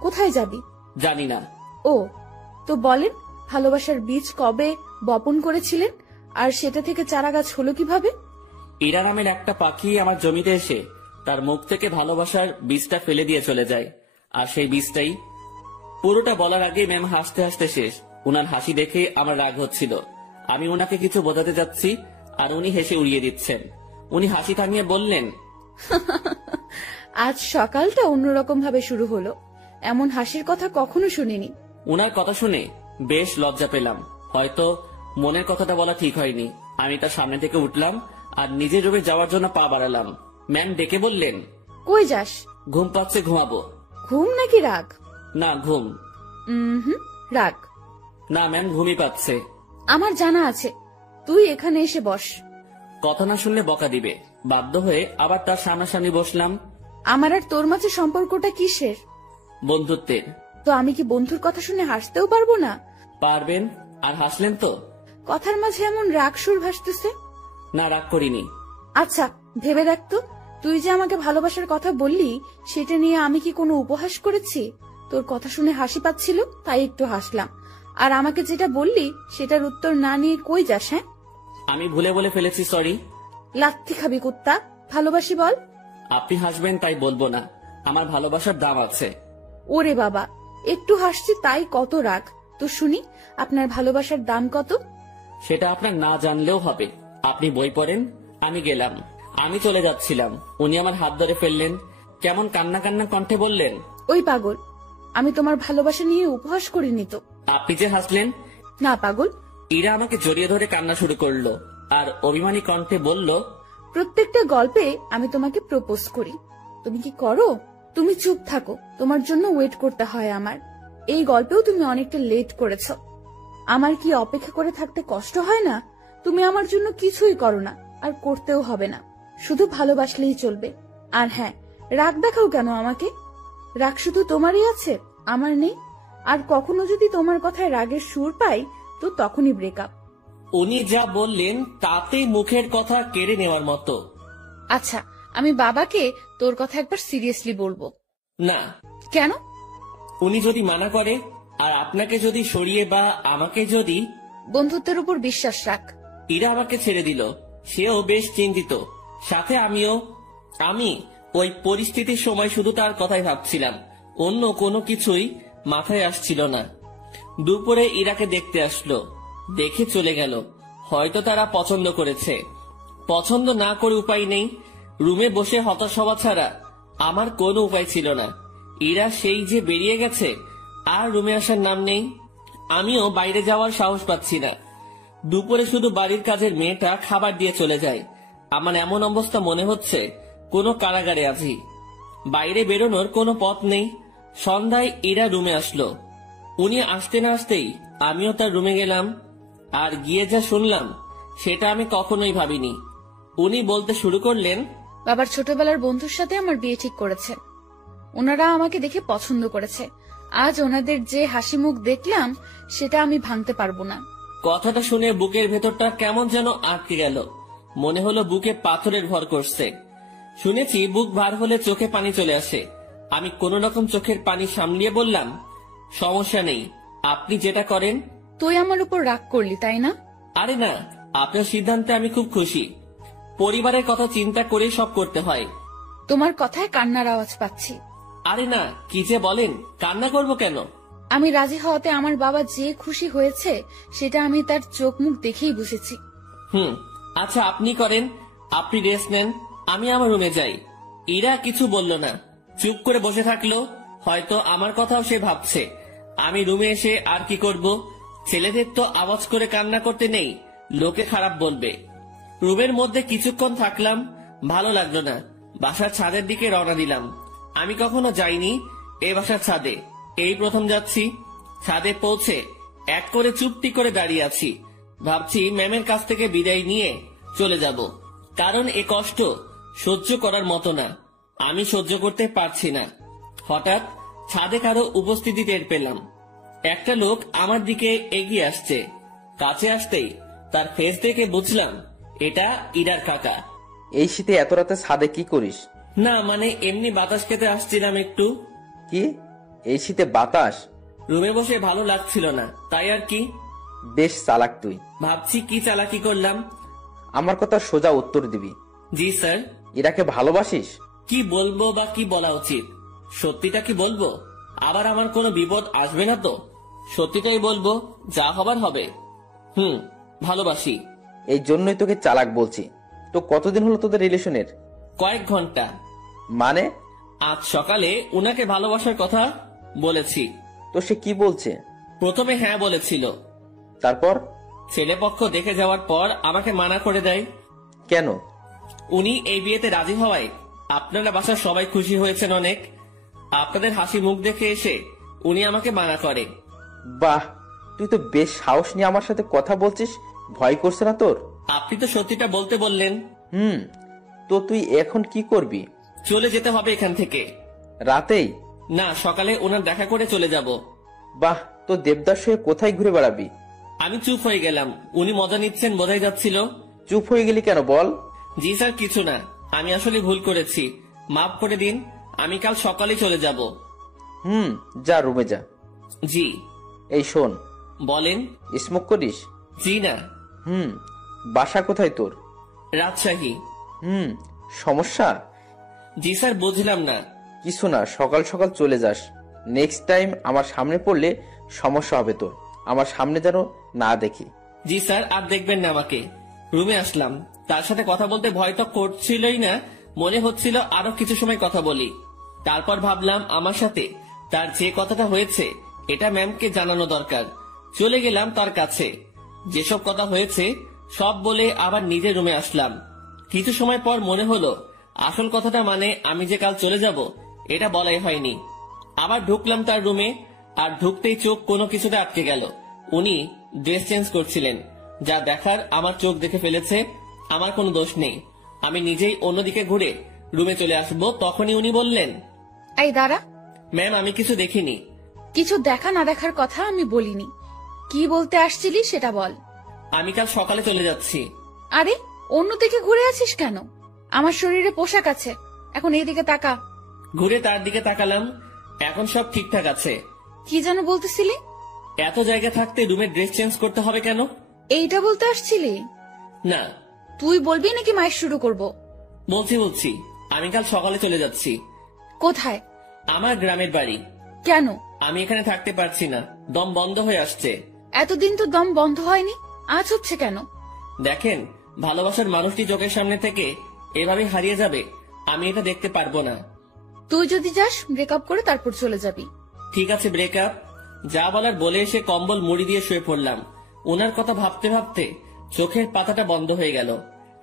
কোথায় যাবি? জানি না। ও, তো বলেন, ভালোবাসার বীজ কবে বপন করেছিলেন, আর সেটা থেকে চারা গাছ হলো কিভাবে? ইরা নামের একটা পাখি আমার জমিতে এসে তার মুখ থেকে ভালোবাসার বীজটা ফেলে দিয়ে চলে যায়, আর সেই বীজটাই। পুরোটা বলার আগে ম্যাম হাসতে হাসতে শেষ। উনার হাসি দেখে আমার রাগ হচ্ছিল। আমি উনাকে কিছু বোঝাতে যাচ্ছি, আর উনি হেসে উড়িয়ে দিচ্ছেন। উনি হাসি থামিয়ে বললেন, আজ সকালটা অন্যরকম ভাবে শুরু হলো। এমন হাসির কথা কখনো শুনিনি। উনার কথা শুনে বেশ লজ্জা পেলাম। হয়তো মনের কথাটা বলা ঠিক হয়নি। আমি তার সামনে থেকে উঠলাম আর নিজের রুমে যাওয়ার জন্য পা বাড়ালাম। ম্যাম ডেকে বললেন, কই যাস? ঘুম পাচ্ছে, ঘুমাবো। ঘুম নাকি রাগ? না, ঘুম। রাগ না ম্যাম, ঘুমই পাচ্ছে। আমার জানা আছে, তুই এখানে এসে বস। কথা না শুনলে বকা দিবে। বাধ্য হয়ে আবার তার সামনাসামনি বসলাম। আমার আর তোর মাঝে সম্পর্কটা কিসের? বন্ধুত্বের। তো আমি কি বন্ধুর কথা শুনে হাসতেও পারবো না? পারবেন। আর হাসলেন তো? কথার মাঝে এমন রাগ সুর ভাসতেছে। না, রাগ করিনি। আচ্ছা ভেবে দেখ তো, তুই যে আমাকে ভালোবাসার কথা বললি, সেটা নিয়ে আমি কি কোনো উপহাস করেছি? তোর কথা শুনে হাসি পাচ্ছিল তাই একটু হাসলাম। আর আমাকে যেটা বললি সেটার উত্তর না নিয়ে কই যাস? হ্যাঁ, আমি ভুলে বলে ফেলেছি, সরি। লাত্তি খাবি কুত্তা। ভালোবাসি বল। আপনি হাসবেন তাই বলবো না। আমার ভালোবাসার দাম আছে। ওরে বাবা, একটু হাসছি তাই কত রাগ। তো শুনি, আপনার ভালোবাসার দাম কত? সেটা আপনার না জানলেও হবে। আপনি বই পড়েন। আমি গেলাম। আমি চলে যাচ্ছিলাম, উনি আমার হাত ধরে ফেললেন। কেমন কান্না কান্না কণ্ঠে বললেন, ওই পাগল, আমি তোমার ভালোবাসা নিয়ে উপহাস করিনি তো। আপনি যে হাসলেন। না পাগল। ইরা আমাকে জড়িয়ে ধরে কান্না শুরু করলো, আর অভিমানী কণ্ঠে বলল, প্রত্যেকটা গল্পে আমি তোমাকে প্রপোজ করি, তুমি কি করো? তুমি চুপ থাকো, তোমার জন্য ওয়েট করতে হয় আমার। এই গল্পেও তুমি অনেকটা লেট করেছ। আমার কি অপেক্ষা করে থাকতে কষ্ট হয় না? তুমি আমার জন্য কিছুই করো না, আর করতেও হবে না। শুধু ভালোবাসলেই চলবে। আর হ্যাঁ, রাগ দেখাও কেন আমাকে? রাগ শুধু তোমারই আছে, আমার নেই। আর কখনো যদি তোমার কথায় রাগের সুর পাই, তো তখনই ব্রেকআপ। উনি যা বললেন তাতে মুখের কথা কেড়ে নেওয়ার মতো। আচ্ছা, আমি বাবাকে তোর কথা একবার সিরিয়াসলি বলবো। না। কেন? উনি যদি মানা করে, আর আপনাকে যদি সরিয়ে বা আমাকে যদি। বন্ধুত্বের উপর বিশ্বাস রাখ। ইরা আমাকে ছেড়ে দিল, সেও বেশ চিন্তিত, সাথে আমিও। আমি ওই পরিস্থিতির সময় শুধু তার কথাই ভাবছিলাম, অন্য কোনো কিছুই মাথায় আসছিল না। দুপুরে ইরাকে দেখতে আসলো, দেখে চলে গেল। হয়তো তারা পছন্দ করেছে। পছন্দ না করে উপায় নেই। রুমে বসে হতাশ হওয়া ছাড়া আমার কোনো উপায় ছিল না। ইরা সেই যে বেরিয়ে গেছে, আর রুমে আসার নাম নেই। আমিও বাইরে যাওয়ার সাহস পাচ্ছি না। দুপুরে শুধু বাড়ির কাজের মেয়েটা খাবার দিয়ে চলে যায়। আমার এমন অবস্থা মনে হচ্ছে কোনো কারাগারে আছি। বাইরে বেরোনোর কোনো পথ নেই। সন্ধ্যায় ইরা রুমে আসলো। উনি আসতে না আসতেই আমিও তার রুমে গেলাম। আর গিয়ে যা শুনলাম সেটা আমি কখনোই ভাবিনি। উনি বলতে শুরু করলেন, বাবার ছোটবেলার বন্ধুর সাথে আমার বিয়ে ঠিক করেছে। ওনারা আমাকে দেখে পছন্দ করেছে। আজ ওনাদের যে হাসি মুখ দেখলাম সেটা আমি ভাঙতে পারবো না। কথাটা শুনে বুকের ভেতরটা কেমন যেন আটকে গেল। মনে হলো বুকে পাথরের ভর করছে। শুনেছি বুক ভার হলে চোখে পানি চলে আসে। আমি কোন রকম চোখের পানি সামলিয়ে বললাম, সমস্যা নেই, আপনি যেটা করেন। তুই আমার উপর রাগ করলি তাই না? আরে না, আপনার সিদ্ধান্তে আমি খুব খুশি। পরিবারের কথা চিন্তা করে সব করতে হয়। তোমার কথায় কান্নার আওয়াজ পাচ্ছি। আরে না, কি যে বলেন, কান্না করব কেন? আমি রাজি হওয়াতে আমার বাবা যে খুশি হয়েছে সেটা আমি তার চোখ মুখ দেখেই বুঝেছি। আচ্ছা আপনি করেন, আপনি রেস্ট নেন, আমি আমার রুমে যাই। ইরা কিছু বলল না, চুপ করে বসে থাকলো। হয়তো আমার কথাও সে ভাবছে। আমি রুমে এসে আর কি করব? ছেলেদের তো আওয়াজ করে কান্না করতে নেই, লোকে খারাপ বলবে। রুমের মধ্যে কিছুক্ষণ থাকলাম, ভালো লাগলো না। বাসার ছাদের দিকে রওনা দিলাম। আমি কখনো যাইনি এই বাসার ছাদে, এই প্রথম যাচ্ছি। ছাদে পৌঁছে এক করে চুপটি করে দাঁড়িয়ে আছি। ভাবছি ম্যামের কাছ থেকে বিদায় নিয়ে চলে যাব, কারণ এ কষ্ট সহ্য করার মতো না, আমি সহ্য করতে পারছি না। হঠাৎ ছাদে কারো উপস্থিতি টের পেলাম। একটা লোক আমার দিকে এগিয়ে আসছে। কাছে আসতেই তার ফেস দেখে বুঝলাম এটা ইরার কাকা। এই শীতে এত রাতে ছাদে কি করিস? না মানে এমনি বাতাস খেতে আসছিলাম একটু। কি এই শীতে বাতাস? রুমে বসে ভালো লাগছিল না, তাই আর কি। বেশ চালাক তুই। ভাবছি কি চালাকি করলাম। আমার কথা সোজা উত্তর দিবি। জি স্যার। ইরাকে ভালোবাসিস? কি বলবো বা কি বলা উচিত? সত্যিটা কি বলবো? আবার আমার কোনো বিপদ আসবে না তো? সত্যিটাই বলবো, যা হবার হবে। ভালোবাসি। এই জন্যই তোকে চালাক বলছি। তো কতদিন হলো তোদের রিলেশনের? কয়েক ঘন্টা। মানে? আজ সকালে উনাকে ভালোবাসার কথা বলেছি। তো সে কি বলছে? প্রথমে হ্যাঁ বলেছিল, তারপর? ছেলেপক্ষ দেখে যাওয়ার পর আমাকে মানা করে দেয়। কেন? উনি এই বিয়েতে রাজি হওয়ায় আপনারা বাসার সবাই খুশি হয়েছেন অনেক। আপনাদের হাসি মুখ দেখে এসে উনি আমাকে মানা করে। বাহ, তুই তো বেশ সাহস নিয়ে আমার সাথে কথা বলছিস। ভয় করছে না তোর? আপনি তো সত্যিটা বলতে বললেন। তো তুই এখন কি করবি? চলে যেতে হবে এখান থেকে। রাতেই? না, সকালে ওনার দেখা করে চলে যাব। বাহ, তো দেবদাস হয়ে কোথায় ঘুরে বেড়াবি? আমি চুপ হয়ে গেলাম। উনি মজা নিচ্ছেন বোঝাই যাচ্ছিল। চুপ হয়ে গেলি কেন বল? জি স্যার, কিছু না, আমি আসলে ভুল করেছি, মাফ করে দিন। আমি কাল সকালে চলে যাব। যা রুমে যা। জি। এই শোন। বলেন। স্মোক করিস? জি না। বাসা কোথায় তোর? রাজশাহী। সমস্যা? জি স্যার, বুঝলাম না। কিছু না, সকাল সকাল চলে যাস। নেক্সট টাইম আমার সামনে পড়লে সমস্যা হবে তোর। আমার সামনে যেন না দেখি। জি স্যার, আর দেখবেন না আমাকে। রুমে আসলাম, তার সাথে কথা বলতে ভয় তো করছিলই না, মনে হচ্ছিল আরো কিছু সময় কথা বলি। তারপর ভাবলাম আমার সাথে তার যে কথাটা হয়েছে এটা ম্যামকে জানানো দরকার। চলে গেলাম তার কাছে, যেসব কথা হয়েছে সব বলে আবার নিজের রুমে আসলাম। কিছু সময় পর মনে হলো আসল কথাটা মানে আমি যে কাল চলে যাব এটা বলাই হয়নি। আবার ঢুকলাম তার রুমে, আর ঢুকতেই চোখ কোনো কিছুতে আটকে গেল। উনি ড্রেস চেঞ্জ করছিলেন, যা দেখার আমার চোখ দেখে ফেলেছে, আমার কোনো দোষ নেই। আমি নিজেই অন্যদিকে ঘুরে রুমে চলে আসবো, তখনই উনি বললেন, এই দাঁড়া। ম্যাম আমি কিছু দেখিনি। কিছু দেখা না দেখার কথা আমি বলিনি। কি বলতে আসছিলি সেটা বল। আমি কাল সকালে চলে যাচ্ছি। আরে অন্যদিকে ঘুরে আছিস কেন? আমার শরীরে পোশাক আছে, এখন এইদিকে তাকা। ঘুরে তার দিকে তাকালাম, এখন সব ঠিকঠাক আছে। কি যেন বলতেছিলি? এত জায়গা থাকতে রুমে ড্রেস চেঞ্জ করতে হবে কেন? এইটা বলতে আসছিলি? না। তুই বলবি নাকি মায়ের শুরু করব? বলছি আমি কাল সকালে চলে যাচ্ছি। কোথায়? আমার গ্রামের বাড়ি। কেন? আমি এখানে থাকতে পারছি না, দম বন্ধ হয়ে আসছে। এতদিন তো দম বন্ধ হয়নি, আজ হচ্ছে কেন? দেখেন, ভালোবাসার মানুষটি চোখের সামনে থেকে এভাবে হারিয়ে যাবে, আমি এটা দেখতে পারবো না। তুই যদি যাস ব্রেকআপ করে তারপর চলে যাবি। ঠিক আছে, ব্রেকআপ। যা বলার বলে এসে কম্বল মুড়ি দিয়ে শুয়ে পড়লাম। ওনার কথা ভাবতে ভাবতে চোখের পাতাটা বন্ধ হয়ে গেল।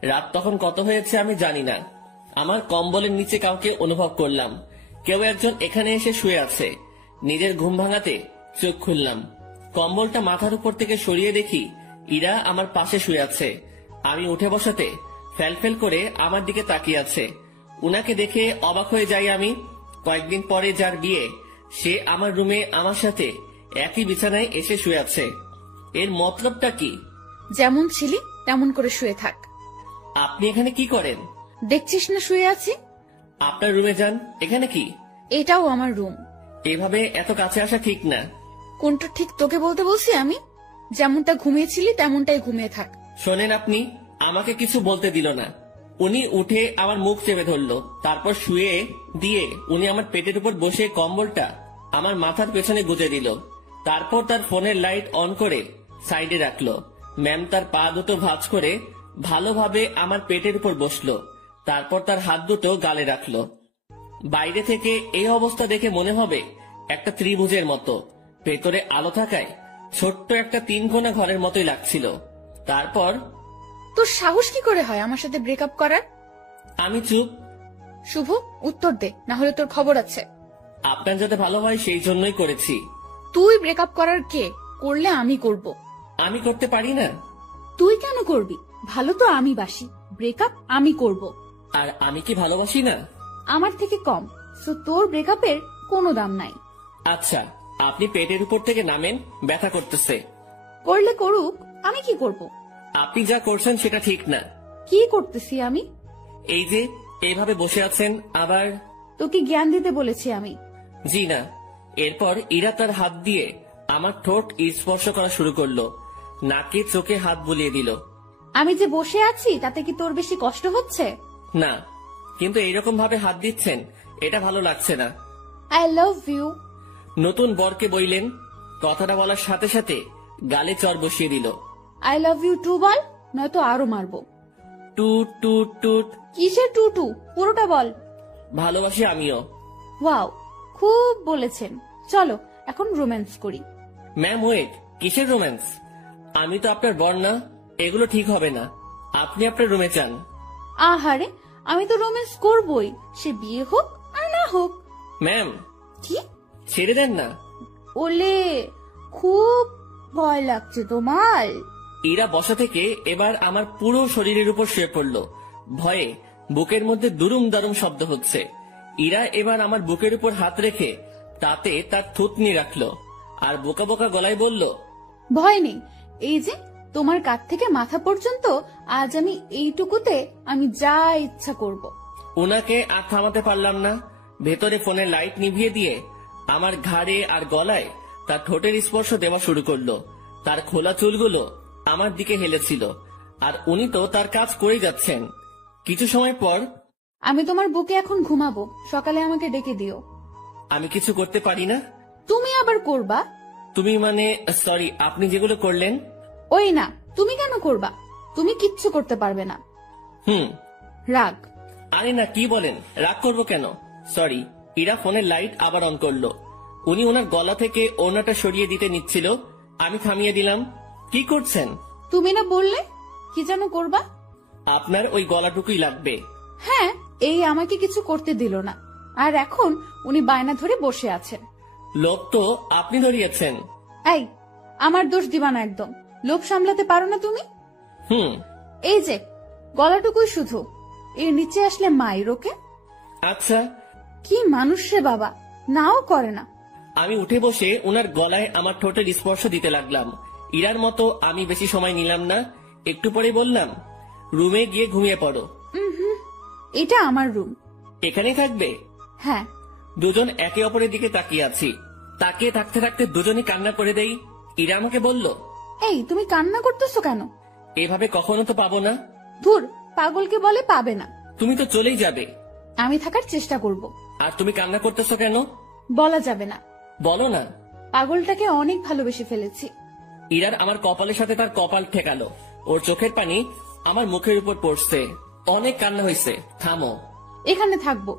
রাত তখন কত হয়েছে আমি জানি না। আমার কম্বলের নিচে কাউকে অনুভব করলাম, কেউ একজন এখানে এসে শুয়ে আছে। নিজের ঘুম ভাঙাতে চোখ খুললাম, কম্বলটা মাথার উপর থেকে সরিয়ে দেখি ইরা আমার পাশে শুয়ে আছে। আমি উঠে বসাতে ফেলফেল করে আমার দিকে তাকিয়ে আছে। উনাকে দেখে অবাক হয়ে যাই আমি। কয়েকদিন পরে যার বিয়ে, সে আমার রুমে আমার সাথে একই বিছানায় এসে শুয়ে আছে। এর মতলবটা কি? যেমন ছিলি তেমন করে শুয়ে থাক। আপনি এখানে কি করেন? দেখছিস না শুয়ে আছি? আপনার রুমে যান। এখানে কি? এটাও আমার রুম। এভাবে এত কাছে আসা ঠিক না। কোনটা ঠিক তোকে বলতে বলছি আমি? যেমনটা ঘুমিয়েছিলি তেমনটাই ঘুমিয়ে থাক। শোনেন, আপনি আমাকে কিছু বলতে দিল না। উনি উঠে আমার মুখ চেপে ধরলো, তারপর শুয়ে দিয়ে উনি আমার পেটের উপর বসে কম্বলটা আমার মাথার পেছনে গুজে দিল। তারপর তার ফোনের লাইট অন করে সাইডে রাখলো। ম্যাম তার পা দুটো ভাঁজ করে ভালোভাবে আমার পেটের উপর বসলো, তারপর তার হাত দুটো গালে রাখলো। বাইরে থেকে এই অবস্থা দেখে মনে হবে একটা ত্রিভুজের মতো, ভেতরে আলো থাকায় ছোট্ট একটা 3 কোণা ঘরের মতোই লাগছিল। তারপর তোর সাহস কি করে হয় আমার সাথে ব্রেকআপ করার? আমি চুপ। শুভ, উত্তর দে, না হলে তোর খবর আছে। আপনার যাতে ভালো হয় সেই জন্যই করেছি। তুই ব্রেকআপ করার কে? করলে আমি করব। আমি করতে পারি না। তুই কেন করবি? ভালো তো আমি বাসি, ব্রেকআপ আমি করব। আর আমি কি ভালোবাসি না? আমার থেকে কম, সো তোর ব্রেকআপের কোনো দাম নাই। আচ্ছা, আপনি পেটের উপর থেকে নামেন, ব্যথা করতেছে। করলে করুক, আমি কি করব? আপনি যা করছেন সেটা ঠিক না। কি করতেছি আমি? এই যে এইভাবে বসে আছেন, আবার তোকে জ্ঞান দিতে বলেছি আমি? জি না। এরপর ইরা তার হাত দিয়ে আমার ঠোঁট স্পর্শ করা শুরু করলো, নাকে চোখে হাত বুলিয়ে দিল। আমি যে বসে আছি তাতে কি তোর বেশি কষ্ট হচ্ছে? না, কিন্তু এইরকম ভাবে হাত দিচ্ছেন, এটা ভালো লাগছে না। I love you. নতুন বরকে বইলেন, কথাটা বলার সাথে সাথে গালে চর বসিয়ে দিল। আই লাভ ইউ টু বল, নয়তো আরো মারবো। টুট টুট টুট। কিসের টু টু? পুরোটা বল। ভালোবাসি আমিও। ওয়াও, খুব বলেছেন। চলো এখন রোম্যান্স করি। ম্যাম ওয়েট, কিসের রোম্যান্স? আমি তো আপনার বর না, এগুলো ঠিক হবে না। আপনি আপনার রুমে যান। আহারে, আমি তো রোম্যান্স করবই, সে বিয়ে হোক আর না হোক। ম্যাম, কি? ছেড়ে দেন না। ওলে, খুব ভয় লাগছে তোমার? ইরা বসা থেকে এবার আমার পুরো শরীরের উপর শুয়ে পড়ল। ভয়ে বুকের মধ্যে দুরুম দারুম শব্দ হচ্ছে। ইরা এবার আমার বুকের উপর হাত রেখে তাতে তার থুতনি রাখলো, আর বোকা বোকা গলায় বলল, ভয় নেই, এই যে তোমার কাঁধ থেকে মাথা পর্যন্ত আজ আমি এইটুকুতে আমি যা ইচ্ছা করব। ওনাকে আর থামাতে পারলাম না। ভেতরে ফোনের লাইট নিভিয়ে দিয়ে আমার ঘাড়ে আর গলায় তার ঠোঁটের স্পর্শ দেওয়া শুরু করলো। তার খোলা চুলগুলো আমার দিকে হেলেছিল, আর উনি তো তার কাজ করেই যাচ্ছেন। কিছু সময় পর, আমি তোমার বুকে এখন ঘুমাবো, সকালে আমাকে ডেকে দিও। আমি কিছু করতে পারি না। তুমি আবার করবা? তুমি মানে, সরি, আপনি যেগুলো করলেন। ওই না, তুমি কেন করবা? তুমি কিচ্ছু করতে পারবে না। রাগ। আরে না, কি বলেন, রাগ করবো কেন? সরি। ইরা ফোনের লাইট আবার অন করলো। উনি ওনার গলা থেকে ওনাটা সরিয়ে দিতে নিচ্ছিল, আমি থামিয়ে দিলাম। কি করছেন? তুমি না বললে কি যেন করবা? আপনার ওই গলাটুকুই লাগবে। হ্যাঁ, এই আমাকে কিছু করতে দিল না, আর এখন উনি বায়না ধরে বসে আছেন। লোভ তো আপনি ধরিয়েছেন। এই, আমার দোষ দিবা না একদম। লোভ সামলাতে পারো না তুমি? এই যে গলাটুকুই শুধু, এর নিচে আসলে মায়ের ওকে। আচ্ছা। কি মানুষ রে বাবা, নাও করে না। আমি উঠে বসে ওনার গলায় আমার ঠোঁটের স্পর্শ দিতে লাগলাম। ইরার মতো আমি বেশি সময় নিলাম না। একটু পরে বললাম, রুমে গিয়ে ঘুমিয়ে পড়ো। এটা আমার রুম। এখানেই থাকবে? হ্যাঁ। দুজন একে অপরের দিকে তাকিয়ে আছি। তাকিয়ে থাকতে থাকতে দুজনই কান্না করে দেই। ইরা আমাকে বলল, এই তুমি কান্না করতেছো কেন? এভাবে কখনো তো পাবো না। ধুর, পাগলকে বলে পাবে না। তুমি তো চলেই যাবে। আমি থাকার চেষ্টা করব। আর তুমি কান্না করতেছো কেন? বলা যাবে না। বলো না। পাগলটাকে অনেক ভালোবেসে ফেলেছি। ইরার আমার কপালের সাথে তার কপাল ঠেকালো। ওর চোখের পানি আমার মুখের উপর পড়ছে। অনেক কান্না হয়েছে। থামো। এখানে থাকবো,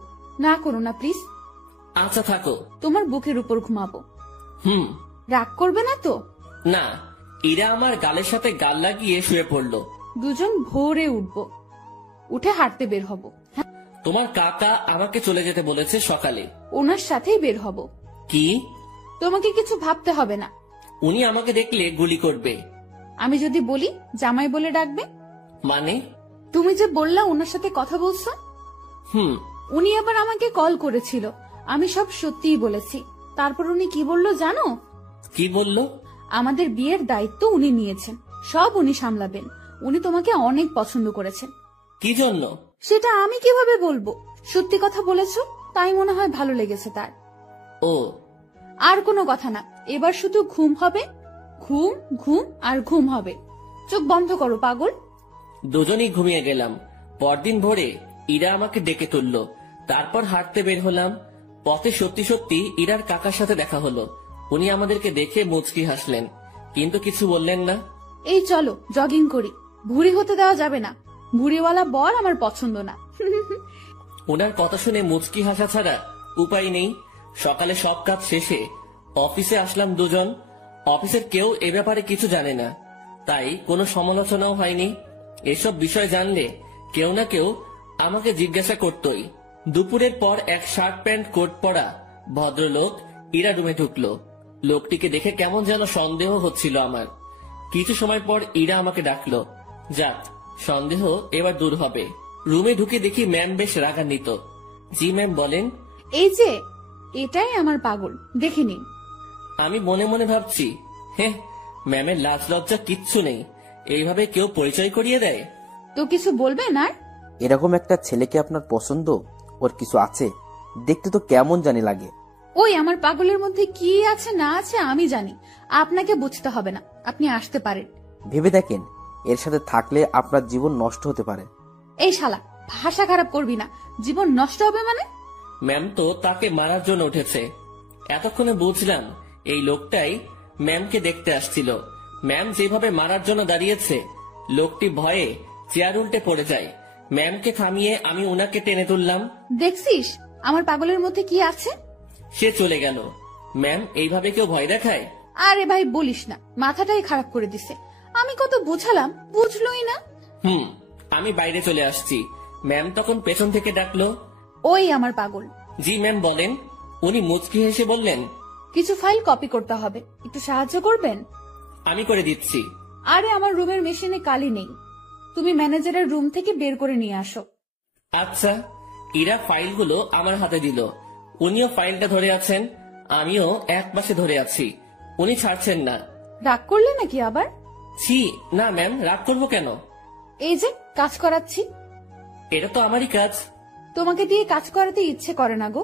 না করো না প্লিজ। আচ্ছা থাকো। তোমার বুকের উপর ঘুমাবো। রাগ করবে না তো? না। ইরা আমার গালের সাথে গাল লাগিয়ে শুয়ে পড়লো। দুজন ভোরে উঠবো, উঠে হাঁটতে বের হব। তোমার কাকা আমাকে চলে যেতে বলেছে সকালে। ওনার সাথেই বের হব। কি? তোমাকে কিছু ভাবতে হবে না। উনি আমাকে দেখলে গুলি করবে। আমি যদি বলি জামাই বলে ডাকবে। মানে? তুমি যে বললা ওনার সাথে কথা বলছো। উনি আবার আমাকে কল করেছিল, আমি সব সত্যিই বলেছি। তারপর উনি কি বললো জানো? কি বললো? আমাদের বিয়ের দায়িত্ব উনি নিয়েছেন, সব উনি সামলাবেন। উনি তোমাকে অনেক পছন্দ করেছেন। কি জন্য? সেটা আমি কিভাবে বলবো? সত্যি কথা বলেছো, তাই মনে হয় ভালো লেগেছে তার। ও, আর কোনো কথা না, এবার শুধু ঘুম হবে, ঘুম ঘুম আর ঘুম হবে। চোখ বন্ধ করো পাগল। দুজনেই ঘুমিয়ে গেলাম। পরদিন ভোরে ইরা আমাকে ডেকে তুললো। তারপর হাঁটতে বের হলাম। পথে সত্যি সত্যি ইরার কাকার সাথে দেখা হলো। উনি আমাদেরকে দেখে মুচকি হাসলেন, কিন্তু কিছু বললেন না। এই চলো জগিং করি, ভুঁড়ি হতে দেওয়া যাবে না। ভুঁড়িওয়ালা বর আমার পছন্দ না। ওনার কথা শুনে মুচকি হাসা ছাড়া উপায় নেই। সকালে সব কাজ শেষে অফিসে আসলাম দুজন। অফিসের কেউ এ ব্যাপারে কিছু জানে না, তাই কোনো সমালোচনাও হয়নি। এসব বিষয় জানলে কেউ না কেউ আমাকে জিজ্ঞাসা করতই। দুপুরের পর এক শার্ট প্যান্ট কোট পরা ভদ্রলোক ইরা রুমে ঢুকলো। লোকটিকে দেখে কেমন যেন সন্দেহ হচ্ছিল আমার। কিছু সময় পর ইরা আমাকে ডাকলো। যাক, সন্দেহ এবার দূর হবে। রুমে ঢুকে দেখি ম্যাম বেশ রাগান্বিত। জি ম্যাম, বলেন। এই যে, এটাই আমার পাগল, দেখে নিন। আমি মনে মনে ভাবছি, হ্যাঁ, ম্যামের লাজ লজ্জা কিচ্ছু নেই, এইভাবে কেউ পরিচয় করিয়ে দেয়। তো কিছু বলবেন আর? এরকম একটা ছেলেকে আপনার পছন্দ? ওর কিছু আছে? দেখতে তো কেমন জানি লাগে। ওই আমার পাগলের মধ্যে কি আছে না আছে আমি জানি, আপনাকে বুঝতে হবে না। আপনি আসতে পারেন। ভেবে দেখেন, এর সাথে থাকলে আপনার জীবন নষ্ট হতে পারে। এই শালা, ভাষা খারাপ করবি না। জীবন নষ্ট হবে মানে? ম্যাম তো তাকে মারার জন্য উঠেছে। এতক্ষণে বুঝলাম এই লোকটাই ম্যামকে দেখতে আসছিল। ম্যাম যেভাবে মারার জন্য দাঁড়িয়েছে, লোকটি ভয়ে চেয়ার উল্টে পড়ে যায়। ম্যামকে থামিয়ে আমি উনাকে টেনে তুললাম। দেখছিস আমার পাগলের মধ্যে কি আছে? সে চলে গেল। ম্যাম, এইভাবে কেউ ভয় দেখায়? আরে ভাই বলিস না, মাথাটাই খারাপ করে দিছে। আমি কত বুঝালাম, বুঝলোই না। আমি বাইরে চলে আসছি। ম্যাম তখন পেছন থেকে ডাকলো। ওই আমার পাগল। জি ম্যাম, বলেন। উনি মুচকি হেসে বললেন, কিছু ফাইল কপি করতে হবে, একটু সাহায্য করবেন? আমি করে দিচ্ছি। আরে আমার রুমের মেশিনে কালি নেই, তুমি ম্যানেজারের রুম থেকে বের করে নিয়ে আসো। আচ্ছা। ইরা ফাইলগুলো আমার হাতে দিল। উনিও ফাইলটা ধরে আছেন, আমিও এক পাশে ধরে আছি। উনি ছাড়ছেন না। রাগ করলে নাকি আবার? ছি, না ম্যাম, রাগ করবো কেন? এই যে কাজ করাচ্ছি। এটা তো আমারই কাজ। তোমাকে দিয়ে কাজ করাতে ইচ্ছে করে না গো।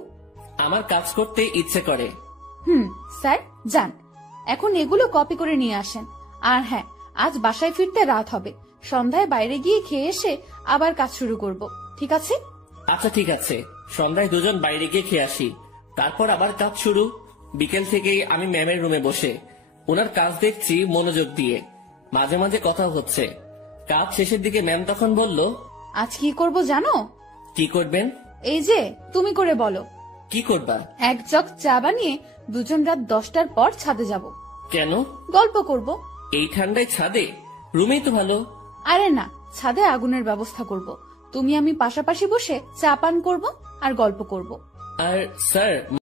আমার কাজ করতে ইচ্ছে করে। স্যার যান, এখন এগুলো কপি করে নিয়ে আসেন। আর হ্যাঁ, আজ বাসায় ফিরতে রাত হবে, সন্ধ্যায় বাইরে গিয়ে খেয়ে এসে আবার কাজ শুরু করব, ঠিক আছে? আচ্ছা ঠিক আছে। সন্ধ্যায় দুজন বাইরে গিয়ে খেয়ে আসি, তারপর আবার কাজ শুরু। বিকেল থেকেই আমি ম্যামের রুমে বসে ওনার কাজ দেখছি মনোযোগ দিয়ে। মাঝে মাঝে কথা হচ্ছে। কাজ শেষের দিকে ম্যাম তখন বলল, আজ কি করব জানো? কি করবেন? এই যে তুমি করে বলো। কি করবা? এক জগ চা বানিয়ে দুজন রাত 10টার পর ছাদে যাব। কেন? গল্প করব। এই ঠান্ডায় ছাদে? রুমেই তো ভালো। আরে না, ছাদে আগুনের ব্যবস্থা করব। তুমি আমি পাশাপাশি বসে চা পান করব আর গল্প করব। আর স্যার